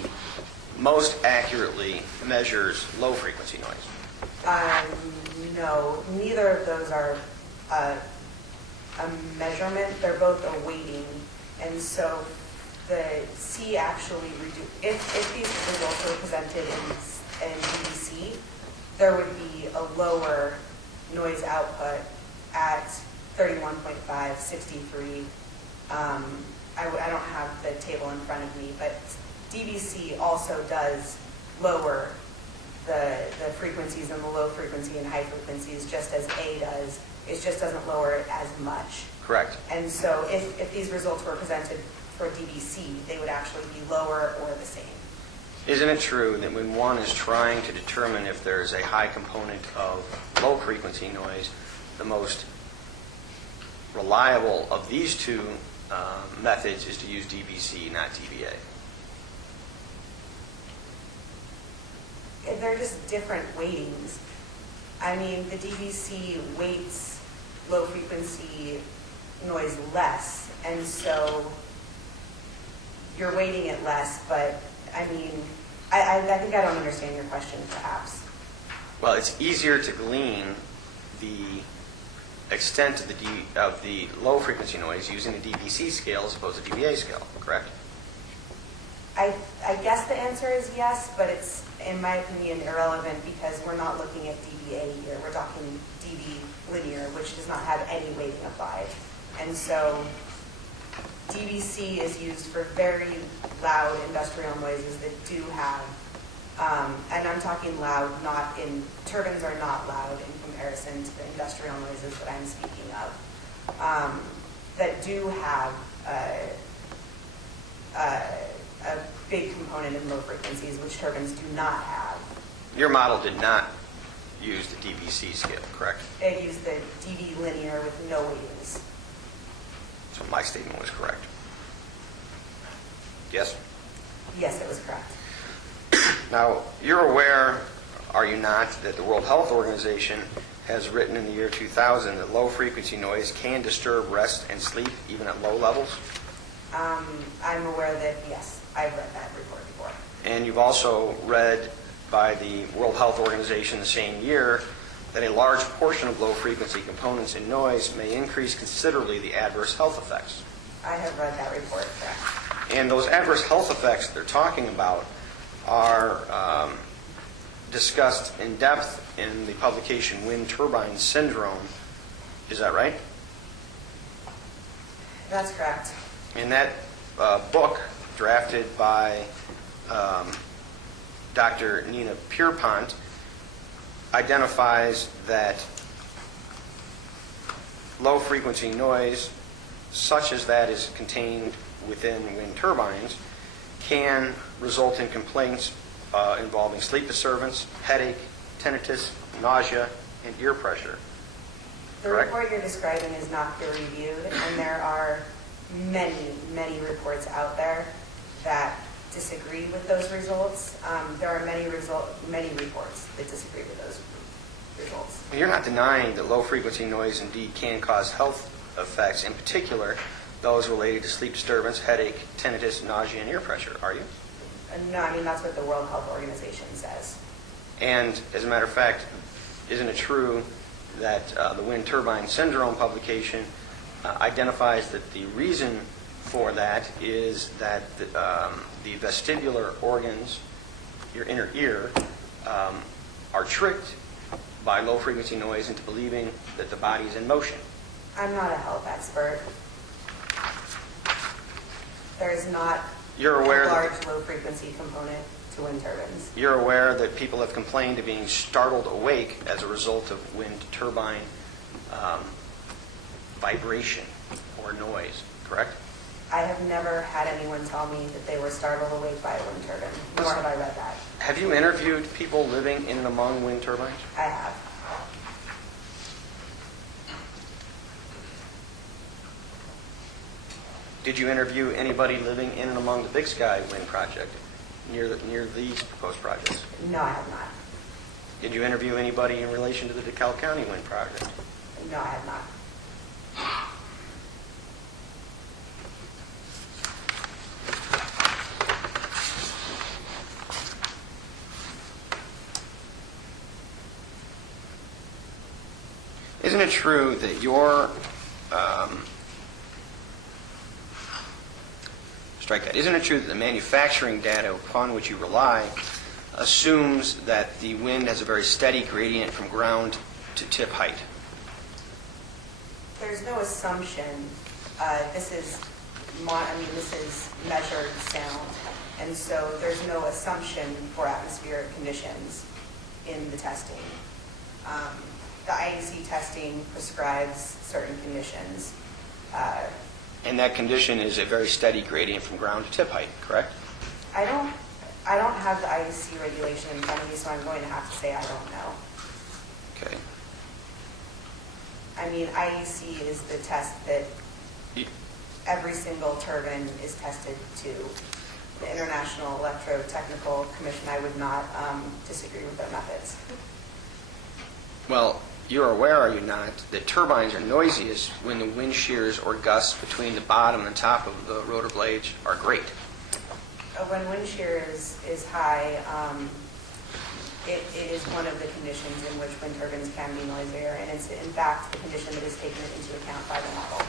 most accurately measures low frequency noise? No, neither of those are a measurement. They're both a weighting. And so the C actually if these results were presented in DBC, there would be a lower noise output at 31.5, 63. I don't have the table in front of me, but DBC also does lower the frequencies and the low frequency and high frequencies just as A does. It just doesn't lower it as much. Correct. And so if these results were presented for DBC, they would actually be lower or the same. Isn't it true that when one is trying to determine if there's a high component of low frequency noise, the most reliable of these two methods is to use DBC, not DBA? They're just different weightings. I mean, the DBC weights low frequency noise less, and so you're weighting it less, but I mean, I think I don't understand your question, perhaps. Well, it's easier to glean the extent of the low frequency noise using the DBC scale as opposed to DBA scale, correct? I guess the answer is yes, but it's, in my opinion, irrelevant because we're not looking at DBA here. We're talking DB linear, which does not have any weighting applied. And so DBC is used for very loud industrial noises that do have, and I'm talking loud, turbines are not loud in comparison to the industrial noises that I'm speaking of, that do have a big component in low frequencies, which turbines do not have. Your model did not use the DBC scale, correct? It used the DB linear with no weightings. So my statement was correct. Yes? Yes, it was correct. Now, you're aware, are you not, that the World Health Organization has written in the year 2000 that low frequency noise can disturb rest and sleep even at low levels? I'm aware that, yes, I've read that report before. And you've also read by the World Health Organization the same year that a large portion of low frequency components in noise may increase considerably the adverse health effects. I have read that report, correct. And those adverse health effects they're talking about are discussed in depth in the publication Wind Turbine Syndrome. Is that right? That's correct. In that book, drafted by Dr. Nina Pierpont, identifies that low-frequency noise, such as that is contained within wind turbines, can result in complaints involving sleep disturbance, headache, tinnitus, nausea, and ear pressure. The Correct. report you're describing is not peer-reviewed, and there are many, many reports out there that disagree with those results. There are many reports that disagree with those results. You're not denying that low-frequency noise indeed can cause health effects, in particular those related to sleep disturbance, headache, tinnitus, nausea, and ear pressure, are you? No, I mean, that's what the World Health Organization says. And as a matter of fact, isn't it true that the Wind Turbine Syndrome publication identifies that the reason for that is that the vestibular organs, your inner ear, are tricked by low-frequency noise into believing that the body is in motion? I'm not a health expert. There is not You're aware a that- large low-frequency component to wind turbines. You're aware that people have complained of being startled awake as a result of wind turbine vibration or noise, correct? I have never had anyone tell me that they were startled awake by a wind turbine, nor have I read that. Have you interviewed people living in and among wind turbines? I have. Did you interview anybody living in and among the Big Sky wind project near these proposed projects? No, I have not. Did you interview anybody in relation to the DeKalb County wind project? No, I have not. Isn't it true that your, isn't it true that the manufacturing data upon which you rely assumes that the wind has a very steady gradient from ground to tip height? There's no assumption. This is measured sound, and so there's no assumption for atmospheric conditions in the testing. The IEC testing prescribes certain conditions. And that condition is a very steady gradient from ground to tip height, correct? I don't have the IEC regulation in front of me, so I'm going to have to say I don't know. Okay. I mean, IEC is the test that every single turbine is tested to. The International Electrotechnical Commission, I would not disagree with their methods. Well, you're aware, are you not, that turbines are noisiest when the wind shears or gusts between the bottom and top of the rotor blades are great. When wind shear is high, it is one of the conditions in which wind turbines can be noisier, and it's in fact the condition that is taken into account by the model.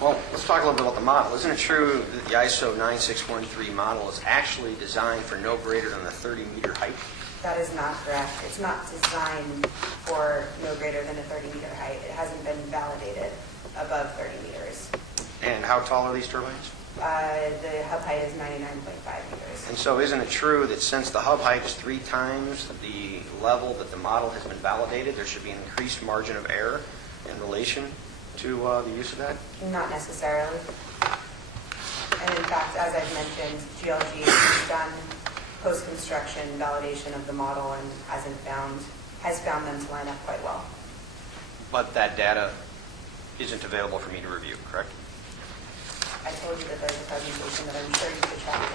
Well, let's talk a little bit about the model. Isn't it true that the ISO 9613 model is actually designed for no greater than a 30-meter height? That is not correct. It's not designed for no greater than a 30-meter height. It hasn't been validated above 30 meters. And how tall are these turbines? The hub height is 99.5 meters. And so isn't it true that since the hub height is 3 times the level that the model has been validated, there should be an increased margin of error in relation to the use of that? Not necessarily. And in fact, as I've mentioned, GLG has done post-construction validation of the model and has found them to line up quite well. But that data isn't available for me to review, correct? I told you that there's a presentation that I'm sure you could track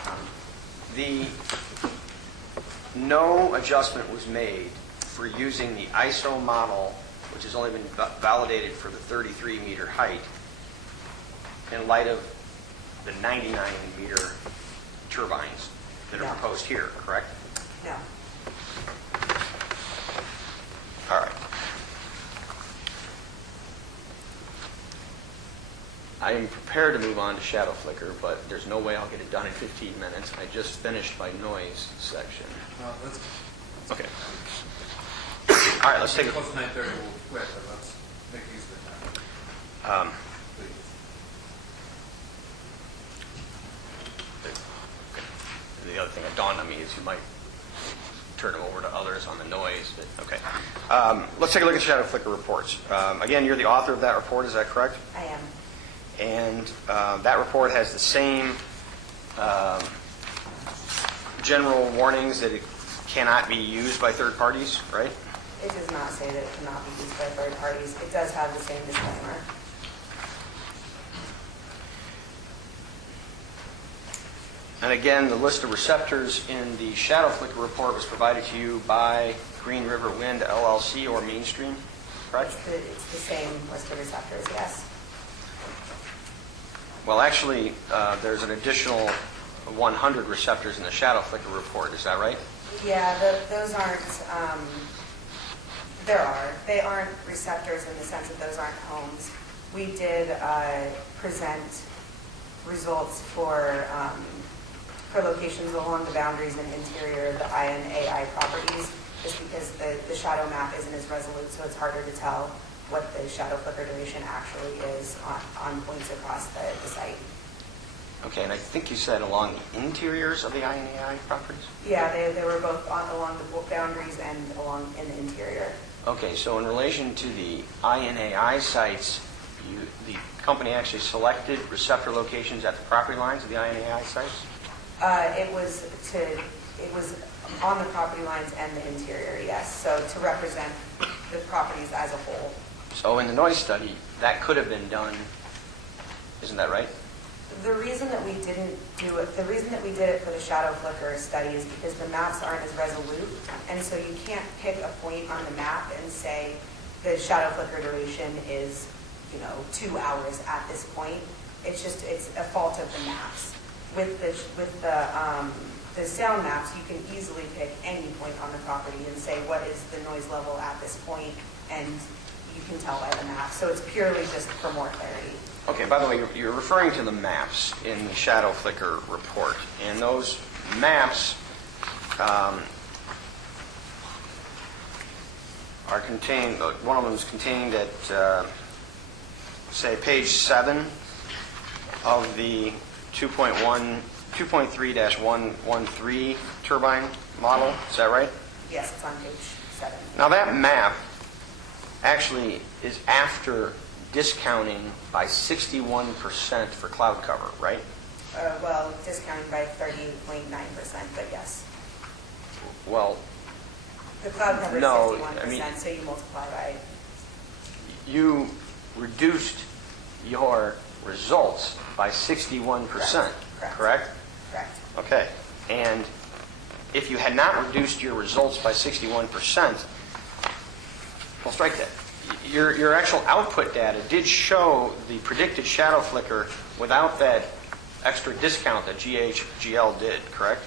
from. No adjustment was made for using the ISO model, which has only been validated for the 33-meter height, in light of the 99-meter turbines that are No. proposed here, correct? No. All right. I am prepared to move on to shadow flicker, but there's no way I'll get it done in 15 minutes. I just finished my noise section. Well, let's Okay. All right, let's take a... close to 9:30, we'll quit, but let's make use of the time. Please. The other thing that dawned on me is you might turn them over to others on the noise. But, okay. Let's take a look at shadow flicker reports. Again, you're the author of that report, is that correct? I am. And that report has the same general warnings that it cannot be used by third parties, right? It does not say that it cannot be used by third parties. It does have the same disclaimer. And again, the list of receptors in the shadow flicker report was provided to you by Green River Wind LLC or Mainstream, correct? It's the same list of receptors, yes. Well, actually, there's an additional 100 receptors in the shadow flicker report. Is that right? Yeah, those aren't, they aren't receptors in the sense that those aren't homes. We did present results for locations along the boundaries and interior of the I and AI properties, just because the shadow map isn't as resolute, so it's harder to tell what the shadow flicker duration actually is on points across the site. Okay, and I think you said along the interiors of the I and AI properties? Yeah, they were both along the boundaries and along in the interior. Okay, so in relation to the I and AI sites, the company actually selected receptor locations at the property lines of the I and AI sites? It was on the property lines and the interior, yes. So to represent the properties as a whole. So in the noise study, that could have been done, isn't that right? The reason that we didn't do it, the reason that we did it for the shadow flicker study is because the maps aren't as resolute, and so you can't pick a point on the map and say the shadow flicker duration is, 2 hours at this point. It's a fault of the maps. With the sound maps, you can easily pick any point on the property and say what is the noise level at this point, and you can tell by the map. So it's purely just for more clarity. Okay, by the way, you're referring to the maps in the shadow flicker report, and those maps are contained, one of them is contained at, say, page 7 of the 2.3-113 turbine model. Is that right? Yes, it's on page 7. Now that map actually is after discounting by 61% for cloud cover, right? Well, discounting by 38.9%, but yes. Well, The cloud cover is No, 61%, I mean- so you multiply by... you reduced your results by 61%, Correct. correct? Correct. Okay, and if you had not reduced your results by 61%, well, strike that. Your actual output data did show the predicted shadow flicker without that extra discount that GHGL did, correct?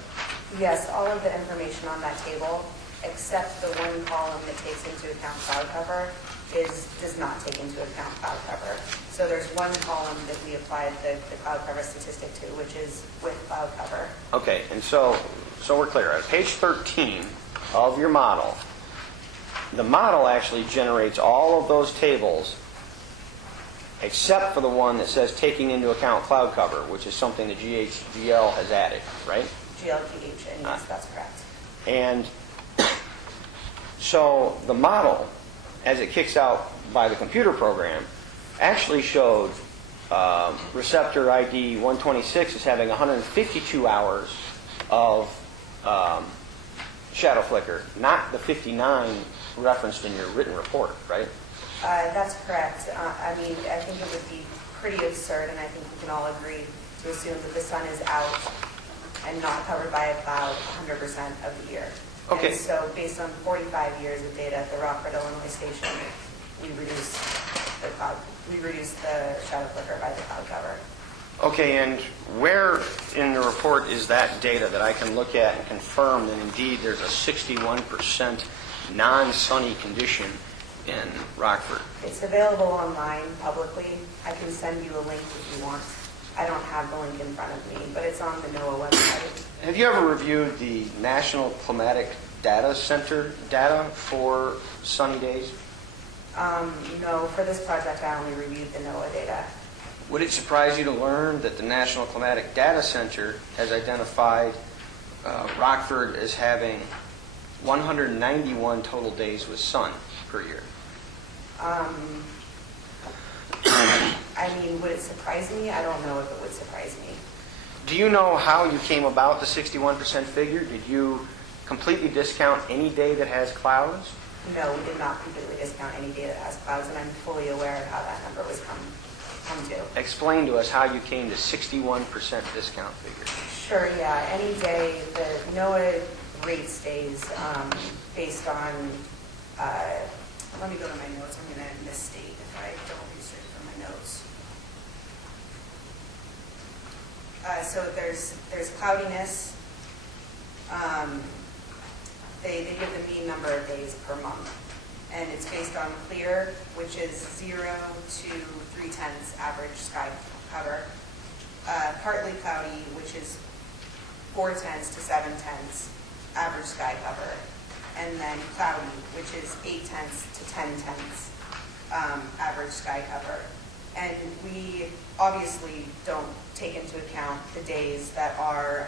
Yes, all of the information on that table, except the one column that takes into account cloud cover, does not take into account cloud cover. So there's one column that we applied the cloud cover statistic to, which is with cloud cover. Okay, and so we're clear. At page 13 of your model, the model actually generates all of those tables except for the one that says taking into account cloud cover, which is something that GHGL has added, right? GLGH, and yes, that's correct. And so the model, as it kicks out by the computer program, actually showed receptor ID 126 is having 152 hours of shadow flicker, not the 59 referenced in your written report, right? That's correct. I think it would be pretty absurd, and I think we can all agree to assume that the sun is out and not covered by a cloud 100% of the year. Okay. And so based on 45 years of data at the Rockford, Illinois station, we reduced the shadow flicker by the cloud cover. Okay, and where in the report is that data that I can look at and confirm that indeed there's a 61% non-sunny condition in Rockford? It's available online publicly. I can send you a link if you want. I don't have the link in front of me, but it's on the NOAA website. Have you ever reviewed the National Climatic Data Center data for sunny days? No, for this project I only reviewed the NOAA data. Would it surprise you to learn that the National Climatic Data Center has identified Rockford as having 191 total days with sun per year? Would it surprise me? I don't know if it would surprise me. Do you know how you came about the 61% figure? Did you completely discount any day that has clouds? No, we did not completely discount any day that has clouds, and I'm fully aware of how that number was come to. Explain to us how you came to 61% discount figure. Sure, yeah. Any day, the NOAA rates days based on, let me go to my notes. I'm going to misstate if I don't research from my notes. So there's cloudiness. They give the mean number of days per month. And it's based on clear, which is 0 to 3/10 average sky cover. Partly cloudy, which is 4/10 to 7/10 average sky cover. And then cloudy, which is 8/10 to 10/10 average sky cover. And we obviously don't take into account the days that are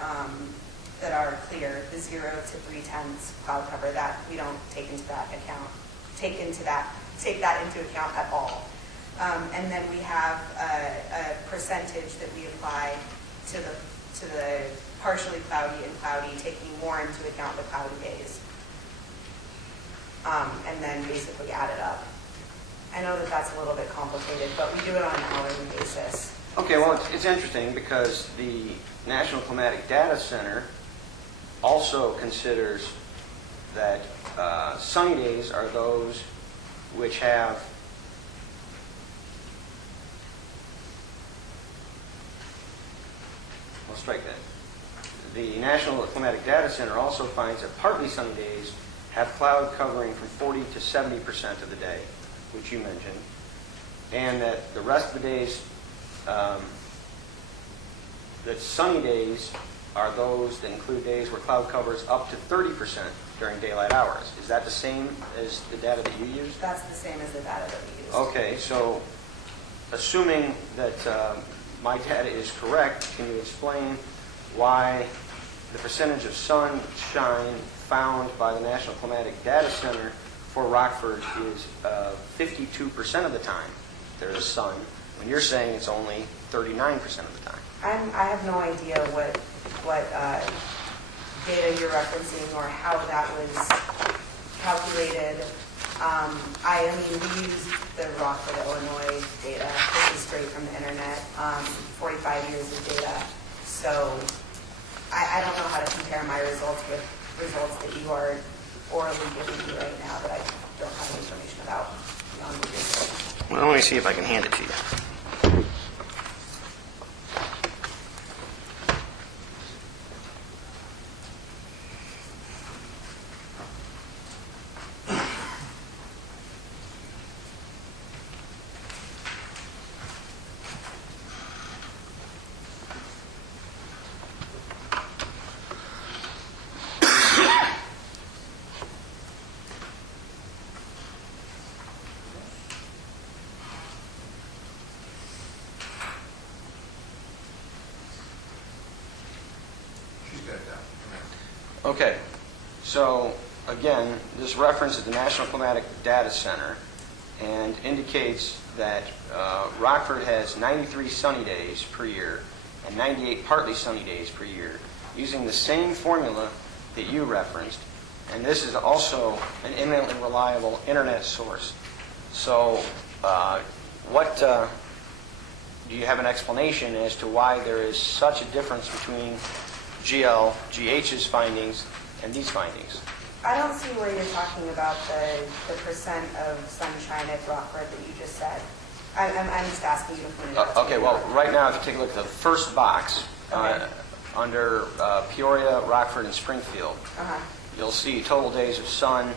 clear, the 0 to 3/10 cloud cover. That we don't take that into account at all. And then we have a percentage that we apply to the partially cloudy and cloudy, taking more into account the cloudy days. And then basically add it up. I know that that's a little bit complicated, but we do it on an hourly basis. Okay, well, it's interesting because the National Climatic Data Center also considers that sunny days are those which have I'll strike that. The National Climatic Data Center also finds that partly sunny days have cloud covering from 40 to 70% of the day, which you mentioned, and that the rest of the days, that sunny days are those that include days where cloud cover is up to 30% during daylight hours. Is that the same as the data that you used? That's the same as the data that we used. Okay, so assuming that my data is correct, can you explain why the percentage of sunshine found by the National Climatic Data Center for Rockford is 52% of the time there is sun, when you're saying it's only 39% of the time? I have no idea what data you're referencing or how that was calculated. I mean, we used the Rockford, Illinois data. This is straight from the internet, 45 years of data. So I don't know how to compare my results with results that you are orally giving me right now that I don't have any information about beyond the research. Well, let me see if I can hand it to you. She's got it down. Okay, so again, this references the National Climatic Data Center and indicates that Rockford has 93 sunny days per year and 98 partly sunny days per year, using the same formula that you referenced. And this is also an eminently reliable internet source. So do you have an explanation as to why there is such a difference between GLGH's findings and these findings? I don't see where you're talking about the percent of sunshine at Rockford that you just said. I'm just asking you to point it out. Okay, well, right now, if you take a look at the first box, Okay. under Peoria, Rockford, and Springfield, you'll see total days of sun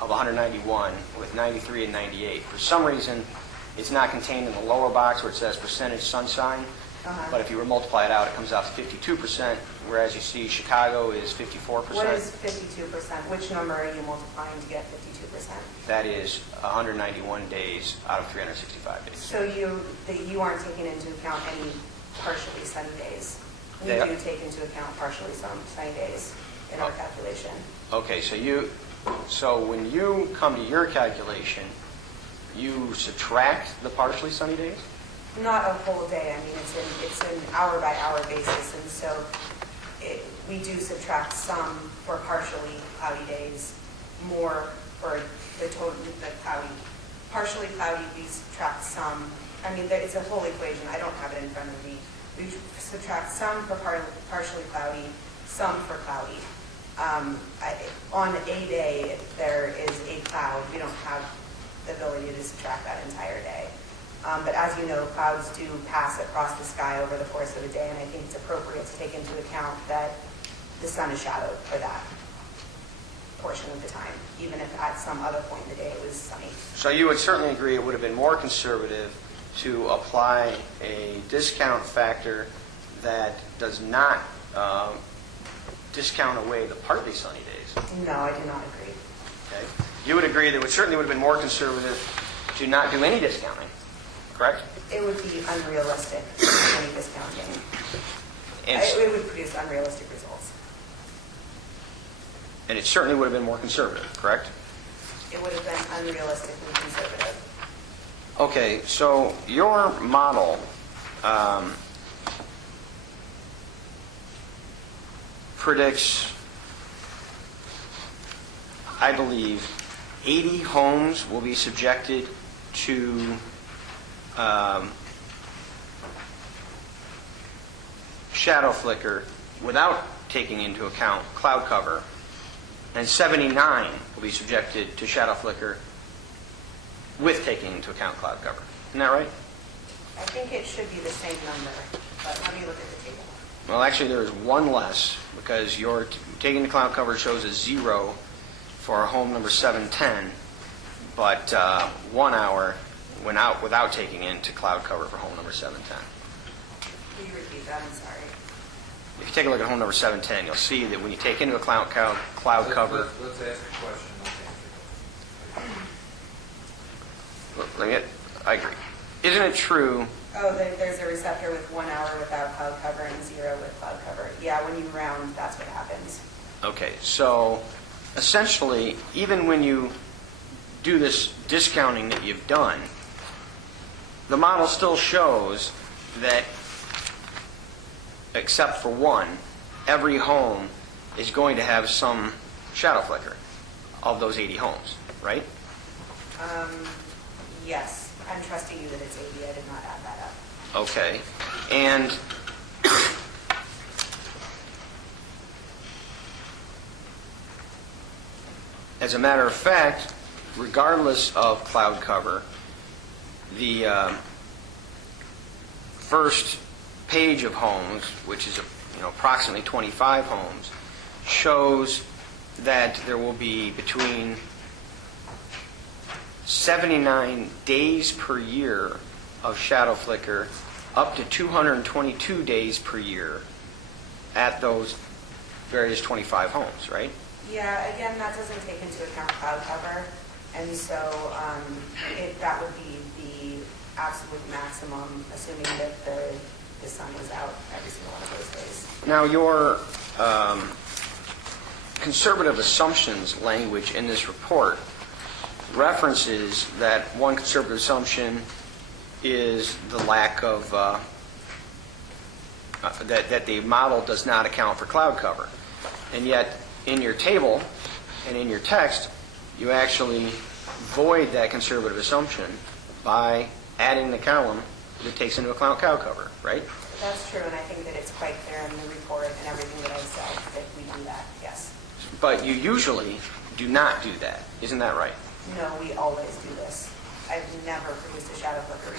of 191 with 93 and 98. For some reason, it's not contained in the lower box where it says percentage sunshine, but if you were to multiply it out, it comes out to 52%, whereas you see Chicago is 54%. What is 52%? Which number are you multiplying to get 52%? That is 191 days out of 365 days. So you aren't taking into account any partially sunny days. We Yeah. do take into account partially sunny days in our calculation. Okay, so when you come to your calculation, you subtract the partially sunny days? Not a whole day. I mean, it's an hour-by-hour basis, and so we do subtract some for partially cloudy days, more for the cloudy. Partially cloudy, we subtract some. I mean, it's a whole equation. I don't have it in front of me. We subtract some for partially cloudy, some for cloudy. On a day, if there is a cloud, we don't have the ability to subtract that entire day. But as you know, clouds do pass across the sky over the course of a day, and I think it's appropriate to take into account that the sun is shadowed for that portion of the time, even if at some other point in the day it was sunny. So you would certainly agree it would have been more conservative to apply a discount factor that does not discount away the partly sunny days. No, I do not agree. Okay? You would agree that it certainly would have been more conservative to not do any discounting, correct? It would be unrealistic to do any discounting. And, It would produce unrealistic results. and it certainly would have been more conservative, correct? It would have been unrealistically conservative. Okay, so your model predicts, I believe, 80 homes will be subjected to shadow flicker without taking into account cloud cover, and 79 will be subjected to shadow flicker with taking into account cloud cover. Isn't that right? I think it should be the same number, but let me look at the table. Well, actually, there is one less, because your taking the cloud cover shows a 0 for home number 710, but 1 hour went out without taking into cloud cover for home number 710. Can you repeat that? I'm sorry. If you take a look at home number 710, you'll see that when you take into account cloud cover... Let's ask a question. I agree. Isn't it true... Oh, there's a receptor with 1 hour without cloud cover and 0 with cloud cover. Yeah, when you round, that's what happens. Okay, so essentially, even when you do this discounting that you've done, the model still shows that, except for one, every home is going to have some shadow flicker of those 80 homes, right? Yes. I'm trusting you that it's 80. I did not add that up. Okay. And as a matter of fact, regardless of cloud cover, the first page of homes, which is approximately 25 homes, shows that there will be between 79 days per year of shadow flicker up to 222 days per year at those various 25 homes, right? Yeah, again, that doesn't take into account cloud cover, and so that would be the absolute maximum, assuming that the sun was out every single one of those days. Now, your conservative assumptions language in this report references that one conservative assumption is the lack of, that the model does not account for cloud cover. And yet, in your table and in your text, you actually void that conservative assumption by adding the column that takes into account cloud cover, right? That's true, and I think that it's quite clear in the report and everything that I said that we do that, yes. But you usually do not do that. Isn't that right? No, we always do this. I've never produced a shadow flicker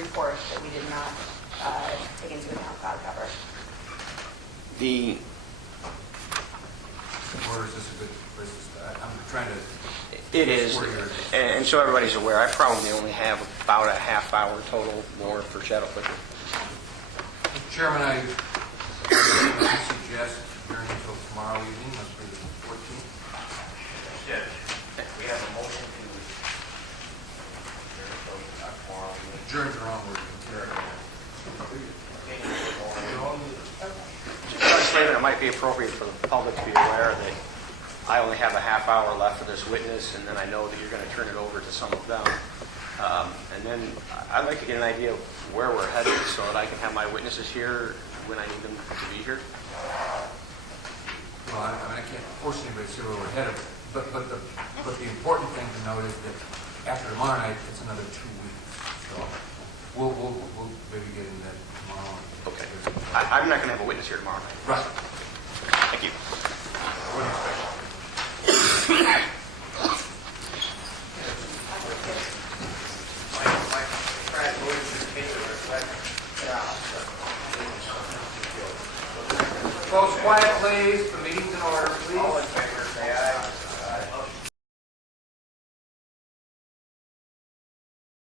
report that we did not take into account cloud cover. Or is this a good place to start? I'm trying to... It is, and so everybody's aware, I probably only have about a half hour total more for shadow flicker. Mr. Chairman, I suggest adjourning until tomorrow evening, must be the 14th. Yes. We have a motion to Adjourn your own word. Judge Slavin, it might be appropriate for the public to be aware that I only have a half hour left for this witness, and then I know that you're going to turn it over to some of them. And then I'd like to get an idea of where we're headed so that I can have my witnesses here when I need them to be here. Well, I can't force anybody to see where we're headed, but the important thing to note is that after tomorrow night, it's another 2 weeks. So we'll maybe get into that tomorrow. Okay. I'm not going to have a witness here tomorrow night. Right. Thank you. Folks, quiet, please. The meeting's in order, please.